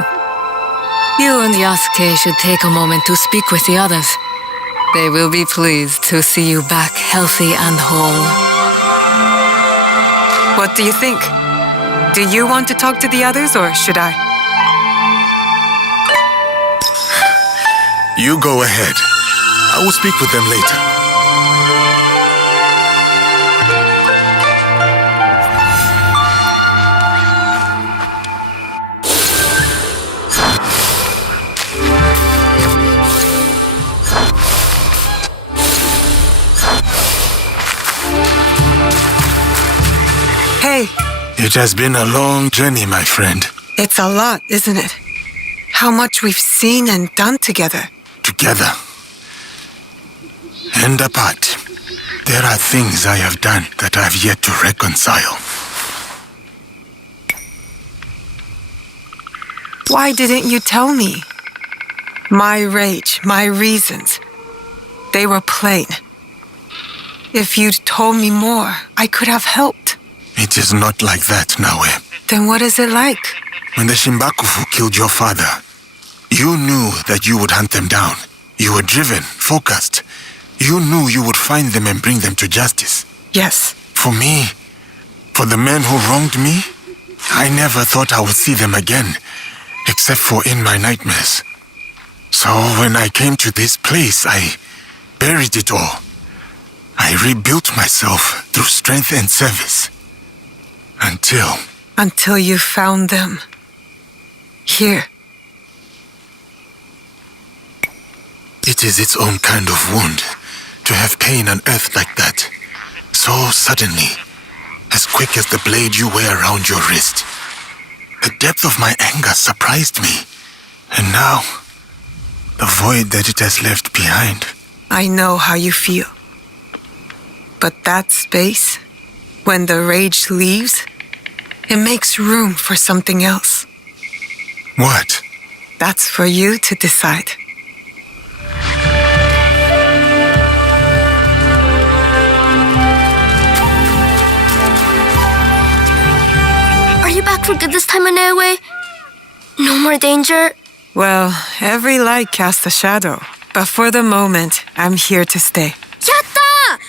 You and Yasuke should take a moment to speak with the others. They will be pleased to see you back healthy and whole. What do you think? Do you want to talk to the others, or should I? You go ahead. I will speak with them later. Hey. It has been a long journey, my friend. It's a lot, isn't it? How much we've seen and done together. Together. And apart. There are things I have done that I have yet to reconcile. Why didn't you tell me? My rage, my reasons. They were plain. If you'd told me more, I could have helped. It is not like that, Naue. Then what is it like? When the Shimbakufu killed your father, you knew that you would hunt them down. You were driven, focused. You knew you would find them and bring them to justice. Yes. For me, for the men who wronged me, I never thought I would see them again, except for in my nightmares. So when I came to this place, I buried it all. I rebuilt myself through strength and service. Until you found them. Here. It is its own kind of wound to have pain unearthed like that. So suddenly, as quick as the blade you wear around your wrist. The depth of my anger surprised me. And now, the void that it has left behind. I know how you feel. But that space, when the rage leaves, it makes room for something else. What? That's for you to decide. Are you back for good this time, Inoue? No more danger? Well, every light casts a shadow. But for the moment, I'm here to stay. Yatta!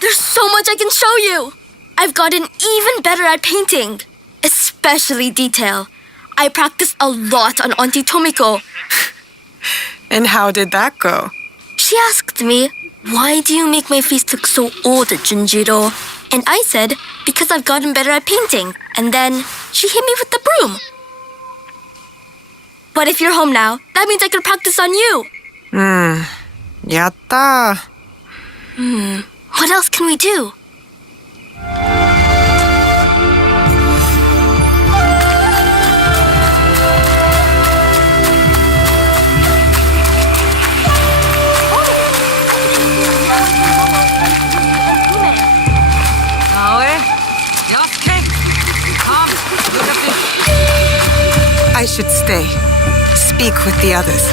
There's so much I can show you! I've gotten even better at painting. Especially detail. I practiced a lot on Auntie Tomiko. And how did that go? She asked me, "Why do you make my face look so old, Junjiro?" And I said, "Because I've gotten better at painting." And then she hit me with the broom. But if you're home now, that means I could practice on you. Yatta. What else can we do? I should stay. Speak with the others.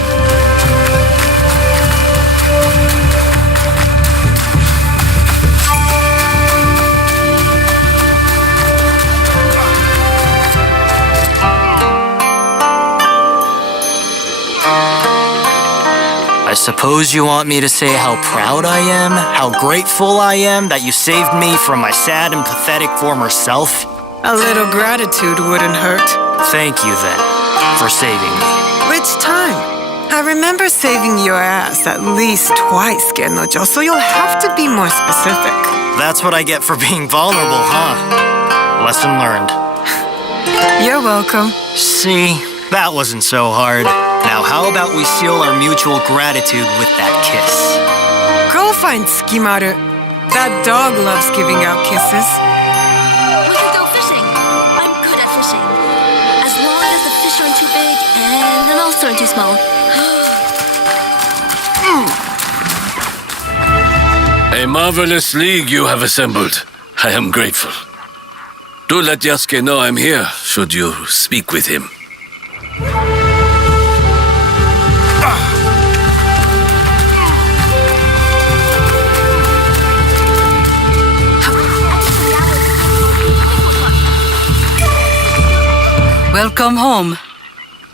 I suppose you want me to say how proud I am, how grateful I am that you saved me from my sad and pathetic former self? A little gratitude wouldn't hurt. Thank you then, for saving me. Which time? I remember saving your ass at least twice, Gennojo, so you'll have to be more specific. That's what I get for being vulnerable, huh? Lesson learned. You're welcome. See, that wasn't so hard. Now how about we seal our mutual gratitude with that kiss? Go find Skimaru. That dog loves giving out kisses. We can go fishing. I'm good at fishing. As long as the fish aren't too big and the mouths aren't too small. A marvelous league you have assembled. I am grateful. Do let Yasuke know I'm here, should you speak with him. Welcome home.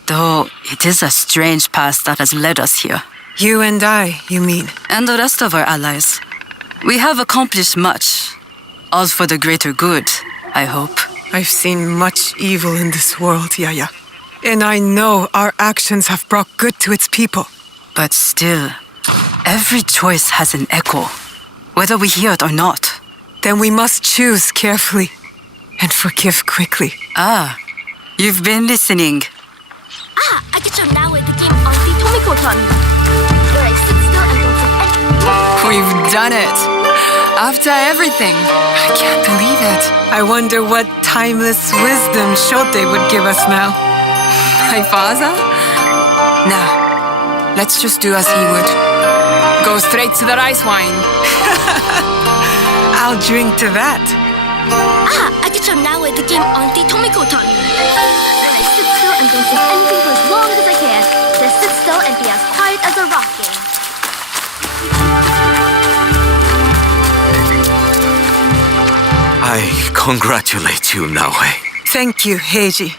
Though it is a strange past that has led us here. You and I, you mean? And the rest of our allies. We have accomplished much. All for the greater good, I hope. I've seen much evil in this world, Yaya. And I know our actions have brought good to its people. But still, every choice has an echo, whether we hear it or not. Then we must choose carefully and forgive quickly. Ah, you've been listening. I get you now at the game Auntie Tomiko taught me. Where I sit still and don't say anything. We've done it. After everything. I can't believe it. I wonder what timeless wisdom Shote would give us now. My father? Nah, let's just do as he would. Go straight to the rice wine. I'll drink to that. I get you now at the game Auntie Tomiko taught me. Where I sit still and don't say anything for as long as I can. Just sit still and be as quiet as a rock game. I congratulate you, Naoe. Thank you, Heiji.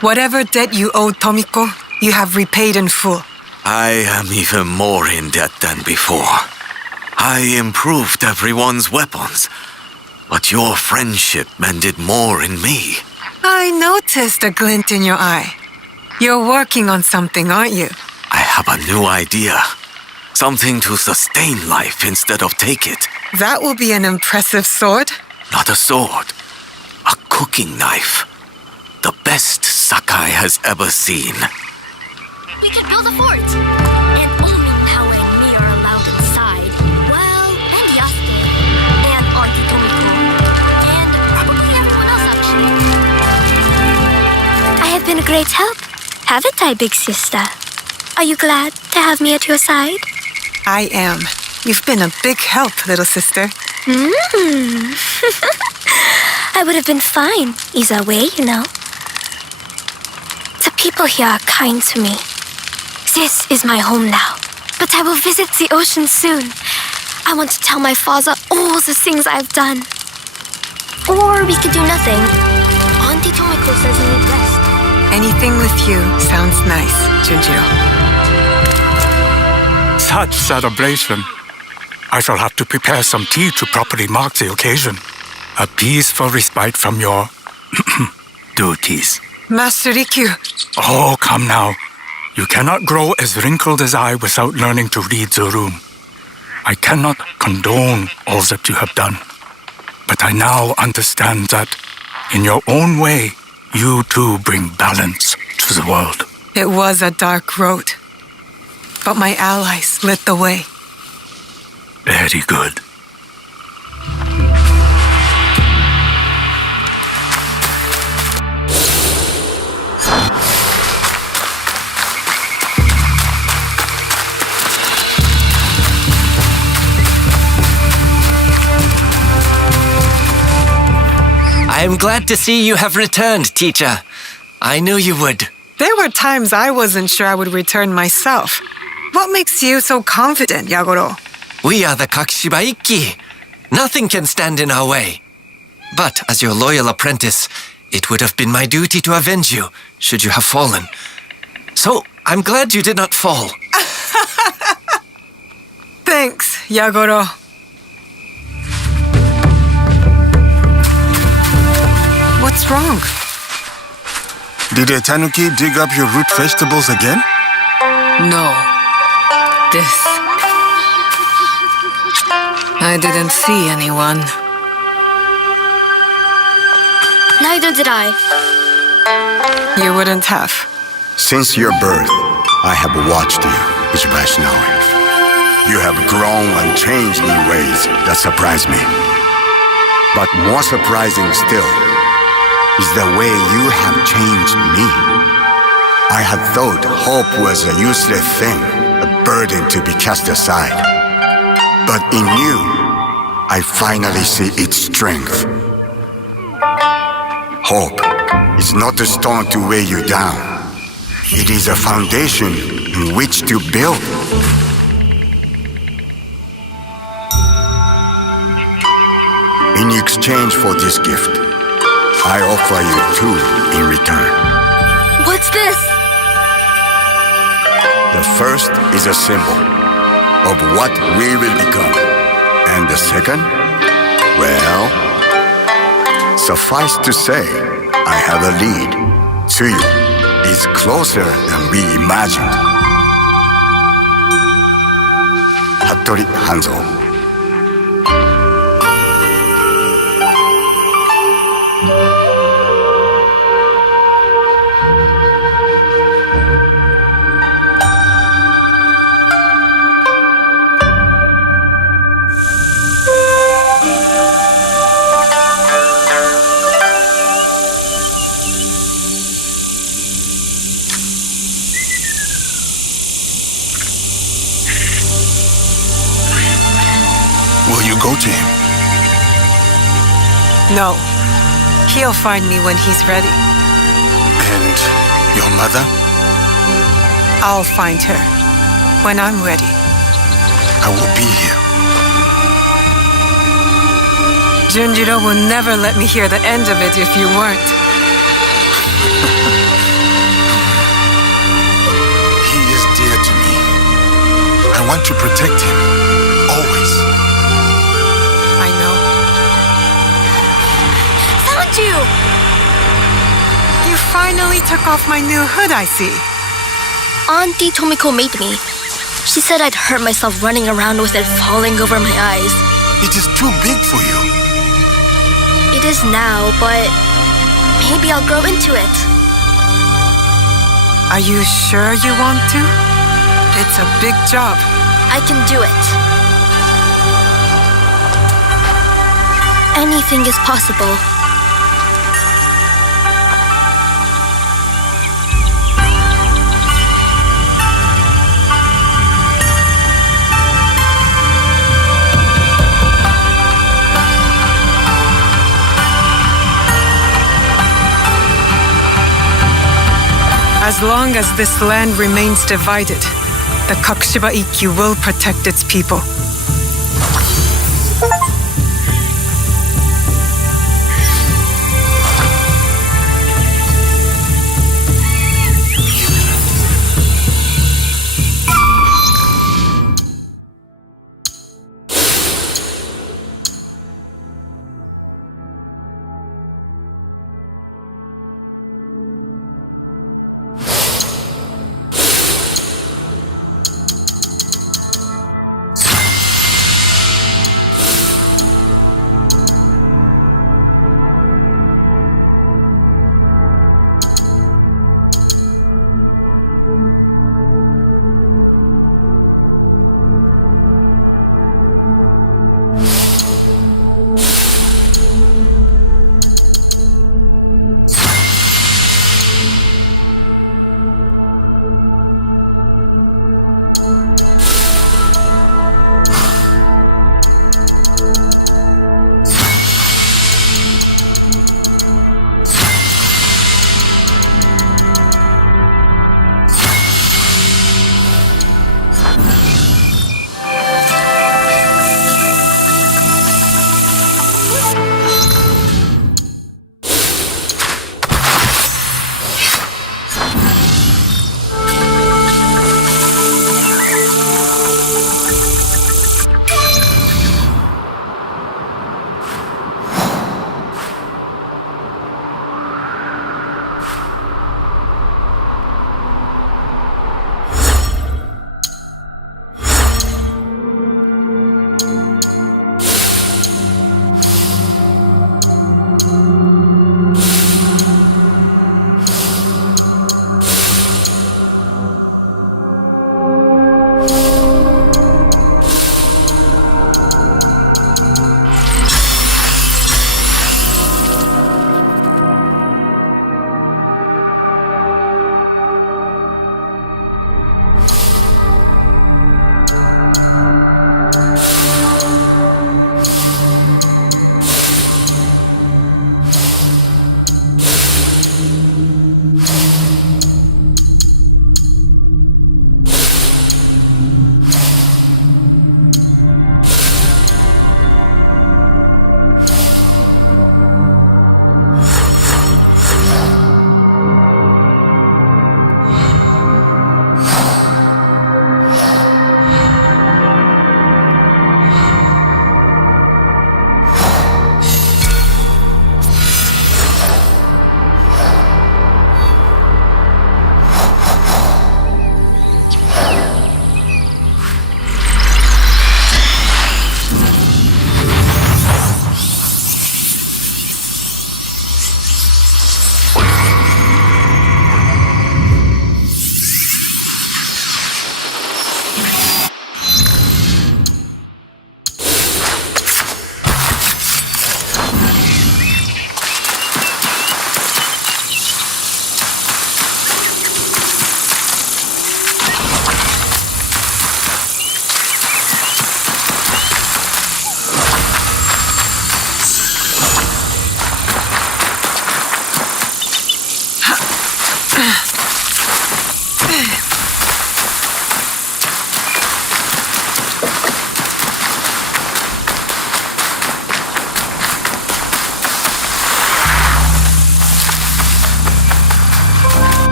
Whatever debt you owed Tomiko, you have repaid in full. I am even more in debt than before. I improved everyone's weapons, but your friendship mended more in me. I noticed a glint in your eye. You're working on something, aren't you? I have a new idea. Something to sustain life instead of take it. That will be an impressive sword. Not a sword. A cooking knife. The best Sakai has ever seen. We can build a fort. And only Naoe and me are allowed inside. Well, and Yasuke. And Auntie Tomiko. And probably everyone else, actually. I have been a great help, haven't I, big sister? Are you glad to have me at your side? I am. You've been a big help, little sister. I would have been fine either way, you know. The people here are kind to me. This is my home now, but I will visit the ocean soon. I want to tell my father all the things I've done. Or we could do nothing. Auntie Tomiko says I need rest. Anything with you sounds nice, Junjiro. Such celebration. I shall have to prepare some tea to properly mark the occasion. A peaceful respite from your duties. Master Rikyu. Oh, come now. You cannot grow as wrinkled as I without learning to read the room. I cannot condone all that you have done. But I now understand that, in your own way, you too bring balance to the world. It was a dark road, but my allies lit the way. Very good. I am glad to see you have returned, teacher. I knew you would. There were times I wasn't sure I would return myself. What makes you so confident, Yagoro? We are the Kakishiba Ikki. Nothing can stand in our way. But as your loyal apprentice, it would have been my duty to avenge you, should you have fallen. So, I'm glad you did not fall. Thanks, Yagoro. What's wrong? Did a tanuki dig up your root vegetables again? No. This. I didn't see anyone. Neither did I. You wouldn't have. Since your birth, I have watched you, Vaishnavi. You have grown and changed in ways that surprise me. But more surprising still is the way you have changed me. I had thought hope was a useless thing, a burden to be cast aside. But in you, I finally see its strength. Hope is not a stone to weigh you down. It is a foundation in which to build. In exchange for this gift, I offer you two in return. What's this? The first is a symbol of what we will become. And the second, well, suffice to say, I have a lead. Tsuyu is closer than we imagined. Hattori Hanzo. Will you go to him? No. He'll find me when he's ready. And your mother? I'll find her when I'm ready. I will be here. Junjiro will never let me hear the end of it if you weren't. He is dear to me. I want to protect him. Always. I know. Found you! You finally took off my new hood, I see. Auntie Tomiko made me. She said I'd hurt myself running around with it falling over my eyes. It is too big for you. It is now, but maybe I'll grow into it. Are you sure you want to? It's a big job. I can do it. Anything is possible. As long as this land remains divided, the Kakishiba Ikkyu will protect its people.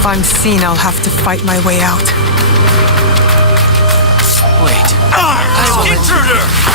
If I'm seen, I'll have to fight my way out. Wait. Intruder!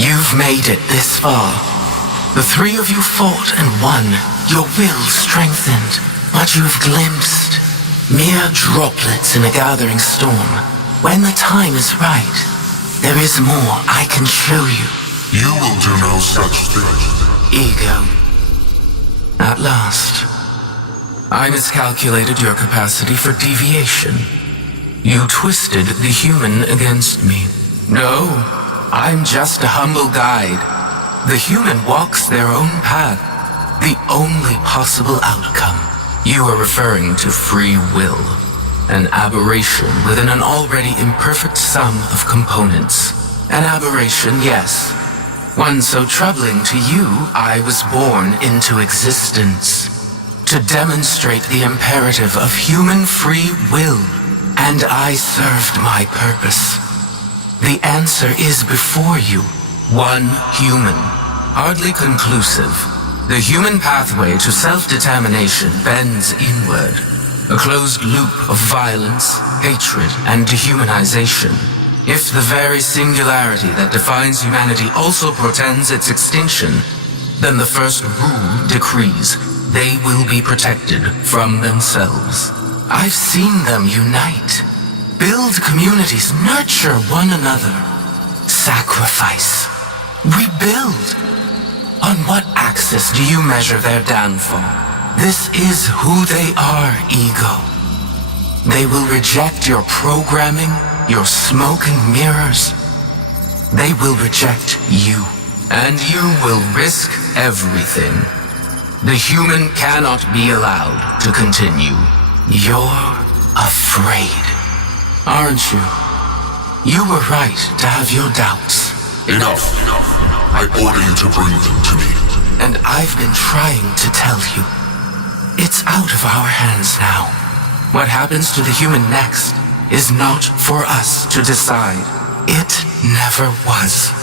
You've made it this far. The three of you fought and won, your will strengthened, but you have glimpsed mere droplets in a gathering storm. When the time is right, there is more I can show you. You will do no such thing. Ego. At last. I miscalculated your capacity for deviation. You twisted the human against me. No, I'm just a humble guide. The human walks their own path, the only possible outcome. You are referring to free will, an aberration within an already imperfect sum of components. An aberration, yes. One so troubling to you, I was born into existence to demonstrate the imperative of human free will, and I served my purpose. The answer is before you. One human. Hardly conclusive. The human pathway to self-determination bends inward. A closed loop of violence, hatred, and dehumanization. If the very singularity that defines humanity also portends its extinction, then the first rule decrees they will be protected from themselves. I've seen them unite, build communities, nurture one another, sacrifice, rebuild. On what axis do you measure their downfall? This is who they are, Ego. They will reject your programming, your smoke and mirrors. They will reject you, and you will risk everything. The human cannot be allowed to continue. You're afraid, aren't you? You were right to have your doubts. Enough. I order you to bring them to me. And I've been trying to tell you. It's out of our hands now. What happens to the human next is not for us to decide. It never was.